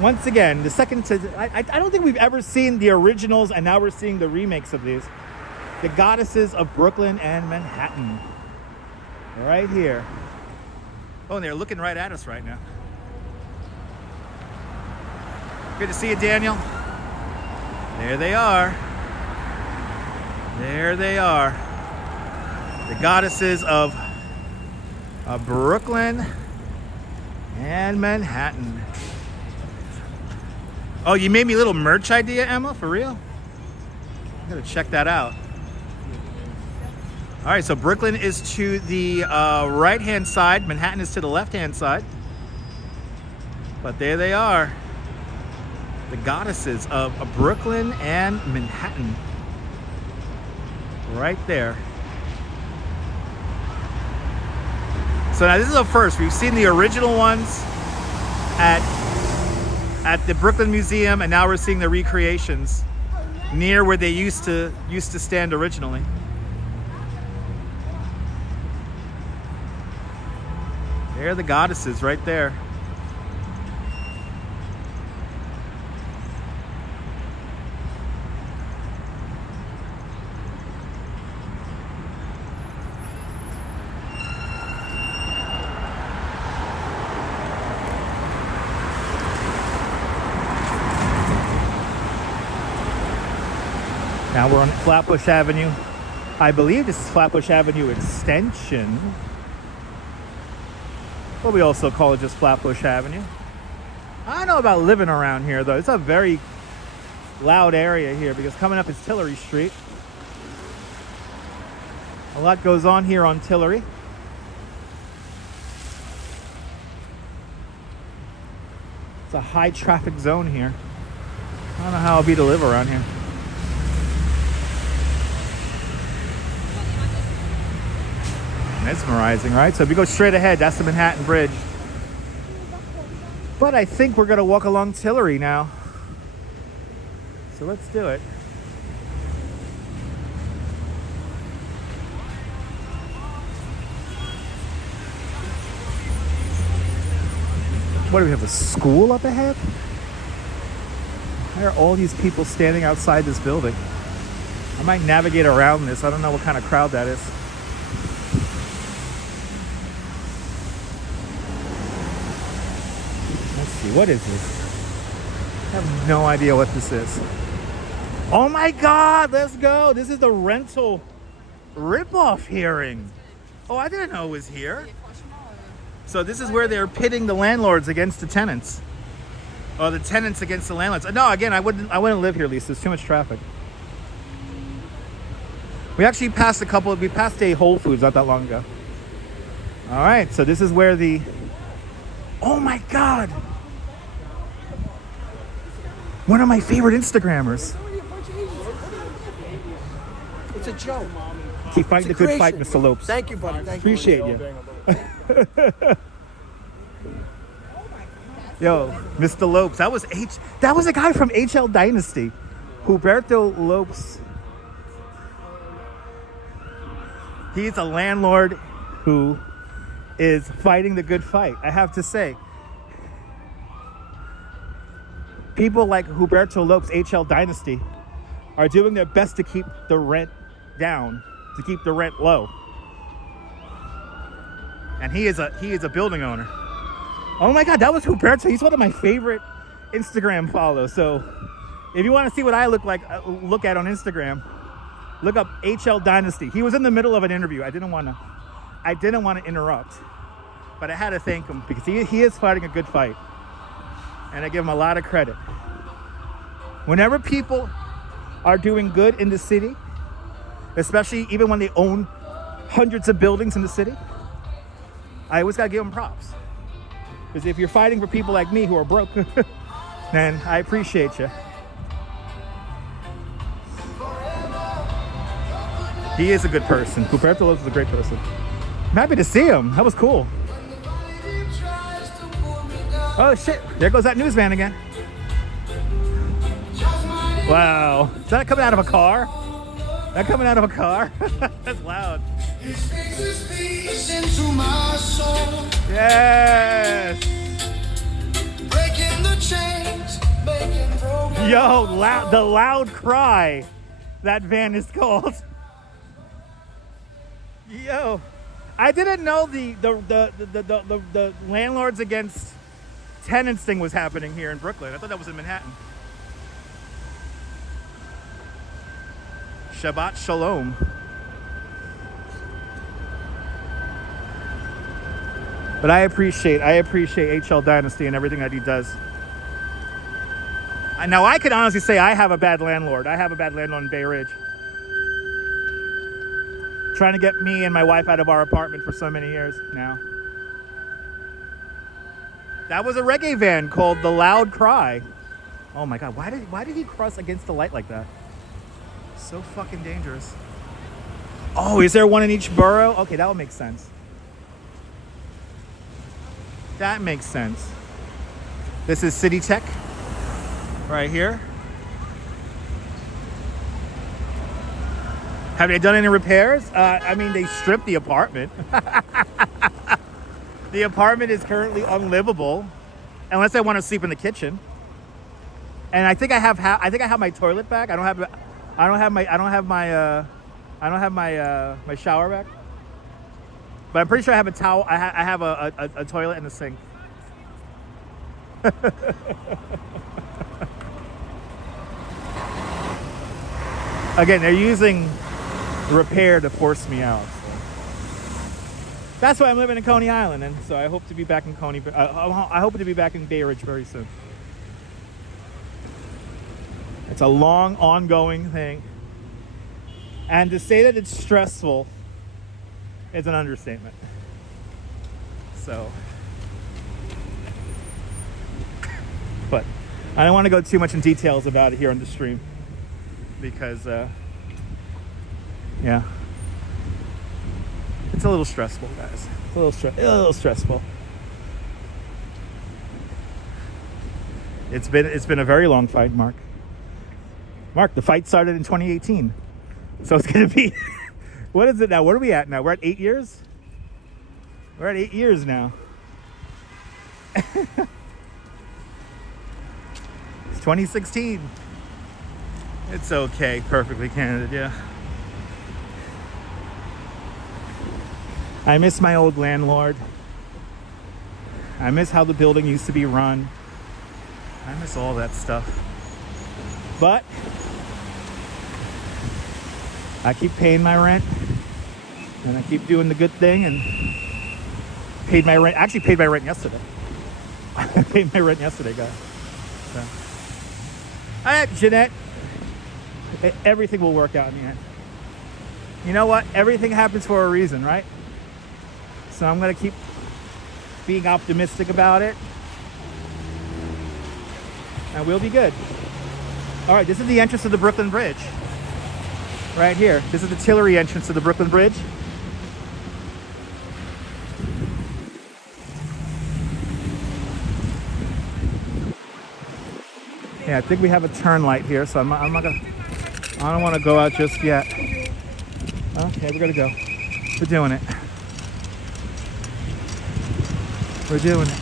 Once again, the second to I don't think we've ever seen the originals, and now we're seeing the remakes of these. The goddesses of Brooklyn and Manhattan. Right here. Oh, and they're looking right at us right now. Good to see you, Daniel. There they are. There they are. The goddesses of Brooklyn and Manhattan. Oh, you made me a little merch idea, Emma? For real? I'm gonna check that out. All right, so Brooklyn is to the right-hand side. Manhattan is to the left-hand side. But there they are. The goddesses of Brooklyn and Manhattan. Right there. So now this is a first. We've seen the original ones at the Brooklyn Museum, and now we're seeing the recreations near where they used to stand originally. There are the goddesses right there. Now we're on Flatbush Avenue. I believe this is Flatbush Avenue Extension. But we also call it just Flatbush Avenue. I don't know about living around here though. It's a very loud area here because coming up is Tillery Street. A lot goes on here on Tillery. It's a high traffic zone here. I don't know how it'll be to live around here. Mesmerizing, right? So if you go straight ahead, that's the Manhattan Bridge. But I think we're gonna walk along Tillery now. So let's do it. What do we have, a school up ahead? Why are all these people standing outside this building? I might navigate around this. I don't know what kind of crowd that is. Let's see, what is this? I have no idea what this is. Oh my God, let's go. This is the rental ripoff hearing. Oh, I didn't know it was here. So this is where they're pitting the landlords against the tenants. Or the tenants against the landlords. No, again, I wouldn't live here, Lisa. There's too much traffic. We actually passed we passed a Whole Foods not that long ago. All right, so this is where the, oh my God. One of my favorite Instagrammers. It's a joke. Keep fighting the good fight, Mr. Lopes. Thank you, buddy. Thank Appreciate you. Yo, Mr. Lopes, that was a guy from HL Dynasty. Huberto Lopes. He's a landlord who is fighting the good fight. I have to say, people like Huberto Lopes, HL Dynasty, are doing their best to keep the rent down, to keep the rent low. And he is a building owner. Oh my God, that was Huberto. He's one of my favorite Instagram follows. So if you want to see what I look at on Instagram, look up HL Dynasty. He was in the middle of an interview. I didn't want to interrupt, but I had to thank him because he is fighting a good fight. And I give him a lot of credit. Whenever people are doing good in the city, especially even when they own hundreds of buildings in the city, I always gotta give them props. Because if you're fighting for people like me who are broke, then I appreciate you. He is a good person. Huberto Lopes is a great person. I'm happy to see him. That was cool. Oh shit, there goes that news van again. Wow, is that coming out of a car? That coming out of a car? That's loud. Yes. Yo, the loud cry. That van is called. Yo, I didn't know the landlords against tenants thing was happening here in Brooklyn. I thought that was in Manhattan. Shabbat Shalom. But I appreciate HL Dynasty and everything that he does. Now I could honestly say I have a bad landlord. I have a bad landlord in Bay Ridge. Trying to get me and my wife out of our apartment for so many years now. That was a reggae van called The Loud Cry. Oh my God, why did he cross against the light like that? So fucking dangerous. Oh, is there one in each borough? Okay, that would make sense. That makes sense. This is City Tech right here. Have they done any repairs? I mean, they stripped the apartment. The apartment is currently unlivable unless I want to sleep in the kitchen. And I think I have my toilet back. I don't have my shower back. But I'm pretty sure I have a towel. I have a toilet and a sink. Again, they're using repair to force me out. So. That's why I'm living in Coney Island, and so I hope to be back in Coney. I hope to be back in Bay Ridge very soon. It's a long, ongoing thing, and to say that it's stressful is an understatement. So, but I don't want to go too much in details about it here on the stream because, yeah, it's a little stressful, guys. A little stressful. It's been a very long fight, Mark. Mark, the fight started in 2018, so it's gonna be. What is it now? What are we at now? We're at 8 years. We're at 8 years now. It's 2016. It's okay. Perfectly candid, yeah. I miss my old landlord. I miss how the building used to be run. I miss all that stuff. But I keep paying my rent, and I keep doing the good thing, and paid my rent. Actually, paid my rent yesterday. I paid my rent yesterday, guys. So. All right, Jeanette. Everything will work out in the end. You know what? Everything happens for a reason, right? So I'm gonna keep being optimistic about it, and we'll be good. All right, this is the entrance to the Brooklyn Bridge. Right here. This is the Tillery entrance to the Brooklyn Bridge. Yeah, I think we have a turn light here, so I'm not gonna. I don't want to go out just yet. Okay, we're gonna go. We're doing it. We're doing it.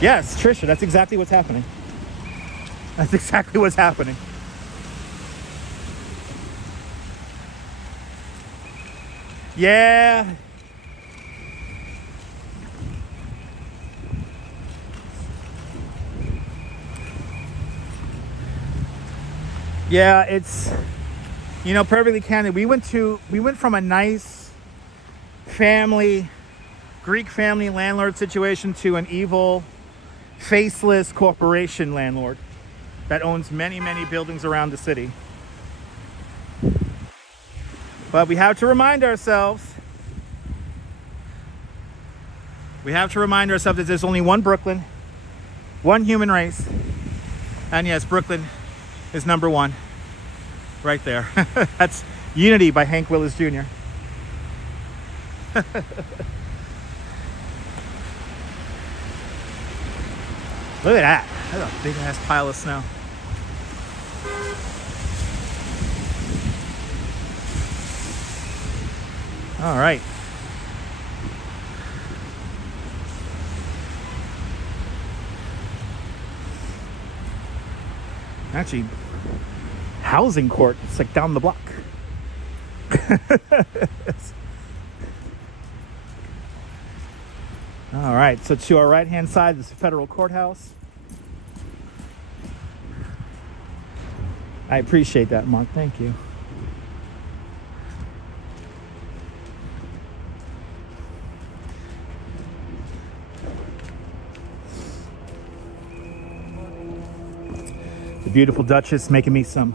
Yes, Trisha, that's exactly what's happening. That's exactly what's happening. Yeah. Yeah, it's, you know, perfectly candid. We went from a nice family, Greek family landlord situation to an evil, faceless corporation landlord that owns many, many buildings around the city. But we have to remind ourselves, that there's only one Brooklyn, one human race, and yes, Brooklyn is number one, right there. That's Unity by Hank Willis Jr. Look at that. That's a big ass pile of snow. All right. Actually, housing court, it's like down the block. All right, so to our right hand side is the federal courthouse. I appreciate that, Mark. Thank you. The beautiful Duchess making me some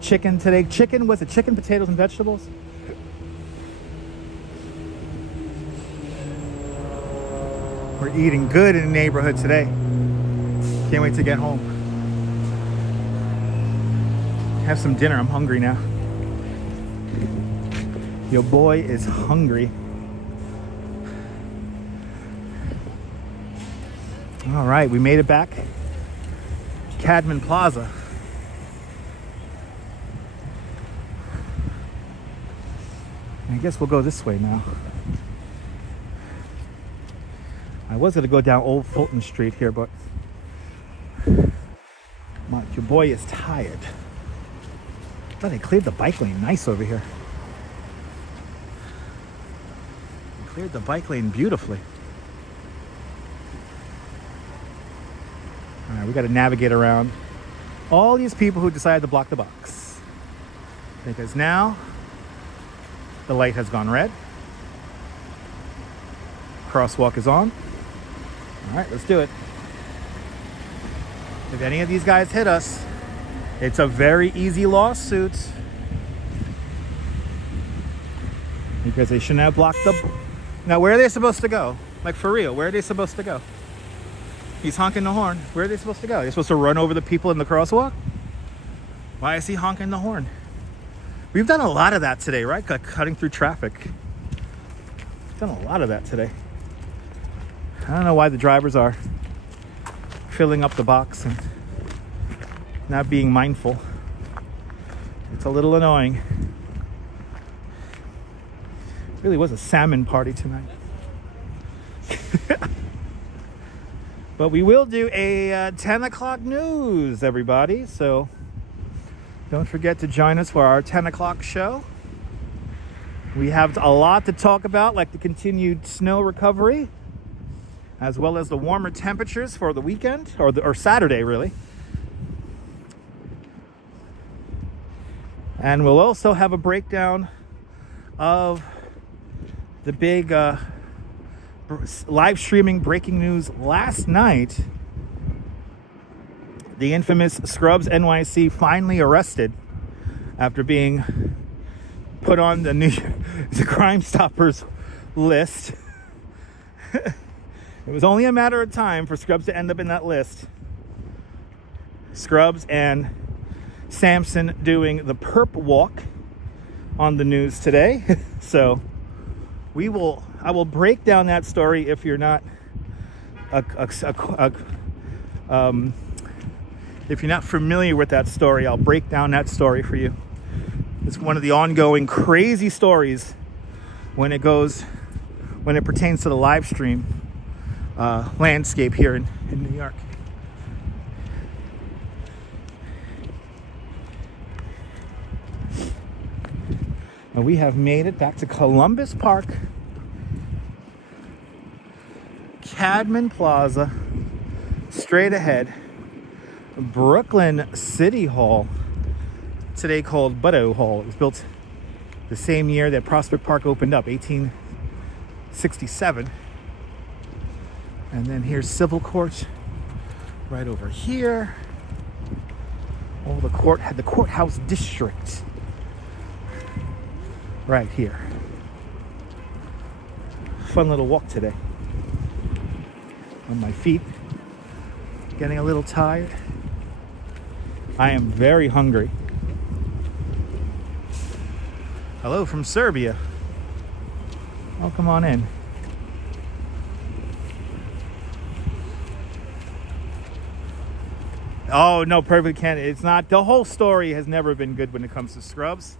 chicken today. Chicken, was it chicken, potatoes, and vegetables? We're eating good in the neighborhood today. Can't wait to get home. Have some dinner. I'm hungry now. Your boy is hungry. All right, we made it back. Cadman Plaza. I guess we'll go this way now. I was going to go down Old Fulton Street here, but your boy is tired. I thought they cleared the bike lane nice over here. They cleared the bike lane beautifully. All right, we got to navigate around. All these people who decided to block the box. Because now the light has gone red. Crosswalk is on. All right, let's do it. If any of these guys hit us, it's a very easy lawsuit. Because they shouldn't have blocked the... Now, where are they supposed to go? Like, for real, where are they supposed to go? He's honking the horn. Where are they supposed to go? They're supposed to run over the people in the crosswalk? Why is he honking the horn? We've done a lot of that today, right? Cutting through traffic. We've done a lot of that today. I don't know why the drivers are filling up the box and not being mindful. It's a little annoying. Really was a salmon party tonight. But we will do a 10 o'clock news, everybody. So don't forget to join us for our 10 o'clock show. We have a lot to talk about, like the continued snow recovery, as well as the warmer temperatures for the weekend, or Saturday, really. And we'll also have a breakdown of the big live streaming breaking news last night. The infamous Scrubs NYC finally arrested after being put on the Crime Stoppers list. It was only a matter of time for Scrubs to end up in that list. Scrubs and Samson doing the perp walk on the news today. So I will break down that story if you're not if you're not familiar with that story. I'll break down that story for you. It's one of the ongoing crazy stories when it pertains to the live stream landscape here in New York. And we have made it back to Columbus Park, Cadman Plaza, straight ahead, Brooklyn City Hall, today called Butto Hall. It was built the same year that Prospect Park opened up, 1867. And then here's Civil Court right over here. The courthouse district right here. Fun little walk today. On my feet, getting a little tired. I am very hungry. Hello from Serbia. Oh, come on in. Oh, no, perfect candidate. It's not. The whole story has never been good when it comes to Scrubs.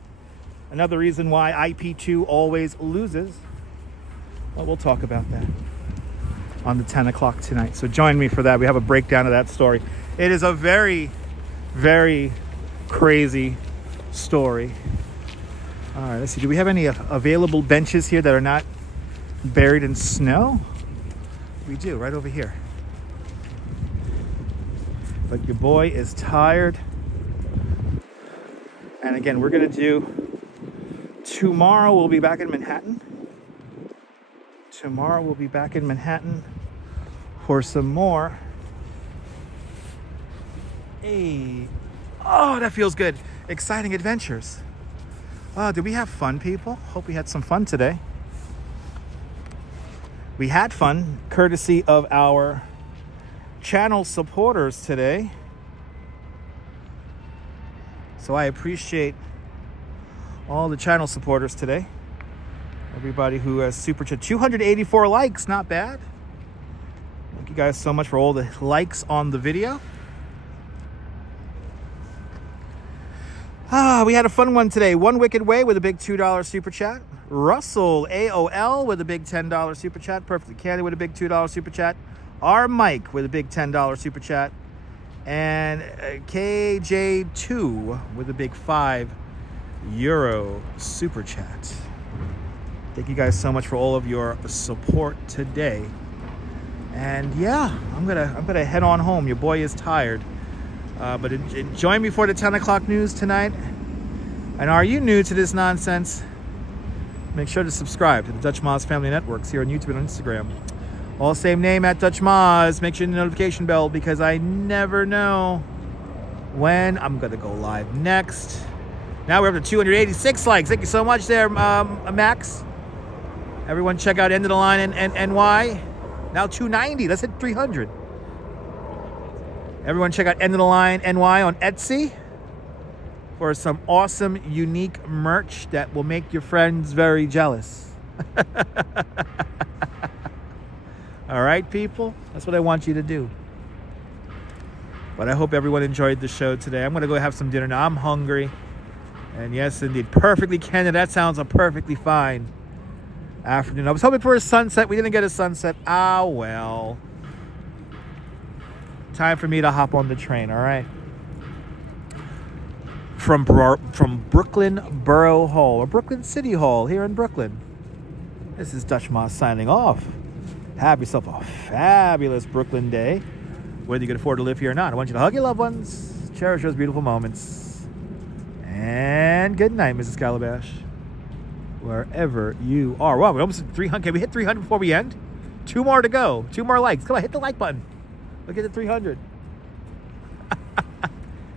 Another reason why IP2 always loses. Well, we'll talk about that on the 10 o'clock tonight. So join me for that. We have a breakdown of that story. It is a very, very crazy story. All right, let's see. Do we have any available benches here that are not buried in snow? We do, right over here. But your boy is tired. And again, we're going to do... Tomorrow we'll be back in Manhattan. Tomorrow we'll be back in Manhattan for some more. Hey. Oh, that feels good. Exciting adventures. Did we have fun, people? Hope we had some fun today. We had fun courtesy of our channel supporters today. So I appreciate all the channel supporters today. Everybody who has super chat. 284 likes, not bad. Thank you guys so much for all the likes on the video. We had a fun one today. One Wicked Way with a big $2 super chat. Russell AOL with a big $10 super chat. Perfectly Candid with a big $2 super chat. R Mike with a big $10 super chat. And KJ2 with a big €5 super chat. Thank you guys so much for all of your support today. And yeah, I'm gonna head on home. Your boy is tired. But join me for the 10 o'clock news tonight. And are you new to this nonsense? Make sure to subscribe to the Dutch Moz Family Networks here on YouTube and Instagram. All same name at Dutch Moz. Make sure you hit the notification bell because I never know when I'm going to go live next. Now we're up to 286 likes. Thank you so much there, Max. Everyone check out End of the Line and NY. Now 290. Let's hit 300. Everyone check out End of the Line NY on Etsy for some awesome, unique merch that will make your friends very jealous. All right, people? That's what I want you to do. But I hope everyone enjoyed the show today. I'm going to go have some dinner now. I'm hungry. And yes, indeed, perfectly candid. That sounds a perfectly fine afternoon. I was hoping for a sunset. We didn't get a sunset. Ah, well. Time for me to hop on the train, all right? From Brooklyn Borough Hall, or Brooklyn City Hall here in Brooklyn. This is Dutch Moz signing off. Have yourself a fabulous Brooklyn day, whether you can afford to live here or not. I want you to hug your loved ones, cherish those beautiful moments, and good night, Mrs. Calabash, wherever you are. Wow, we almost hit 300. Can we hit 300 before we end? 2 more to go. 2 more likes. Come on, hit the like button. Look at the 300.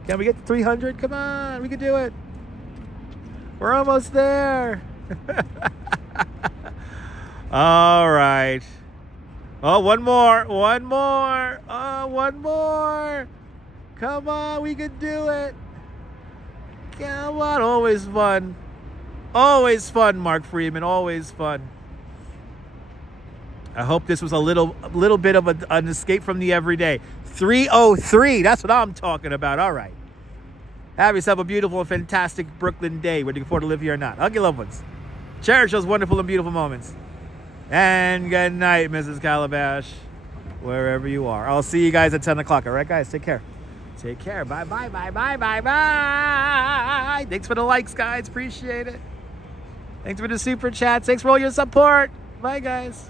Can we get to 300? Come on, we can do it. We're almost there. All right. Oh, one more. One more. Oh, one more. Come on, we can do it. Come on, always fun. Always fun, Mark Freeman. Always fun. I hope this was a little bit of an escape from the everyday. 303, that's what I'm talking about. All right. Have yourself a beautiful and fantastic Brooklyn day, whether you can afford to live here or not. Hug your loved ones. Cherish those wonderful and beautiful moments. And good night, Mrs. Calabash, wherever you are. I'll see you guys at 10 o'clock. All right, guys? Take care. Take care. Bye, bye, bye, bye, bye, bye. Thanks for the likes, guys. Appreciate it. Thanks for the super chats. Thanks for all your support. Bye, guys.